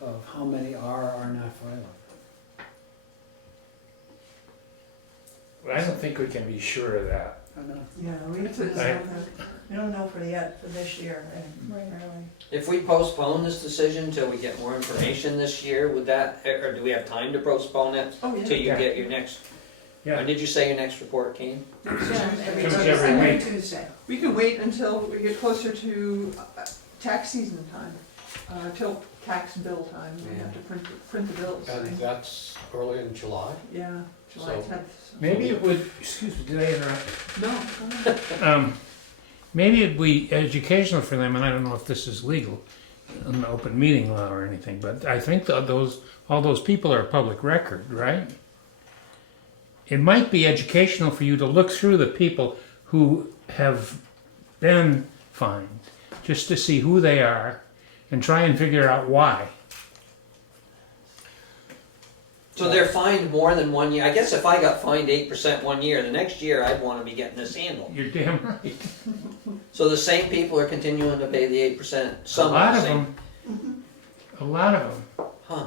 of how many are or are not filing. I don't think we can be sure of that. I know. Yeah, we don't know for yet for this year, really. If we postpone this decision till we get more information this year, would that, or do we have time to postpone it Oh, yeah. till you Yeah. get your next? Yeah. When did you say your next report came? Comes every week. Tuesday. We can wait until we get closer to tax season time, till tax bill time, we have to print the bills. And that's early in July? Yeah, July So- 10th. Maybe it would, excuse me, did I interrupt? No, go ahead. Maybe it'd be educational for them, and I don't know if this is legal, an open meeting law or anything, but I think that all those people are public record, right? It might be educational for you to look through the people who have been fined, just to see who they are, and try and figure out why. So they're fined more than 1 year. I guess if I got fined 8% 1 year, the next year I'd want to be getting this handled. You're damn right. So the same people are continuing to pay the 8%. A Some lot are of the same. them. A lot of them. Huh.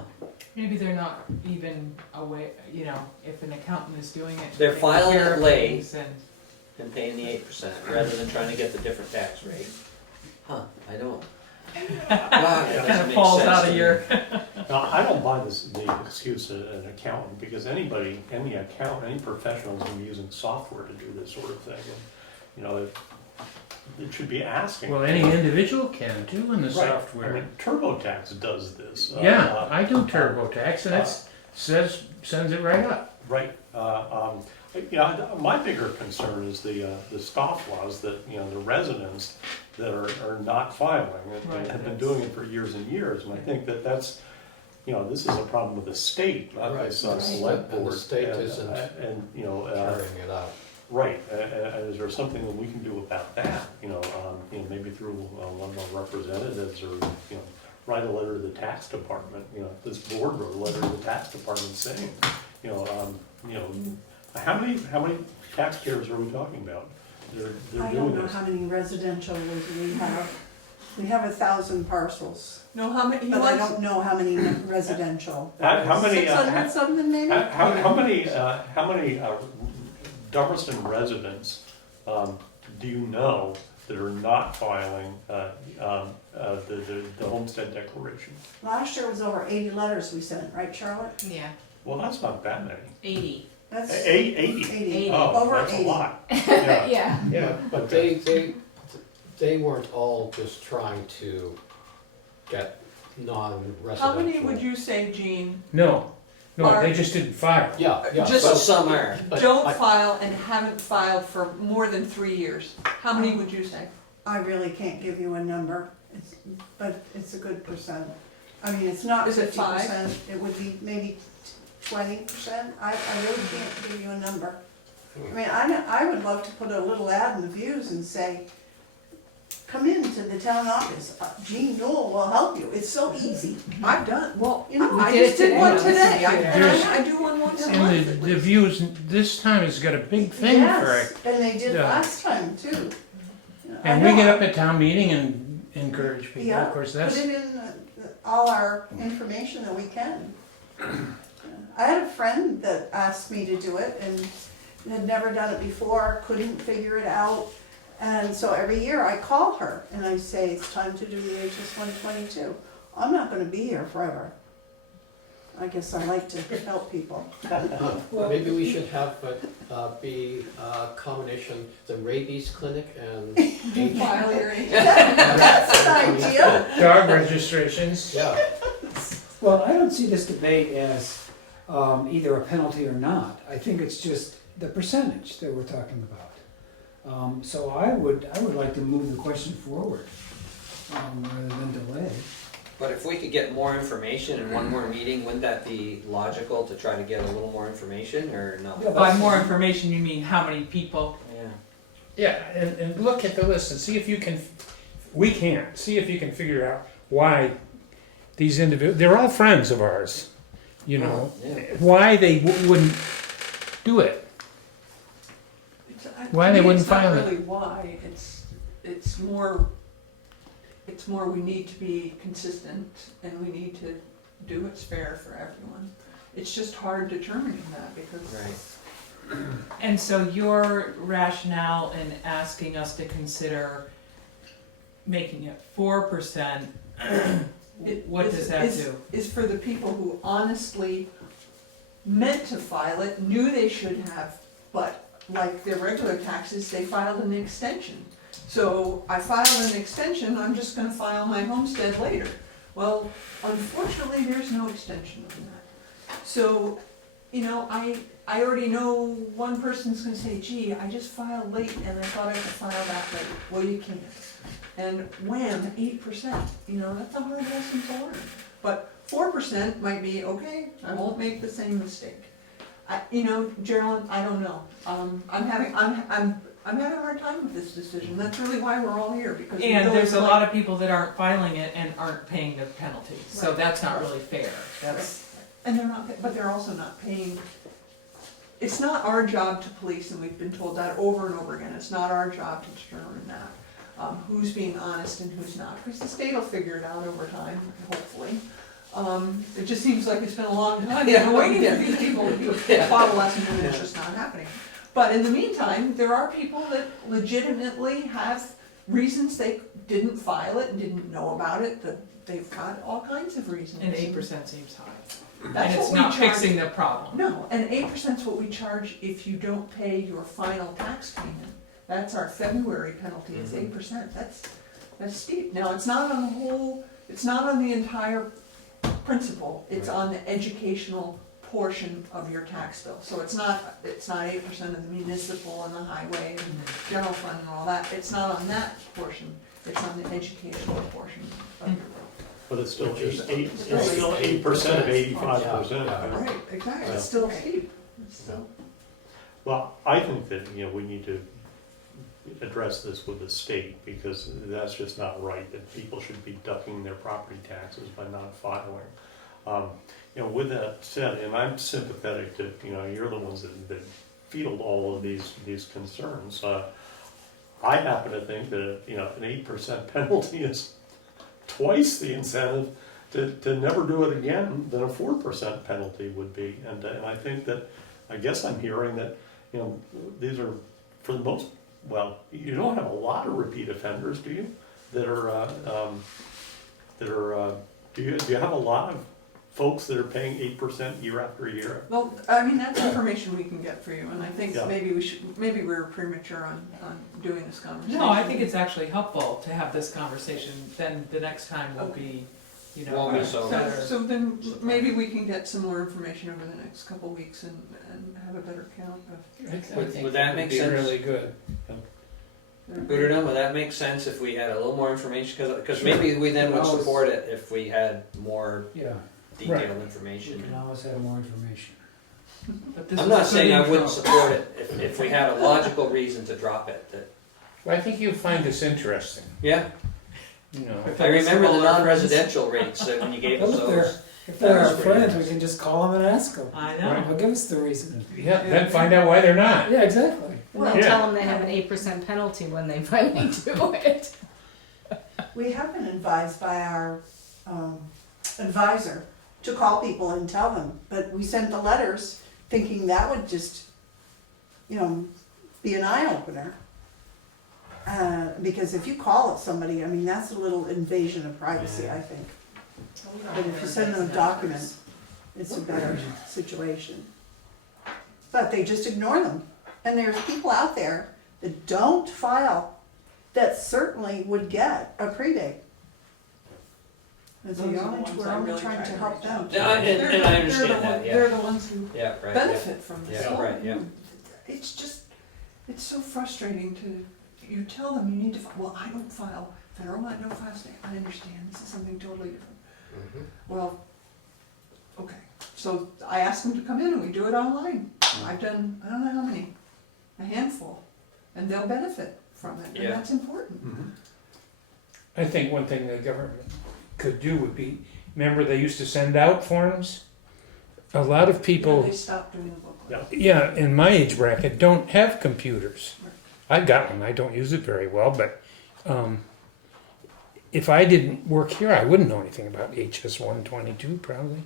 Maybe they're not even aware, you know, if an accountant is doing it. They're taking filing care it of late. things and- And paying the 8% rather than trying to get the different tax rate. Huh, I don't. Kind of falls out of your. Now, I don't buy the excuse of an accountant, because any professional is gonna be using software to do this sort of thing. And, you know, it should be asking. Well, any individual can too in the Right. software. I mean, TurboTax does this. Yeah, I do TurboTax, and it sends it right up. Right. Yeah, my bigger concern is the scofflaws that, you know, the residents that are not filing and Right, have been that's- doing it for years and years. And I think that's, you know, this is a problem with the state, not Right, this right. select And the board. state And, isn't and, you know, Carrying it out. right, is there something that we can do about that? You know, maybe through one of our representatives, or, you know, write a letter to the tax department, you know, this board wrote a letter to the tax department saying, you know, how many taxpayers are we talking about? They're I doing don't know this. how many residential we have. We have 1,000 parcels, No, how many, but I don't know how many residential. How many, 600 something maybe? how many Dummerston residents do you know that are not filing the homestead declaration? Last year was over 80 letters we sent, right, Charlotte? Yeah, Well, that's not that many. 80. That's 80. 80. Oh, Over that's 80. a lot. Yeah. Yeah. Yeah, but they they weren't all just trying to get non-residential. How many would you say, Gene, No, they just didn't file. Yeah, yeah. Just- Well, some are. but don't I- file and haven't filed for more than 3 years? How many would you say? I really can't give you a number, but it's a good percent. I mean, it's not Is it 50%, it would be maybe 20%. I really can't give you a number. I mean, I would love to put a little ad in the Views and say, come into the town office, Jean Newell will help you, it's so easy. I've done, well, You know, I did just it did one today. today, and There's- I do one once a And month the, at the least. Views, this time has got a big thing for it. Yes, and they did Yeah. last time too. I And we know. get up at town meeting and encourage people, Yeah, of course, put that's, it in all our information that we can. I had a friend that asked me to do it and had never done it before, couldn't figure it out. And so every year I call her and I say, it's time to do the HS 122. I'm not gonna be here forever. I guess I like to help people. Maybe we should have it be a combination, the rabies clinic and File your That's an idea. dog registrations. Yeah, Well, I don't see this debate as either a penalty or not. I think it's just the percentage that we're talking about. So I would like to move the question forward rather than delay. But if we could get more information in one more meeting, wouldn't that be logical to try to get a little more information, or no? Yeah, By more information, you mean how many people? Yeah. Yeah, and look at the list and see if you can, we can't, see if you can figure out why these individuals, they're all friends of ours, you know, Yeah. why they wouldn't do it. Why they wouldn't file it. It's not really why, it's more we need to be consistent and we need to do what's fair for everyone. It's just hard determining that because. Right. And so your rationale in asking us to consider making it 4%, what does that do? Is for the people who honestly meant to file it, knew they should have, but like their regular taxes, they filed an extension. So I filed an extension, I'm just gonna file my homestead later. Well, unfortunately, there's no extension on that. So, you know, I already know one person's gonna say, gee, I just filed late and I thought I could file that late. Well, you can't. And wham, 8%, you know, that's a hard lesson to learn. But 4% might be, okay, I won't make the same mistake. You know, Geraldine, I don't know. I'm having a hard time with this decision. That's really why we're all here, because. And there's a lot of people that aren't filing it and aren't paying the penalty, so Right. that's not really fair. That's, And they're not, but they're also not paying. It's not our job to police, and we've been told that over and over again. It's not our job to determine that. Who's being honest and who's not, because the state will figure it out over time, hopefully. It just seems like it's been a long time, Yeah. waiting for these people to follow lessons, and it's just not happening. But in the meantime, there are people that legitimately have reasons they didn't file it and didn't know about it, that they've got all kinds of reasons. and 8% seems high. That's And it's what we not charge. fixing the problem. No, and 8% is what we charge if you don't pay your final tax payment. That's our February penalty, it's 8%, that's steep. Now, it's not on the whole, it's not on the entire principal, it's Right. on the educational portion of your tax bill. So it's not 8% of the municipal and the highway and general fund and all that, it's not on that portion, it's on the educational portion of your bill. But it's still Which is 8% of 85%. Yeah. Right, exactly, it's still steep, it's still. Well, I think that, you know, we need to address this with the state, because that's just not right, that people should be ducking their property taxes by not filing. You know, with that said, and I'm sympathetic to, you know, you're the ones that field all of these concerns. I happen to think that, you know, an 8% penalty is twice the incentive to never do it again than a 4% penalty would be. And I think that, I guess I'm hearing that, you know, these are, for the most, well, you don't have a lot of repeat offenders, do you? That are, do you have a lot of folks that are paying 8% year after year. Well, I mean, that's information we can get for you, and I think Yeah. maybe we're premature on doing this conversation. No, I think it's actually helpful to have this conversation, then the next time will be, you know, Won't be so- better. So then, maybe we can get some more information over the next couple weeks and have a better count of. Would that make sense? Really good. Good or not, would that make sense if we had a little more information? Because maybe we then would support it if we had more Yeah, detailed we information. can always have more information. But this I'm is not a saying good I wouldn't intro. support it if we had a logical reason to drop it. Well, I think you'll find this interesting, Yeah, you know. I remember the non-residential rates that when you gave us Well, those. If they're our Those were friends, we yours. can just call them and ask them. I know. They'll give us the reason. Yeah, then find out why they're not. Yeah, exactly. And then Yeah. tell them they have an 8% penalty when they finally do it. We have been advised by our advisor to call people and tell them, but we sent the letters thinking that would just, be an eye opener. Because if you call somebody, I mean, that's a little invasion of privacy, I think. But if you send them a document, it's a better situation. But they just ignore them. And there's people out there that don't file that certainly would get a prebate. And so Those you're are the only, ones we're I only really trying try to to help reach them. out Yeah, and I understand that, yeah. They're the ones who Yeah, right. benefit from this. Yeah, right, yeah. It's just, it's so frustrating you tell them you need to, well, I don't file federal, I don't file state, I understand, this is something totally different. Mhm. Well, okay, so I ask them to come in and we do it online. Mm-hmm. I've done, I don't know how many, a handful, and they'll benefit from it, and Yeah. that's important. Mhm. I think one thing the government could do would be, remember they used to send out forms? A lot of people, They stopped doing the booklet. yeah, in my age bracket, don't have computers. I got one, I don't use it very well, but if I didn't work here, I wouldn't know anything about HS 122 probably.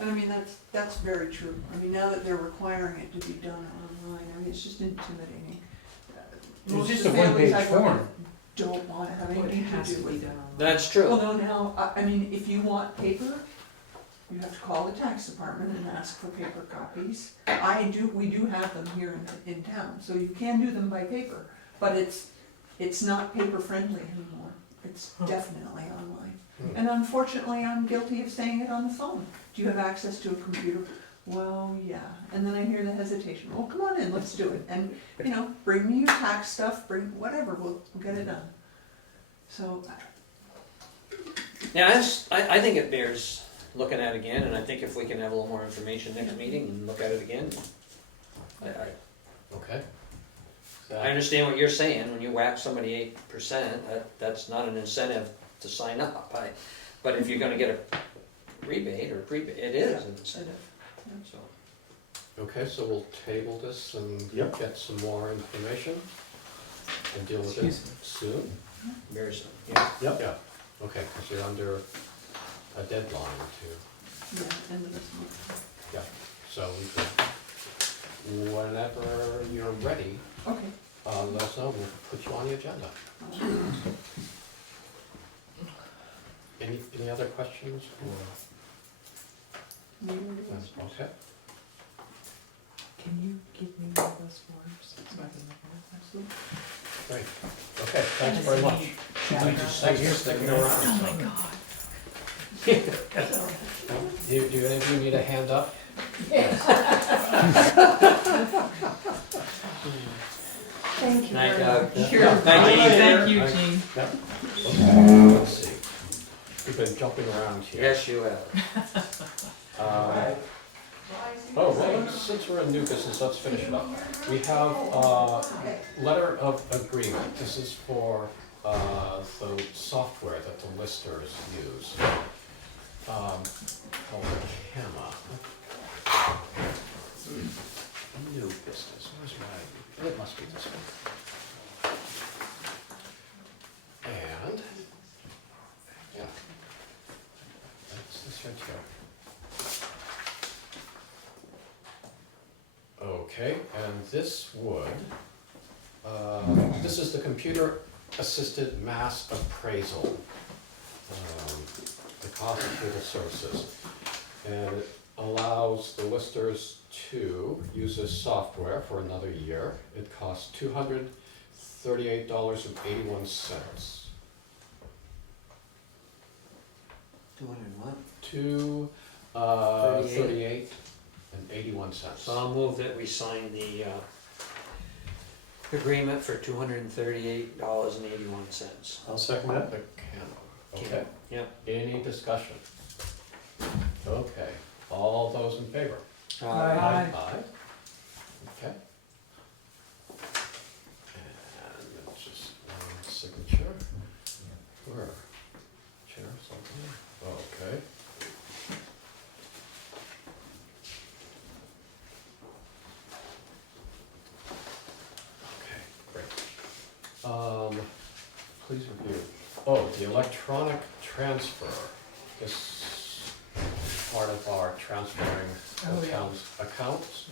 And I mean, that's very true. I mean, now that they're requiring it to be done online, I mean, it's just intimidating. It's Most just of a the families one-page I work form. with don't wanna have It anything has to to do be with it. done. That's true. Well, no, now, I mean, if you want paper, you have to call the tax department and ask for paper copies. We do have them here in town, so you can do them by paper, but it's not paper friendly anymore. It's definitely online. And unfortunately, I'm guilty of saying it on the phone. Do you have access to a computer? Well, yeah. And then I hear the hesitation. Well, come on in, let's do it. And, bring me your tax stuff, bring whatever, we'll get it done. So, Yeah, I think it bears looking at again, and I think if we can have a little more information next meeting and look at it again. Okay. I understand what you're saying, when you whack somebody 8%, that's not an incentive to sign up. But if you're gonna get a rebate or prepay, it is an incentive, so. Okay, so we'll table this and Yep. get some more information and deal with it soon? Very soon, yeah. Yep. Yeah, okay, because you're under a deadline to, yeah, end of this month. yeah, so we could, whenever you're ready, Okay. let us know, we'll put you on the agenda. Any other questions or? Okay. Can you give me one of those forms so I can look at them? Great, okay, thanks very much. Thanks for sticking around. Oh my god. Do any of you need a hand up? Thank you Night, very Doug. much. Yeah. Thank you. Thank you, Thanks. Jean. Okay, let's see. We've been jumping around here. Yes, you have. Well, since we're in new business, let's finish it up. We have a letter of agreement. This is for the software that the listers use. Called CAMA. New business, where's my, it must be this one. And, yeah, that's this right here. Okay, and this would, this is the computer assisted mass appraisal. The cost of cable services. And it allows the listers to use this software for another year. It costs $238.81. 200 what? $238.81. So I'll move that we sign the agreement for $238.81. I'll second that. The CAMA. Okay. Yep. Any discussion? Okay. All those in favor? Aye. Aye. Okay. And it's just one signature. Where? Chair, something? Okay. Okay, great. Please review. Oh, the electronic transfer. This part of our transferring Oh, the yeah. town's accounts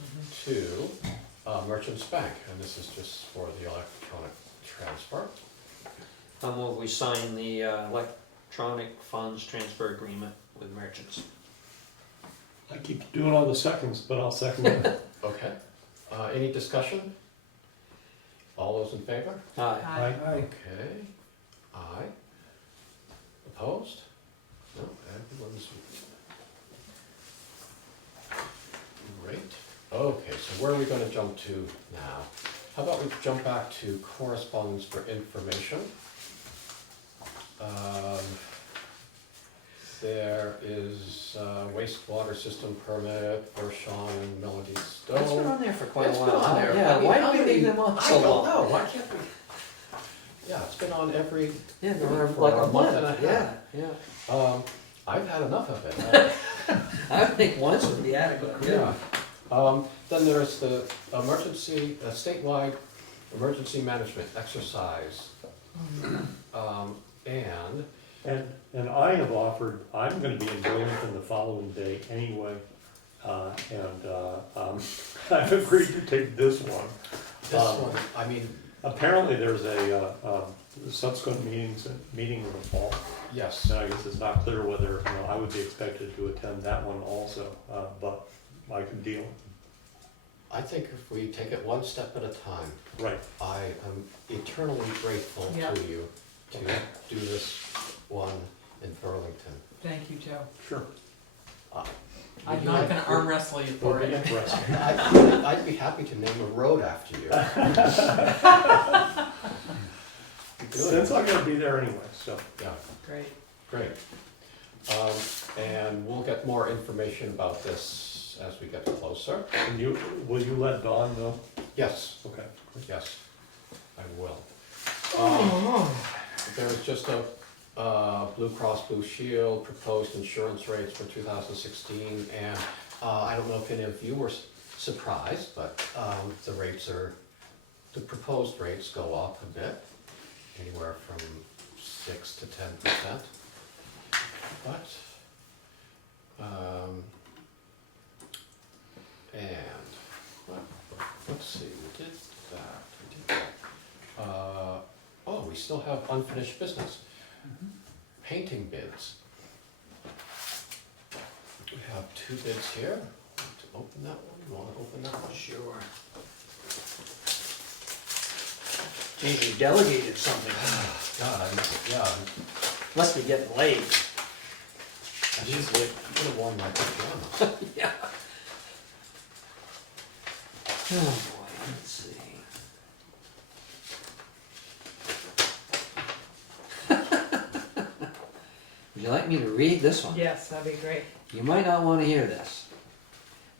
to Merchants Bank, and this is just for the electronic transfer. I'll move we sign the electronic funds transfer agreement with merchants. I keep doing all the seconds, but I'll second it. Okay. Any discussion? All those in favor? Aye. Aye. Okay. Aye. Opposed? No, everyone's. Great. Okay, so where are we going to jump to now? How about we jump back to correspondence for information? There is wastewater system permit for Sean and Melody Stowe. That's been on there for quite a It's while. been on there. Yeah, I mean, why how do we many- leave them on I so don't long? know, why can't we? Yeah, it's been on every, Yeah, they're For like a a month month. and a half. Yeah, I've had enough of it. I think once would be adequate. Yeah. Then there's the emergency, statewide emergency management exercise. And I have offered, I'm gonna be in Burlington the following day anyway, and I've agreed to take this one. This one, I mean, Apparently there's a subsequent meeting in the fall, yes, and I guess it's not clear whether, I would be expected to attend that one also, but I can deal. I think if we take it one step at a time, Right. I am eternally grateful Yeah. to you to do this one in Burlington. Thank you, Joe. Sure. I'm not gonna arm wrestle you for it. Interesting. I'd be happy to name a road after you. Since I'm gonna be there anyway, so. Yeah, Great. great. And we'll get more information about this as we get closer. And will you let Dawn know? Yes, Okay. yes, I will. Oh. There's just a Blue Cross Blue Shield proposed insurance rates for 2016, and I don't know if any of you were surprised, but the proposed rates go up a bit, anywhere from 6 to 10%. But, let's see, we did that. Oh, we still have unfinished business. Painting bids. We have 2 bids here. Want to open that one? You want to open that one? Sure. Geez, you delegated something. God, yeah, Must be getting late. I should have worn my pajamas. Yeah. Oh boy, let's see. Would you like me to read this one? Yes, that'd be great. You might not want to hear this.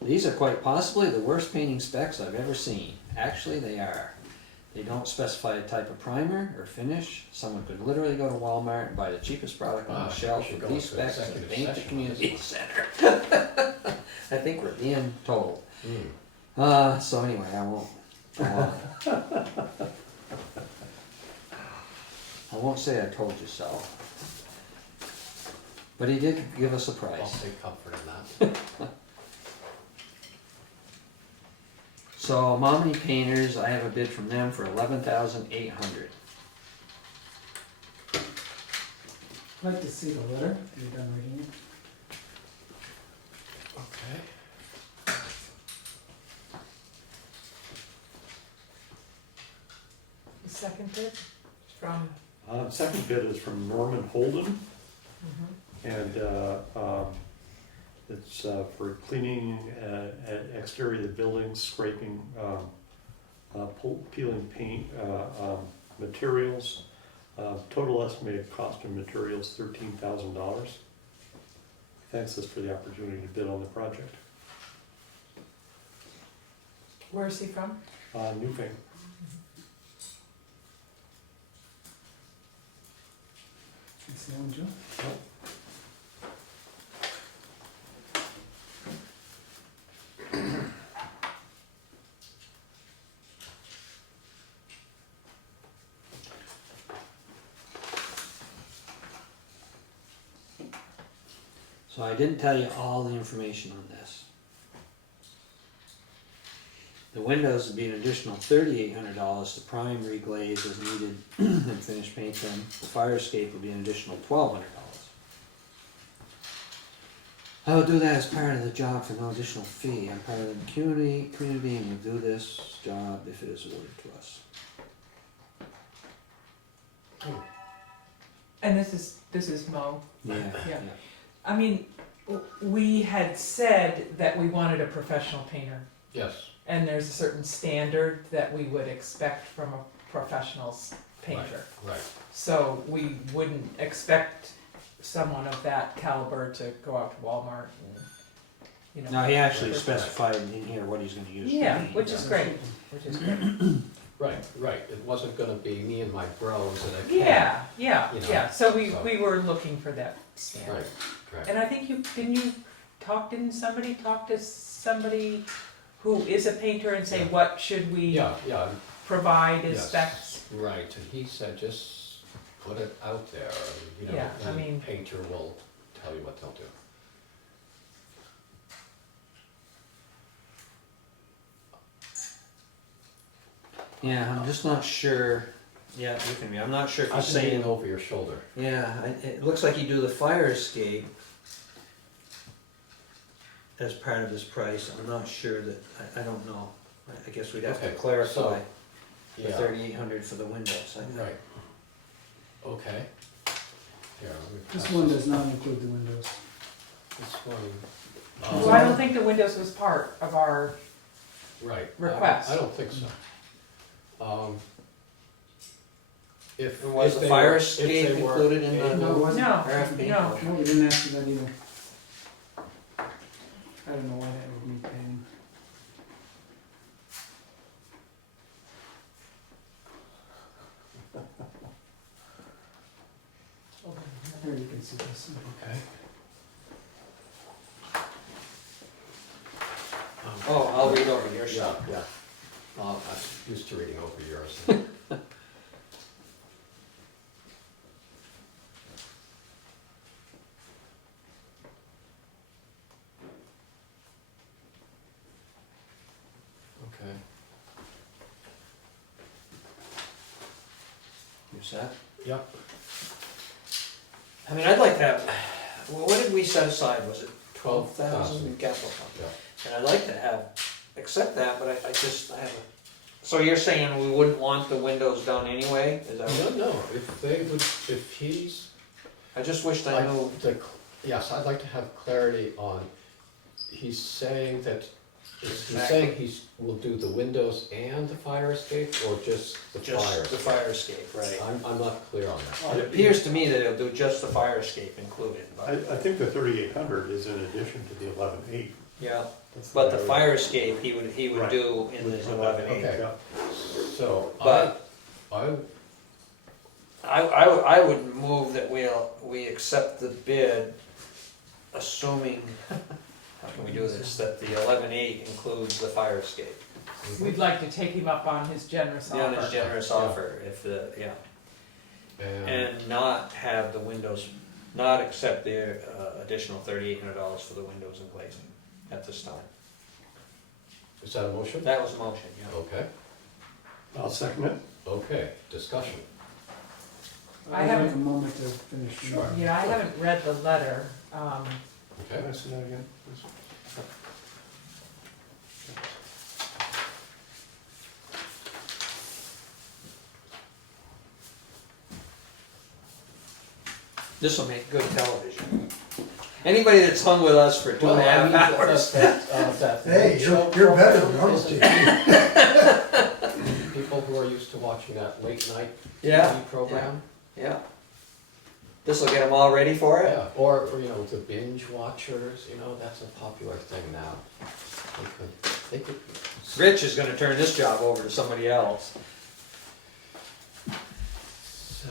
These are quite possibly the worst painting specs I've ever seen. Actually, they are. They don't specify a type of primer or finish. Someone could literally go to Walmart and buy the cheapest product on the shelf we should with go these into specs and executive paint the session. community center. I think we're being told. Mm. So anyway, I won't say I told you so. But he did give us a I'll price. take comfort in that. So Mommy Painters, I have a bid from them for $11,800. I'd like to see the letter, are you done reading it? Okay. The second bid from, Second bid is from Norman Holden, mhm. and it's for cleaning exterior of the building, scraping, peeling paint, materials. Total estimated cost of materials $13,000. Thanks us for the opportunity to bid on the project. Where is he from? Newfane. Is that one, Joe? So I didn't tell you all the information on this. The windows would be an additional $3,800 to prime, reglaze as needed, and finish paint them. The fire escape would be an additional $1,200. I will do that as part of the job for no additional fee. I'm part of the community and will do this job if it is awarded to us. And this is Mo. Yeah. Yeah. I mean, we had said that we wanted a professional painter, Yes, and there's a certain standard that we would expect from a professional painter. right. So we wouldn't expect someone of that caliber to go out to Walmart and, you know. Now, he actually specified in here what he's gonna use. for Yeah, paint. which is great, which is great. Right. It wasn't gonna be me and my bros in a can. Yeah, You know, yeah, so we so- were looking for that standard. Right. And I think didn't somebody talk to somebody who is a painter and say, Yeah. what should we Yeah, provide as Yes. specs? right, and he said just put it out there, and, you know, Yeah, I the mean- painter will tell you what they'll do. Yeah, I'm just not sure. Yeah, you can be. I'm not sure if I'm he's saying. saying over your shoulder. Yeah, it looks like you do the fire escape as part of this price. I'm not sure that, I don't know. I guess we'd have to Okay, clarify so, the Yeah, 3,800 for the windows. I think. right. Okay. Here, let me This pass one does not include the windows. This one. Well, I don't think the windows was part of our, Right. request. I don't think so. If. And was if the they fire were- if escape they were included in able- the No, it wasn't. RFP? no. No, we didn't ask for that either. I don't know why that would need paying. Here, you can see this. Okay. Oh, I'll read over your Yeah, stuff. yeah. I'm used to reading over yours. Okay. You set? Yep. I mean, I'd like to have, well, what did we set aside? Was it 12,000. 12,000 in capital fund? Yeah. And I'd like to have, accept that, but I just, I have a, so you're saying we wouldn't want the windows done anyway? Is that what? No, if they would, if he's. I just wished I knew. Yes, I'd like to have clarity on, he's saying that, he's Exactly. saying will do the windows and the fire escape, or just the fire? Just the fire escape, right. I'm not clear on that. It appears to me that he'll do just the fire escape included, I but, think the 3,800 is in addition to the 11,800. yeah. That's But the way I would- fire escape, he would Right. do in this 11,800. Okay. Yeah. So, But- I I would move that we accept the bid, assuming, how can we do this, that the 11,800 includes the fire escape. We'd like to take him up on his generous offer. On his generous offer, if the, yeah, and, and not have the windows, not accept the additional $3,800 for the windows and glazing at this time. is that a motion? That was a motion, yeah. Okay, I'll second it. okay, discussion. I I'd like haven't- a moment to finish. Sure. Yeah, I haven't read the letter. Okay. Can I see that again, please? This will make good television. Anybody that's hung with us for 2.5 hours. Hey, you're better than normal TV. People who are used to watching that late night Yeah, TV program. yeah. This will get them all ready for it? Yeah, or, you know, the binge watchers, you know, that's a popular thing now. They could, Rich is gonna turn this job over to somebody else. so.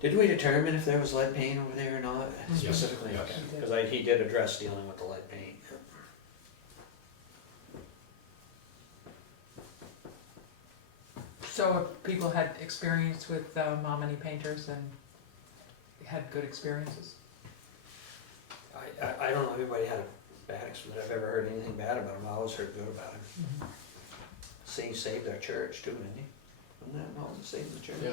Did we determine if there was lead paint over there or not? Yes. Specifically, Yes. okay, because he did address dealing with the lead paint. So if people had experience with Mominy painters and had good experiences? I don't know, everybody had a bad experience, I've ever heard anything bad about him, I always heard good about him. He saved our church too, didn't he? Wasn't that Moses saved the church? Yeah.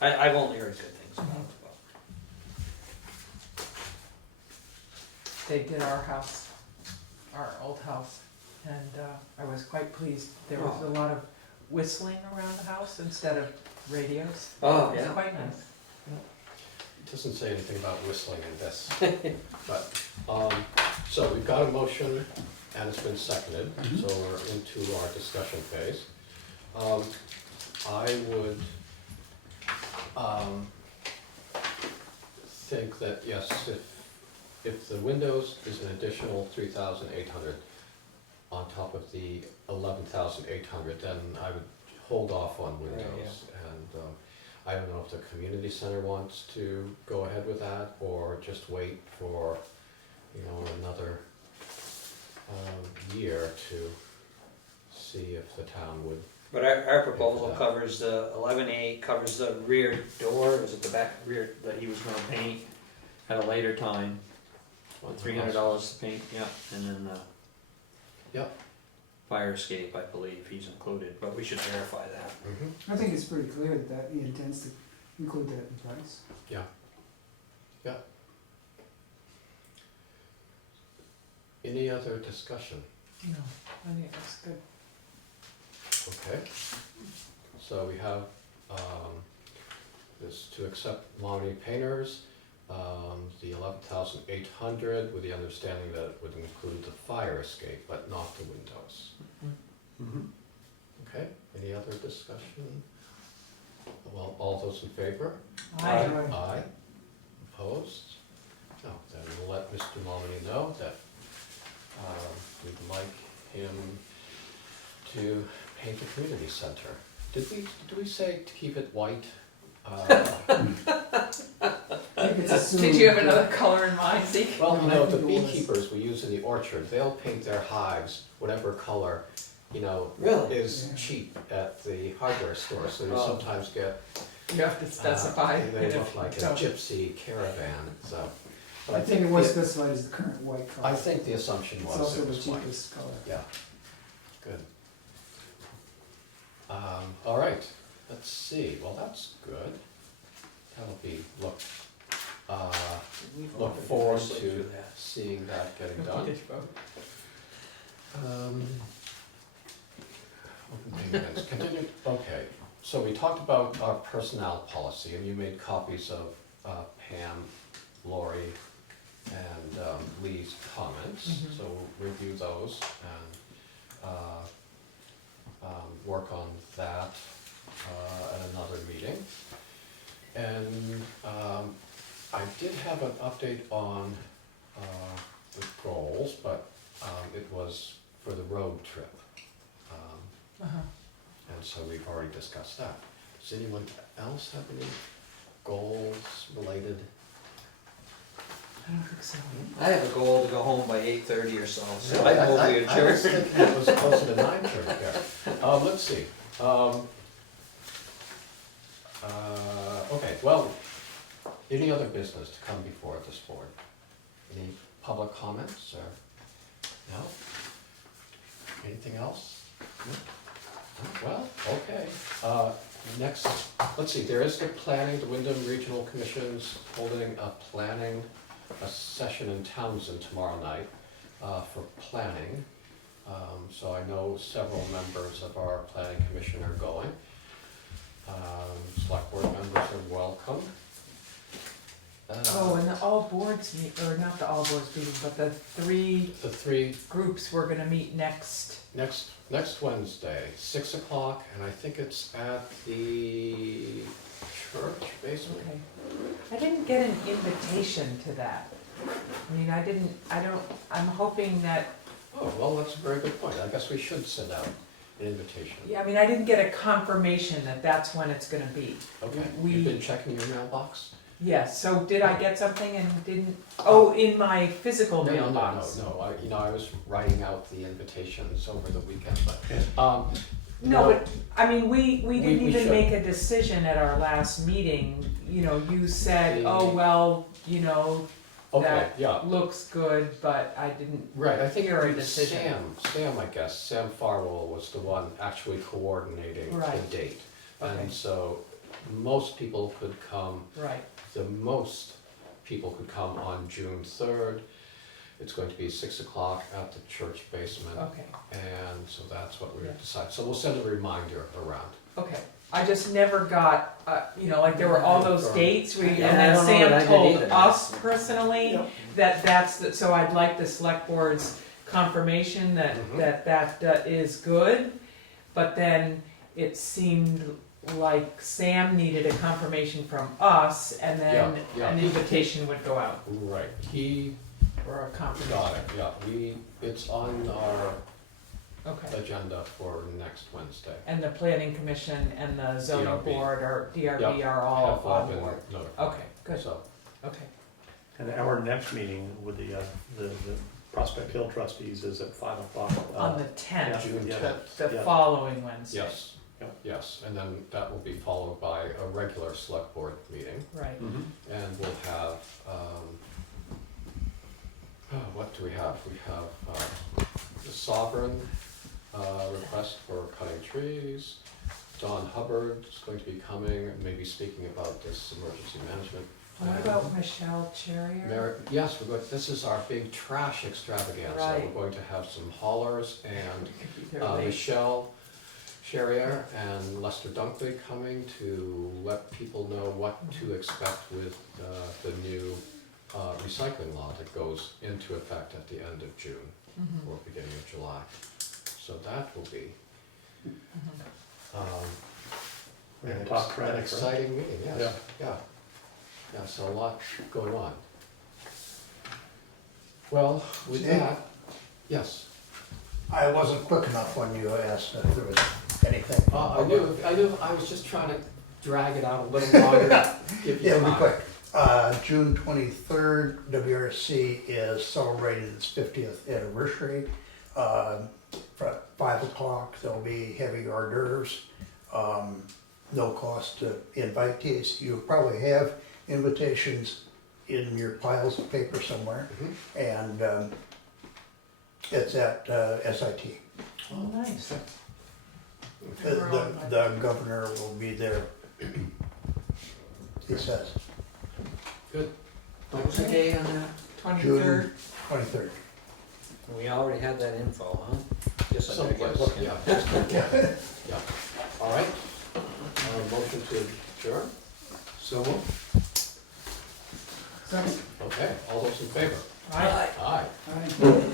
I've only heard good things about him. They did our house, our old house, and I was quite pleased. There was a lot of whistling around the house instead of radios. Oh, It was yeah. quite nice. It doesn't say anything about whistling in this, but, so we've got a motion and it's been seconded, so we're into our discussion phase. I would, think that, yes, if the windows is an additional 3,800 on top of the 11,800, then I would hold off on windows. Right, And I don't know if the community center wants to go ahead with that, or just wait for, you know, another year to see if the town would. But our proposal covers the 11.8, covers the rear door, was it the back rear that he was gonna paint at a later time? $300 to paint, yeah, and then the Yep. fire escape, I believe, he's included, but we should verify that. Mm-hmm. I think it's pretty clear that he intends to include that in price. Yeah. Yeah. Any other discussion? No, I think that's good. Okay. So we have, this to accept Monterey Painters, the 11,800 with the understanding that it would include the fire escape, but not the windows. Okay, any other discussion? Well, all those in favor? Aye. Aye. Opposed? No, then we'll let Mr. Momini know that we'd like him to paint the community center. Did we say to keep it white? Did you have another color in mind, Zeke? Well, you know, the beekeepers we use in the orchard, they'll paint their hives whatever color, you know, Really? is cheap at the hardware store, so you Oh. sometimes get, You have to specify. they it look if like a you don't. gypsy caravan, so. But I think it was the- specified as the current white color. I think the assumption It's was also it the was white. cheapest color. Yeah, good. All right, let's see, well, that's good. That'll be, look forward to seeing that getting done. Open meeting minutes, continued, okay, so we talked about our personnel policy, and you made copies of Pam, Lori, and Lee's comments, Mhm. so we'll review those and work on that at another meeting. And I did have an update on the goals, but it was for the road trip. Uh-huh. And so we've already discussed that. Does anyone else have any goals related? I don't think so. I have a goal to go home by 8:30 or so, so I I move we I was adjourn. thinking it was closer to 9:30 here. Let's see. Okay, well, any other business to come before this board? Any public comments or, no? Anything else? No? No? Well, okay. Next, let's see, there is the planning, the Windham Regional Commission's holding a session in Townsend tomorrow night for planning. So I know several members of our planning commission are going. Select board members are welcome. Oh, and the all boards meet, or not the all boards meeting, but the three groups we're gonna meet next. Next Wednesday, 6 o'clock, and I think it's at the church basement. Okay. I didn't get an invitation to that. I mean, I'm hoping that, Oh, well, that's a very good point. I guess we should send out an invitation. yeah, I mean, I didn't get a confirmation that that's when it's gonna be. Okay, We- you've been checking your mailbox? Yes, so did I get something and didn't, oh, in my physical No, mailbox? no, I was writing out the invitations over the weekend, but, No, but, I mean, we didn't we even should. make a decision at our last meeting, you know, you said, oh, well, you know, okay, that yeah. looks good, but I didn't Right, I think hear a it was decision. Sam, I guess, Sam Farwell was the one actually coordinating the Right. date. Okay. And so most people could come, Right, the most people could come on June 3rd. It's going to be 6 o'clock at the church basement. okay, And so that's what we Yeah. decided. So we'll send a reminder around. okay. I just never got, you know, like there were all those Sure. dates where, Yeah, and I then don't know that I Sam did told either. us personally Yep. that so I'd like the select board's confirmation that, Mhm. that is good. But then it seemed like Sam needed a confirmation from us and then Yeah, yeah. an invitation would go out Right, he or a confirmation. got it, yeah. It's on our Okay. agenda for next Wednesday. And the planning commission and the zoning DRB. board or DRB Yep, are all Have on been board? notified. Okay, good, So, okay. And our next meeting with the Prospect Hill trustees is at 5 o'clock. On the tenth, June Yeah. 10th. the Yeah. following Wednesday. Yes, Yep. yes, and then that will be followed by a regular select board meeting, Right, Mhm. and we'll have, what do we have? We have the Sovern request for cutting trees. Don Hubbard is going to be coming, and maybe speaking about this emergency management. what plan. about Michelle Cherrier? Yes, this is our big trash extravaganza. Right. We're going to have some haulers and Could be there late. Michelle Cherrier and Lester Dunkley coming to let people know what to expect with the new recycling law that goes into effect at the end of June Mhm, or beginning of July. So that will be mhm. We're gonna an talk traffic, right? exciting meeting, yes, yeah. Yeah, so a lot going on. Well, with Steve? that, yes. I wasn't quick enough when you asked if there was anything. I knew, I was just trying to drag it out a little longer, give you It'll be time. quick. June 23rd, WRC is celebrating its 50th anniversary. For 5 o'clock, there'll be heavy hors d'oeuvres. No cost to invitees. You probably have invitations in your piles of paper somewhere. Mhm. And it's at SIT. Oh, nice. The governor will be there, he says, Good. What was the day on that? 23rd? 23rd. We already have that info, huh? Just so I better get Someplace, looking. yeah. Yeah. All right. Motion to adjourn? So we'll Okay, all those in favor? Right. Aye. All right.